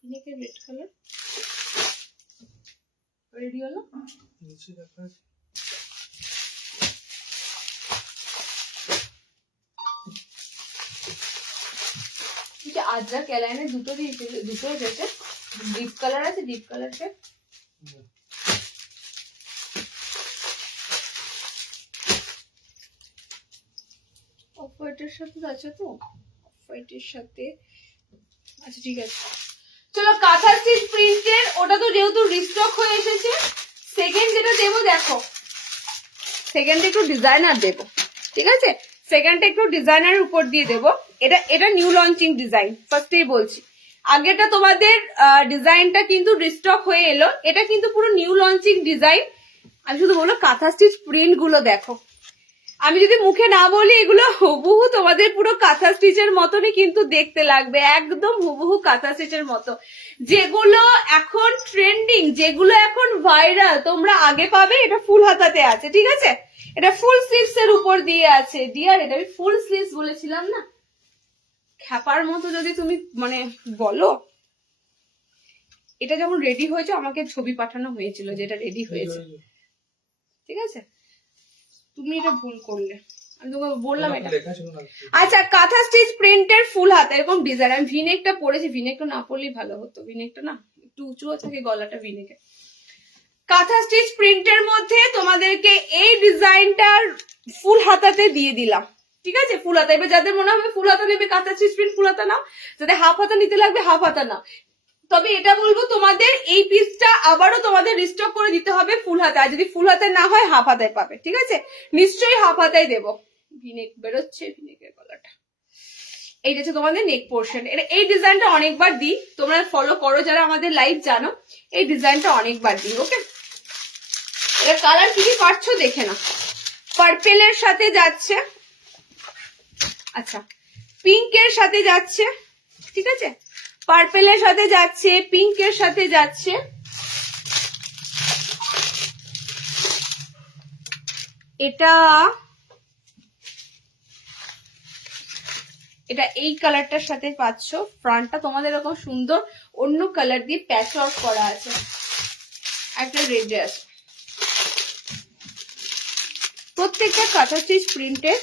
ভিনেকের রেড কালার রেডি হলো, নিচে রাখা আছে। আজরা ক্যালাইনে দুটো দিয়েছে, দুটো এসেছে, ডিপ কালার আছে, ডিপ কালারটা অফ হোয়াইটের সাথে আছে তো, অফ হোয়াইটের সাথে আচ্ছা ঠিক আছে। চলো কাঁথা স্টিচ প্রিন্টের, ওটা তো যেহেতু রিস্টক হয়ে এসেছে, সেকেন্ড যেটা দেবো দেখো, সেকেন্ডে একটু ডিজাইনার দেবো, ঠিক আছে, সেকেন্ডটা একটু ডিজাইনার উপর দিয়ে দেবো। এটা নিউ লঞ্চিং ডিজাইন, ফার্স্টেই বলছি, আগেটা তোমাদের ডিজাইনটা কিন্তু রিস্টক হয়ে এলো, এটা কিন্তু পুরো নিউ লঞ্চিং ডিজাইন। আমি শুধু বলবো কাঁথা স্টিচ প্রিন্ট গুলো দেখো, আমি যদি মুখে না বলি এগুলো হুবহু তোমাদের পুরো কাঁথা স্টিচের মতনই কিন্তু দেখতে লাগবে, একদম হুবহু কাঁথা স্টিচের মতো। যেগুলো এখন ট্রেন্ডিং, যেগুলো এখন ভাইরাল, তোমরা আগে পাবে। এটা ফুল হাতাতে আছে, ঠিক আছে, এটা ফুল স্লিভস এর উপর দিয়ে আছে। ডিয়ার এটা আমি ফুল স্লিভস বলেছিলাম না, খ্যাপার মতো যদি তুমি মানে বলো। এটা যেমন রেডি হয়েছে, আমাকে ছবি পাঠানো হয়েছিল যেটা রেডি হয়েছে, ঠিক আছে, তুমি এটা ভুল করলে, আমি তোমাকে বললাম এটা। আচ্ছা কাঁথা স্টিচ প্রিন্টের ফুল হাতা এরকম ডিজাইন, আমি ভিনেকটা পরেছি, ভিনেকটা না পরলেই ভালো হতো, ভিনেকটা না একটু উঁচুও থাকে গলাটা ভিনেকে। কাঁথা স্টিচ প্রিন্টের মধ্যে তোমাদেরকে এই ডিজাইনটার ফুল হাতাতে দিয়ে দিলাম, ঠিক আছে, ফুল হাতা। এবার যাদের মনে হবে ফুল হাতা নেবে, কাঁথা স্টিচ প্রিন্ট ফুল হাতা নাও, যাদের হাফ হাতা নিতে লাগবে হাফ হাতা নাও। তবে এটা বলবো তোমাদের এই পিসটা আবারও তোমাদের রিস্টক করে দিতে হবে ফুল হাতা, আর যদি ফুল হাতায় না হয় হাফ হাতায় পাবে, ঠিক আছে, নিশ্চয়ই হাফ হাতায় দেবো। ভিনেক বেরোচ্ছে, ভিনেকের গলাটা, এই হচ্ছে তোমাদের নেক পোর্শন। এই ডিজাইনটা অনেকবার দিই, তোমরা ফলো করো যারা আমাদের লাইভ জানো, এই ডিজাইনটা অনেকবার দিই। ওকে, এটা কালার কি কি পাচ্ছ দেখে না, পার্পেলের সাথে যাচ্ছে, আচ্ছা পিঙ্কের সাথে যাচ্ছে, ঠিক আছে, পার্পেলের সাথে যাচ্ছে, পিঙ্কের সাথে যাচ্ছে, এটা এই কালারটার সাথে পাচ্ছ। ফ্রন্টটা তোমাদের এরকম সুন্দর অন্য কালার দিয়ে প্যাচ ওয়ার্ক করা আছে, একটা রেডে আছে। প্রত্যেকটা কাঁথা স্টিচ প্রিন্টের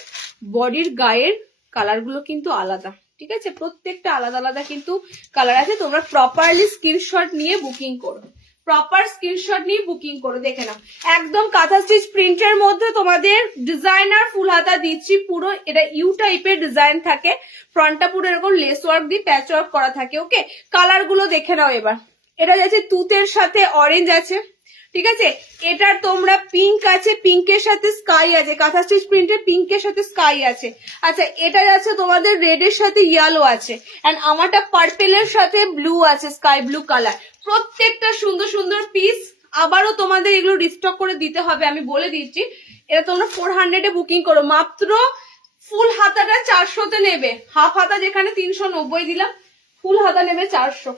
বডির গায়ের কালার গুলো কিন্তু আলাদা, ঠিক আছে, প্রত্যেকটা আলাদা আলাদা কিন্তু কালার আছে। তোমরা প্রপারলি স্ক্রিনশট নিয়ে বুকিং করো, প্রপার স্ক্রিনশট নিয়ে বুকিং করো, দেখে নাও। একদম কাঁথা স্টিচ প্রিন্টের মধ্যে তোমাদের ডিজাইনার ফুল হাতা দিচ্ছি, পুরো এটা ইউ টাইপের ডিজাইন থাকে, ফ্রন্টটা পুরো এরকম লেস ওয়ার্ক দিয়ে প্যাচ ওয়ার্ক করা থাকে। ওকে, কালার গুলো দেখে নাও এবার। এটা যাচ্ছে তুতের সাথে অরেঞ্জ আছে, ঠিক আছে, এটার তোমরা পিঙ্ক আছে, পিঙ্কের সাথে স্কাই আছে, কাঁথা স্টিচ প্রিন্টের পিঙ্কের সাথে স্কাই আছে। আচ্ছা এটা যাচ্ছে তোমাদের রেড এর সাথে ইয়েলো আছে, এন্ড আমারটা পার্পেলের সাথে ব্লু আছে, স্কাই ব্লু কালার। প্রত্যেকটা সুন্দর সুন্দর পিস, আবারও তোমাদের এগুলো রিস্টক করে দিতে হবে, আমি বলে দিচ্ছি। এটা তোমরা 400 এ বুকিং করো, মাত্র ফুল হাতাটা 400 তে নেবে, হাফ হাতা যেখানে 390 দিলাম, ফুল হাতা নেবে 400,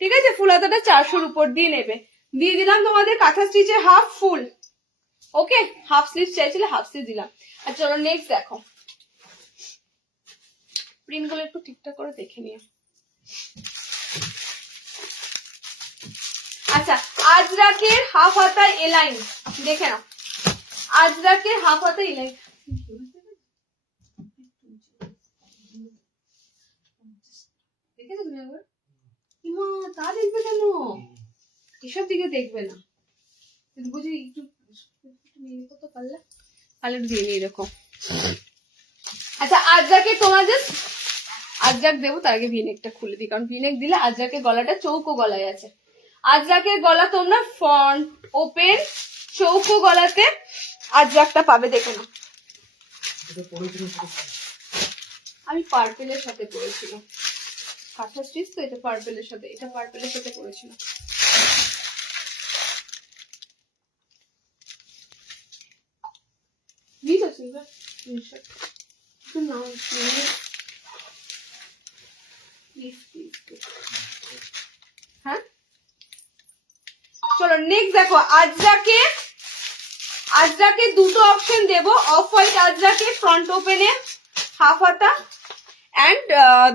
ঠিক আছে, ফুল হাতাটা 400-র উপর দিয়ে নেবে। দিয়ে দিলাম তোমাদের কাঁথা স্টিচের হাফ ফুল। ওকে, হাফ স্লিভ চাইছিলে হাফ স্লিভ দিলাম। আর চলো নেক্সট দেখো, প্রিন্ট গুলো একটু ঠিকঠাক করে দেখে নিও। আচ্ছা আজরাকের হাফ হাতা এলাইন দেখে নাও, আজরাকের হাফ হাতা এলাইন। দেখেছো তুমি একবার? তা দেখবে কেন, এসব দিকে দেখবে না, বুঝি একটু তো পারলে পারলে দিয়ে নি এরকম। আচ্ছা আজরাকে তোমাদের আজরাক দেবো, তার আগে ভিনেকটা খুলে দিই, কারণ ভিনেক দিলে আজরাকের গলাটা চৌকো গলায় আছে। আজরাকের গলা তোমরা ফ্রন্ট ওপেন চৌকো গলাতে আজরাকটা পাবে, দেখে নাও। আমি পার্পেলের সাথে পরেছিলাম, কাঁথা স্টিচ তো, এটা পার্পেলের সাথে, এটা পার্পেলের সাথে পরেছিলাম। হ্যাঁ চলো নেক্সট দেখো, আজরাকে আজরাকে দুটো অপশন দেবো, অফ হোয়াইট আজরাকে ফ্রন্ট ওপেনে হাফ হাতা এন্ড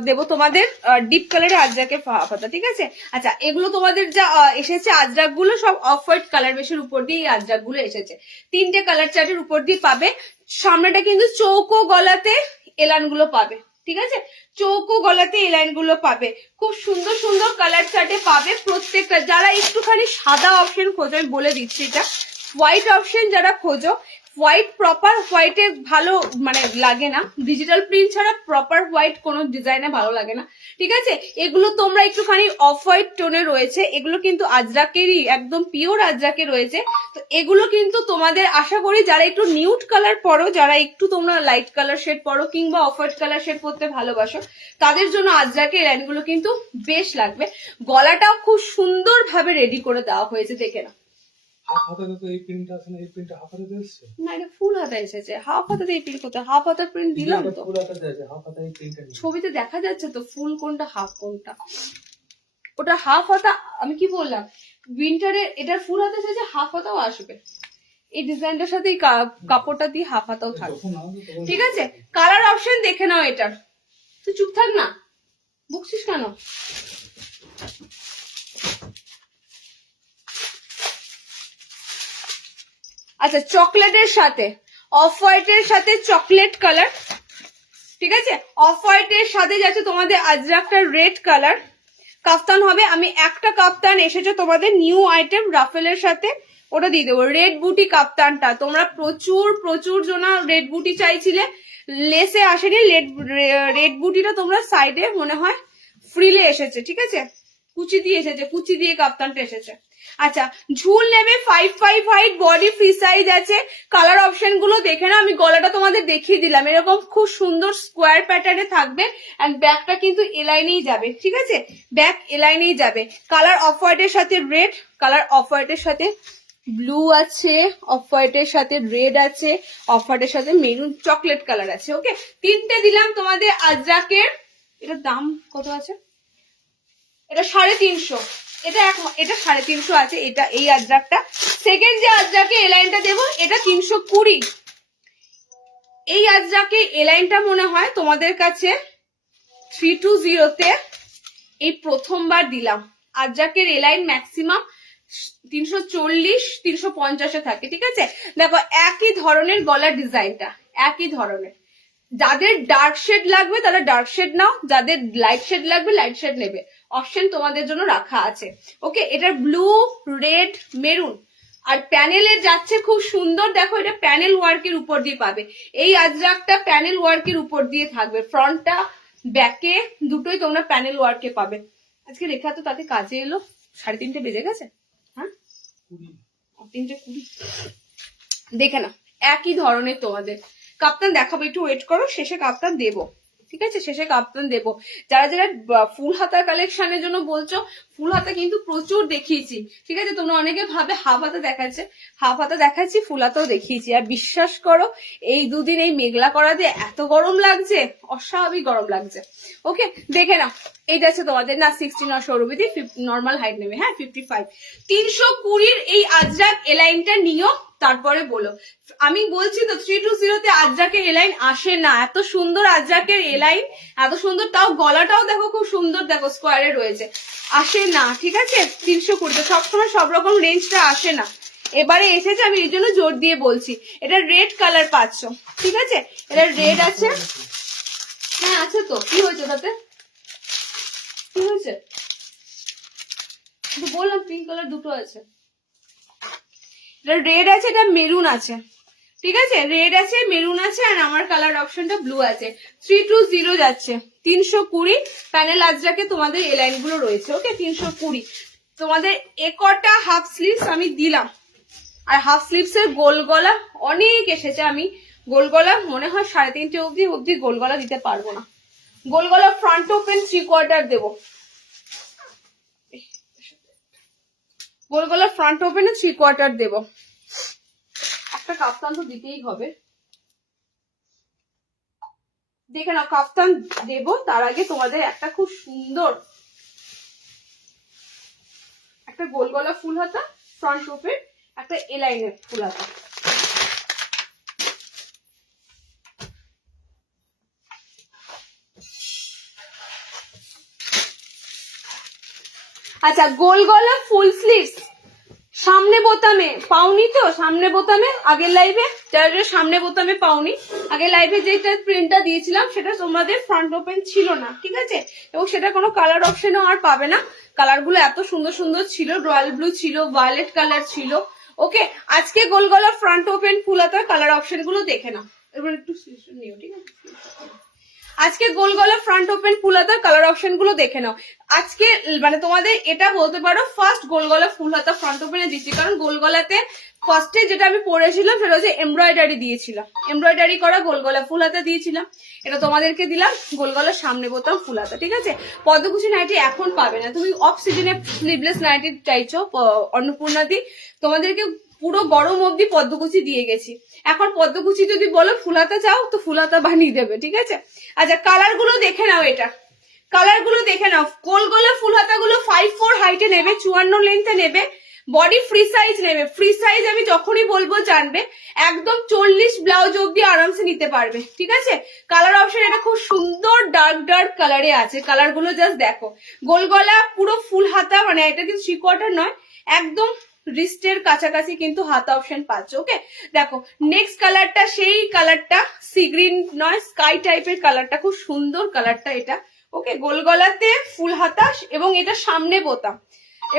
দেবো তোমাদের ডিপ কালারে আজরাকের হাফ হাতা, ঠিক আছে। আচ্ছা এগুলো তোমাদের যা এসেছে আজরাক গুলো সব অফ হোয়াইট কালার বেশের উপর দিয়ে এই আজরাক গুলো এসেছে, 3টে কালার চার্টের উপর দিয়ে পাবে। সামনেটা কিন্তু চৌকো গলাতে এলান গুলো পাবে, ঠিক আছে, চৌকো গলাতে এই লাইন গুলো পাবে, খুব সুন্দর সুন্দর কালার চার্টে পাবে প্রত্যেকটা। যারা একটুখানি সাদা অপশন খোঁজো, আমি বলে দিচ্ছি এটা হোয়াইট অপশন যারা খোঁজো, হোয়াইট প্রপার হোয়াইটে ভালো মানে লাগে না, ডিজিটাল প্রিন্ট ছাড়া প্রপার হোয়াইট কোনো ডিজাইনে ভালো লাগে না, ঠিক আছে। এগুলো তোমরা একটুখানি অফ হোয়াইট টোনে রয়েছে, এগুলো কিন্তু আজরাকেরই একদম পিওর আজরাকে রয়েছে। তো এগুলো কিন্তু তোমাদের আশা করি যারা একটু নিউড কালার পরো, যারা একটু তোমরা লাইট কালার শেড পরো কিংবা অফ হোয়াইট কালার শেড পরতে ভালোবাসো, তাদের জন্য আজরাকের লাইনগুলো কিন্তু বেশ লাগবে। গলাটাও খুব সুন্দর ভাবে রেডি করে দেওয়া হয়েছে, দেখে না। হাফ হাতাতে তো এই প্রিন্টটা আছে না, এই প্রিন্টটা হাফ হাতাতে এসেছে না, এটা ফুল হাতা এসেছে, হাফ হাতাতে এই প্রিন্ট কোথায়, হাফ হাতার প্রিন্ট দিলাম তো, ফুল হাতাতে আছে, হাফ হাতা এই প্রিন্টটা নেই। ছবিতে দেখা যাচ্ছে তো ফুল কোনটা হাফ কোনটা, ওটা হাফ হাতা। আমি কি বললাম, উইন্টারে এটার ফুল হাতা এসেছে, হাফ হাতাও আসবে, এই ডিজাইনটার সাথে কাপড়টা দিয়ে হাফ হাতাও থাকবে, ঠিক আছে। কালার অপশন দেখে নাও এটার, তুই চুপ থাক না, বুঝছিস কেন। আচ্ছা চকলেটের সাথে অফ হোয়াইটের সাথে চকলেট কালার, ঠিক আছে, অফ হোয়াইটের সাথে যাচ্ছে তোমাদের আজরাকটা রেড কালার, কাফতান হবে। আমি একটা কাফতান এসেছে তোমাদের নিউ আইটেম রাফেলের সাথে, ওটা দিয়ে দেবো। রেড বুটি কাফতানটা তোমরা প্রচুর প্রচুর জনা রেড বুটি চাইছিলে, লেসে আসেনি, রেড বুটিটা তোমরা সাইডে মনে হয় ফ্রিলে এসেছে, ঠিক আছে, কুচি দিয়ে এসেছে, কুচি দিয়ে কাপ্তানটা এসেছে। আচ্ছা ঝুল নেবে 5'5" হাইট, বডি ফ্রি সাইজ আছে। কালার অপশন গুলো দেখে না, আমি গলাটা তোমাদের দেখিয়ে দিলাম, এরকম খুব সুন্দর স্কোয়ার প্যাটার্নে থাকবে এন্ড ব্যাকটা কিন্তু এলাইনেই যাবে, ঠিক আছে, ব্যাক এলাইনেই যাবে। কালার অফ হোয়াইটের সাথে রেড, কালার অফ হোয়াইটের সাথে ব্লু আছে, অফ হোয়াইটের সাথে রেড আছে, অফ হোয়াইটের সাথে মেরুন চকলেট কালার আছে। ওকে 3টে দিলাম তোমাদের আজরাকের। এটার দাম কত আছে, এটা 350, এটা 350 আছে, এটা এই আজরাকটা। সেকেন্ড যে আজরাকে এলাইনটা দেবো এটা 320। এই আজরাকে এলাইনটা মনে হয় তোমাদের কাছে 320-তে এই প্রথমবার দিলাম। আজরাকের এলাইন ম্যাক্সিমাম 340-350-এ থাকে, ঠিক আছে। দেখো একই ধরনের গলার ডিজাইনটা, একই ধরনের। যাদের ডার্ক শেড লাগবে তারা ডার্ক শেড নাও, যাদের লাইট শেড লাগবে লাইট শেড নেবে, অপশন তোমাদের জন্য রাখা আছে। ওকে এটার ব্লু, রেড, মেরুন আর প্যানেলের যাচ্ছে খুব সুন্দর। দেখো এটা প্যানেল ওয়ার্কের উপর দিয়ে পাবে, এই আজরাকটা প্যানেল ওয়ার্কের উপর দিয়ে থাকবে, ফ্রন্টটা ব্যাকে দুটোই তোমরা প্যানেল ওয়ার্কে পাবে। আজকে রেখা তো তাতে কাজে এলো, 3:30 বেজে গেছে, হ্যাঁ 3:20 দেখে না, একই ধরনের তোমাদের কাপ্তান দেখাবো, একটু ওয়েট করো, শেষে কাপ্তান দেবো, ঠিক আছে, শেষে কাপ্তান দেবো। যারা যারা ফুল হাতা কালেকশনের জন্য বলছো, ফুল হাতা কিন্তু প্রচুর দেখিয়েছি, ঠিক আছে। তোমরা অনেকে ভাবে হাফ হাতা দেখাচ্ছে, হাফ হাতা দেখাচ্ছি, ফুল হাতাও দেখিয়েছি। আর বিশ্বাস করো এই দুদিন এই মেঘলা করা দিয়ে এত গরম লাগছে, অস্বাভাবিক গরম লাগছে। ওকে দেখে নাও, এইটা আছে তোমাদের না 60 না সৌরভীদি নর্মাল হাইট নেবে, হ্যাঁ 55। 320-র এই আজরাক এলাইনটা নিও, তারপরে বলো। আমি বলছি তো 320 তে আজরাকের এলাইন আসে না, এত সুন্দর আজরাকের এলাইন, এত সুন্দর, তাও গলাটাও দেখো খুব সুন্দর, দেখো স্কোয়ারে রয়েছে, আসে না, ঠিক আছে। 320 সবসময় সব রকম রেঞ্জটা আসে না, এবারে এসেছে, আমি এই জন্য জোর দিয়ে বলছি। এটা রেড কালার পাচ্ছ, ঠিক আছে, এটা রেড আছে, হ্যাঁ আছে তো, কি হয়েছে তাতে, কি হয়েছে বললাম, পিঙ্ক কালার দুটো আছে, এটা রেড আছে, এটা মেরুন আছে, ঠিক আছে, রেড আছে, মেরুন আছে, আর আমার কালার অপশনটা ব্লু আছে। 320 যাচ্ছে 320 প্যানেল আজরাকে তোমাদের এই লাইন গুলো রয়েছে, ওকে 320। তোমাদের একটা হাফ স্লিভস আমি দিলাম, আর হাফ স্লিভস এর গোল গলা অনেক এসেছে, আমি গোল গলা মনে হয় 3.5 অবধি গোল গলা দিতে পারবো না, গোল গলা ফ্রন্ট ওপেন 3/4 দেবো, গোল গলা ফ্রন্ট ওপেনে 3/4 দেবো। একটা কাফতান তো দিতেই হবে, দেখে নাও কাফতান দেব, তার আগে তোমাদের একটা খুব সুন্দর একটা গোল গলা ফুল হাতা ফ্রন্ট ওপেন, একটা এলাইনের ফুল হাতা। আচ্ছা, গোল গলা ফুল স্লিভস সামনে বোতামে পাওনি তো, সামনে বোতামে আগের লাইভে যারা সামনে বোতামে পাওনি, আগের লাইভে যেটা প্রিন্টটা দিয়েছিলাম সেটা তোমাদের ফ্রন্ট ওপেন ছিল না, ঠিক আছে, এবং সেটা কোনো কালার অপশনও আর পাবে না, কালার গুলো এত সুন্দর সুন্দর ছিল, রয়্যাল ব্লু ছিল, ভায়োলেট কালার ছিল, ওকে। আজকে গোল গলা ফ্রন্ট ওপেন ফুলাতার কালার অপশন গুলো দেখে নাও, এবার একটু নিও, ঠিক আছে, আজকে গোল গলা ফ্রন্ট ওপেন ফুলাতার কালার অপশন গুলো দেখে নাও। আজকে মানে তোমাদের এটা বলতে পারো ফার্স্ট গোল গলা ফুল হাতা ফ্রন্ট ওপেনে দিচ্ছি, কারণ গোল গলাতে ফার্স্টে যেটা আমি পরেছিলাম সেটা হচ্ছে এমব্রয়ডারি দিয়েছিলাম, এমব্রয়ডারি করা গোল গলা ফুল হাতা দিয়েছিলাম, এটা তোমাদেরকে দিলাম গোল গলার সামনে বোতাম ফুল হাতা, ঠিক আছে। পদ্মকুচি নাইটি এখন পাবে না, তুমি অফ সিজনে স্লিভলেস নাইটি চাইছো অন্নপূর্ণাদি, তোমাদেরকে পুরো গরম অবধি পদ্মকুচি দিয়ে গেছি, এখন পদ্মকুচি যদি বলো ফুলাতা চাও তো ফুলাতা বানিয়ে দেবে, ঠিক আছে। আচ্ছা, কালার গুলো দেখে নাও, এটা কালার গুলো দেখে নাও, গোল গলা ফুল হাতা গুলো 5'4" হাইটে নেবে, 54 লেন্থে নেবে, বডি ফ্রি সাইজ নেবে, ফ্রি সাইজ আমি যখনই বলবো জানবে, একদম 40 ব্লাউজ অব্দি আরামসে নিতে পারবে, ঠিক আছে। কালার অপশন এটা খুব সুন্দর ডার্ক কালারে আছে, কালার গুলো জাস্ট দেখো, গোল গলা পুরো ফুল হাতা, মানে এটা কিন্তু 3/4 নয়, একদম রিস্টের কাছাকাছি কিন্তু হাতা অপশন পাচ্ছ, ওকে। দেখো নেক্সট কালারটা, সেই কালারটা সি গ্রিন নয়, স্কাই টাইপের কালারটা, খুব সুন্দর কালারটা এটা, ওকে। গোল গলাতে ফুল হাতা, এবং এটা সামনে বোতাম,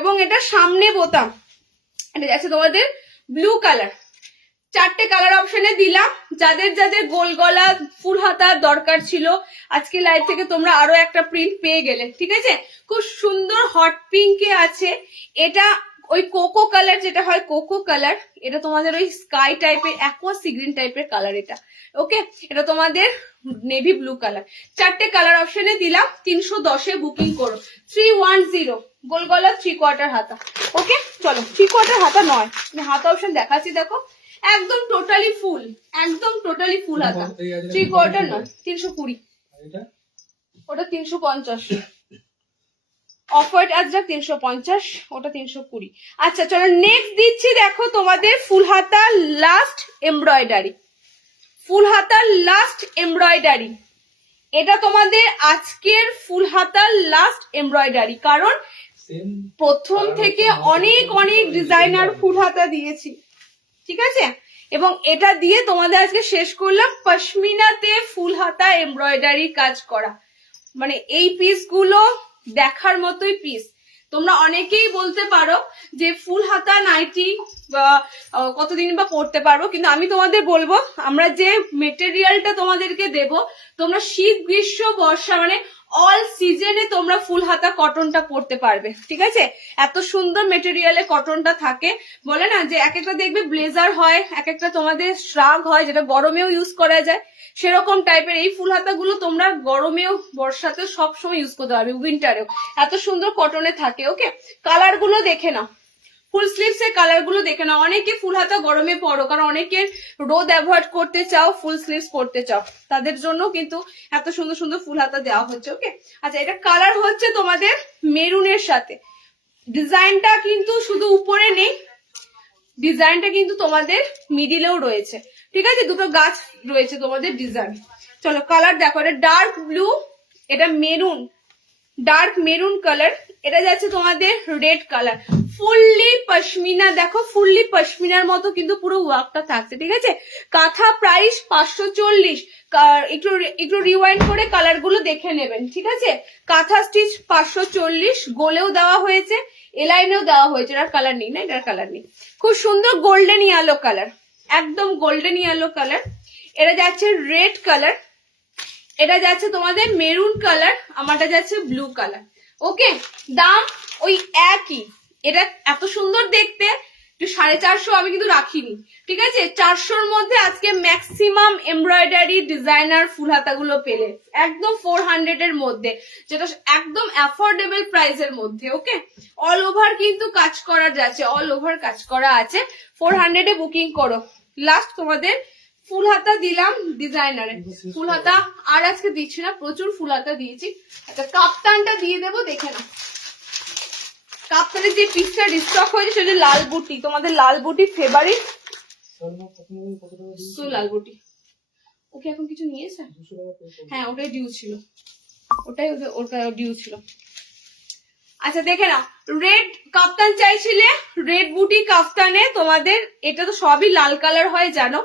এবং এটা সামনে বোতাম, এটা যাচ্ছে তোমাদের ব্লু কালার। 4টে কালার অপশনে দিলাম, যাদের যাদের গোল গলা ফুল হাতার দরকার ছিল আজকে লাইভ থেকে তোমরা আরো একটা প্রিন্ট পেয়ে গেলে, ঠিক আছে। খুব সুন্দর হট পিঙ্কে আছে, এটা ওই কোকো কালার, যেটা হয় কোকো কালার, এটা তোমাদের ওই স্কাই টাইপের অ্যাকোয়া সি গ্রিন টাইপের কালার এটা, ওকে। এটা তোমাদের নেভি ব্লু কালার। 4টে কালার অপশনে দিলাম, 310-এ বুকিং করো। 310 গোল গলা 3/4 হাতা, ওকে। চলো 3/4 হাতা নয়, হাতা অপশন দেখাচ্ছি, দেখো একদম টোটালি ফুল, একদম টোটালি ফুল হাতা, 3/4 নয়, 320, ওটা 350, অফ হোয়াইট আজরাক 350, ওটা 320। আচ্ছা চলো নেক্সট দিচ্ছি, দেখো তোমাদের ফুল হাতা লাস্ট এমব্রয়ডারি, ফুল হাতার লাস্ট এমব্রয়ডারি, এটা তোমাদের আজকের ফুল হাতার লাস্ট এমব্রয়ডারি, কারণ প্রথম থেকে অনেক অনেক ডিজাইনার ফুল হাতা দিয়েছি, ঠিক আছে, এবং এটা দিয়ে তোমাদের আজকে শেষ করলাম পশমিনাতে ফুল হাতা এমব্রয়ডারি কাজ করা, মানে এই পিস গুলো দেখার মতোই পিস। তোমরা অনেকেই বলতে পারো যে ফুল হাতা নাইটি কতদিন বা পরতে পারবো, কিন্তু আমি তোমাদের বলবো আমরা যে মেটেরিয়ালটা তোমাদেরকে দেব, তোমরা শীত গ্রীষ্ম বর্ষা মানে অল সিজনে তোমরা ফুল হাতা কটনটা পরতে পারবে, ঠিক আছে। এত সুন্দর মেটেরিয়ালে কটনটা থাকে, বলে না যে এক একটা দেখবে ব্লেজার হয়, এক একটা তোমাদের শ্রাগ হয় যেটা গরমেও ইউজ করা যায়, সেরকম টাইপের এই ফুল হাতাগুলো তোমরা গরমেও বর্ষাতেও সবসময় ইউজ করতে পারবে, উইন্টারেও এত সুন্দর কটনে থাকে, ওকে। কালার গুলো দেখে নাও, ফুল স্লিভস এর কালার গুলো দেখে নাও, অনেকে ফুল হাতা গরমে পরো, কারণ অনেকের রোদ অ্যাভয়েড করতে চাও, ফুল স্লিভস পরতে চাও, তাদের জন্য কিন্তু এত সুন্দর সুন্দর ফুল হাতা দেওয়া হচ্ছে, ওকে। আচ্ছা, এটা কালার হচ্ছে তোমাদের মেরুনের সাথে, ডিজাইনটা কিন্তু শুধু উপরে নেই, ডিজাইনটা কিন্তু তোমাদের মিডিলেও রয়েছে, ঠিক আছে, দুটো গাছ রয়েছে তোমাদের ডিজাইন। চলো কালার দেখো, এটা ডার্ক ব্লু, এটা মেরুন, ডার্ক মেরুন কালার, এটা যাচ্ছে তোমাদের রেড কালার, ফুললি পশমিনা, দেখো ফুললি পশমিনার মতো কিন্তু পুরো ওয়ার্কটা থাকছে, ঠিক আছে। কাঁথা প্রাইস 540, একটু একটু রিওয়াইন্ড করে কালার গুলো দেখে নেবেন, ঠিক আছে। কাঁথা স্টিচ 540, গোলেও দেওয়া হয়েছে, এলাইনেও দেওয়া হয়েছে, এটার কালার নেই না, এটার কালার নেই। খুব সুন্দর গোল্ডেন ইয়েলো কালার, একদম গোল্ডেন ইয়েলো কালার। এটা যাচ্ছে রেড কালার, এটা যাচ্ছে তোমাদের মেরুন কালার, আমারটা যাচ্ছে ব্লু কালার। ওকে, দাম ওই একই। এটা এত সুন্দর দেখতে, 450 আমি কিন্তু রাখিনি, ঠিক আছে। 400-র মধ্যে আজকে ম্যাক্সিমাম এমব্রয়ডারি ডিজাইনার ফুল হাতাগুলো পেলে, একদম 400-এর মধ্যে, যেটা একদম অ্যাফোর্ডেবল প্রাইসের মধ্যে। ওকে, অল ওভার কিন্তু কাজ করা যাচ্ছে, অল ওভার কাজ করা আছে। 400-এ বুকিং করো। লাস্ট তোমাদের ফুল হাতা দিলাম ডিজাইনারে, ফুল হাতা আর আজকে দিচ্ছি না, প্রচুর ফুল হাতা দিয়েছি। আচ্ছা কাপ্তানটা দিয়ে দেবো, দেখে না। কাপ্তানের যে পিসটা রিস্টক হয়েছে সেটা লাল বুটি, তোমাদের লাল বুটি ফেভারিট, লাল বুটি। ওকে এখন কিছু নিয়েছে? হ্যাঁ ওটাই ডিউ ছিল, ওটাই ওটা ডিউ ছিল। আচ্ছা দেখে নাও, রেড কাপ্তান চাইছিলে, রেড বুটি কাপ্তানে তোমাদের এটা তো সবই লাল কালার হয় জানো,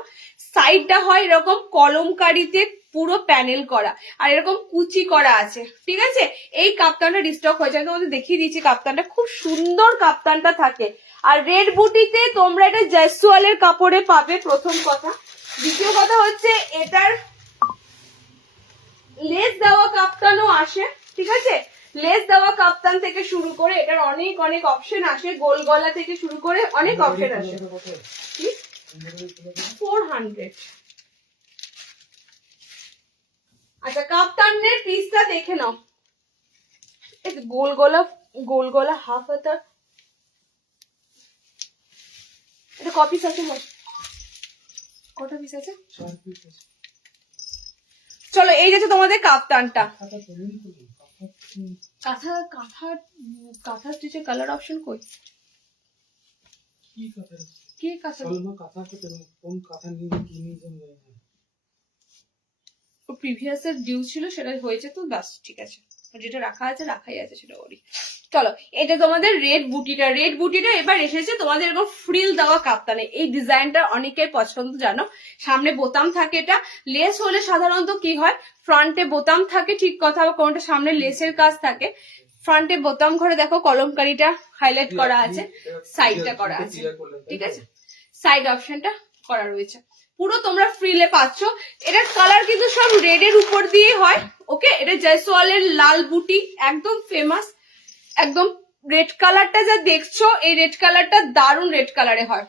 সাইডটা হয় এরকম কলমকারিতে পুরো প্যানেল করা, আর এরকম কুচি করা আছে, ঠিক আছে। এই কাপ্তানটা রিস্টক হয়েছে, আমি তোমাদের দেখিয়ে দিচ্ছি। কাপ্তানটা খুব সুন্দর কাপ্তানটা থাকে, আর রেড বুটিতে তোমরা এটা জয়সওয়ালের কাপড়ে পাবে, প্রথম কথা। দ্বিতীয় কথা হচ্ছে এটার লেস দেওয়া কাপ্তানও আসে, ঠিক আছে। লেস দেওয়া কাপ্তান থেকে শুরু করে এটার অনেক অনেক অপশন আসে, গোল গলা থেকে শুরু করে অনেক অপশন আসে। 400। আচ্ছা কাপ্তানের পিসটা দেখে নাও, গোল গলা হাফ হাতা, এটা ক পিস আছে? কটা পিস আছে? চলো এই যাচ্ছে তোমাদের কাপ্তানটা। কাঁথা স্টিচের কালার অপশন কই? কি কাঁথা? প্রিভিয়াস এর ডিউ ছিল, সেটা হয়েছে তো, বাস ঠিক আছে, যেটা রাখা আছে রাখাই আছে, সেটা ওরই। চলো এটা তোমাদের রেড বুটিটা এবার এসেছে তোমাদের এরকম ফ্রিল দেওয়া কাপ্তানে। এই ডিজাইনটা অনেকের পছন্দ জানো, সামনে বোতাম থাকে, এটা লেস হলে সাধারণত কি হয়, ফ্রন্টে বোতাম থাকে, ঠিক কথা, কোনটা সামনে লেসের কাজ থাকে, ফ্রন্টে বোতাম ঘরে দেখো কলমকারিটা হাইলাইট করা আছে, সাইডটা করা আছে, ঠিক আছে, সাইড অপশনটা করা রয়েছে। পুরো তোমরা ফ্রিলে পাচ্ছ। এটার কালার কিন্তু সব রেড এর উপর দিয়ে হয়। ওকে, এটা জয়সওয়ালের লাল বুটি, একদম ফেমাস, একদম রেড কালারটা যা দেখছো, এই রেড কালারটা দারুণ রেড কালারে হয়।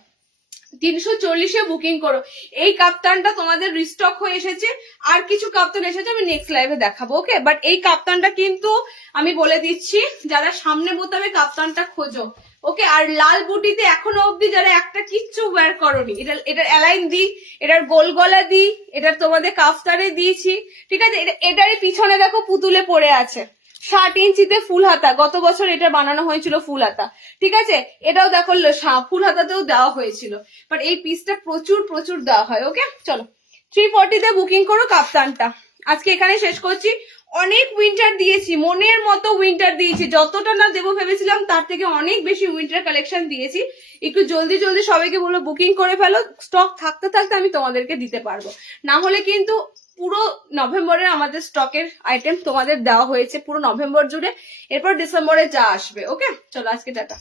340-এ বুকিং করো। এই কাপ্তানটা তোমাদের রিস্টক হয়ে এসেছে, আর কিছু কাপ্তান এসেছে, আমি নেক্সট লাইভে দেখাবো। ওকে, বাট এই কাপ্তানটা কিন্তু আমি বলে দিচ্ছি, যারা সামনে বোতামে কাপ্তানটা খোঁজো, ওকে, আর লাল বুটিতে এখনো অব্দি যারা একটা কিচ্ছু ওয়্যার করোনি, এটার অ্যালাইন দিই, এটার গোল গলা দিই, এটার তোমাদের কাফতারে দিয়েছি, ঠিক আছে। এটারই পিছনে দেখো পুতুলে পড়ে আছে, 60 ইঞ্চিতে ফুল হাতা, গত বছর এটা বানানো হয়েছিল ফুল হাতা, ঠিক আছে। এটাও দেখো ফুল হাতাতেও দেওয়া হয়েছিল, বাট এই পিসটা প্রচুর প্রচুর দেওয়া হয়। ওকে চলো 340-তে বুকিং করো কাপ্তানটা। আজকে এখানে শেষ করছি। অনেক উইন্টার দিয়েছি, মনের মতো উইন্টার দিয়েছি, যতটা না দেবো ভেবেছিলাম তার থেকে অনেক বেশি উইন্টার কালেকশন দিয়েছি। একটু জলদি জলদি সবাইকে বলো বুকিং করে ফেলো, স্টক থাকতে থাকতে আমি তোমাদেরকে দিতে পারবো, না হলে কিন্তু পুরো নভেম্বরের আমাদের স্টকের আইটেম তোমাদের দেওয়া হয়েছে পুরো নভেম্বর জুড়ে, এরপর ডিসেম্বরে যা আসবে। ওকে চলো আজকে টাটা।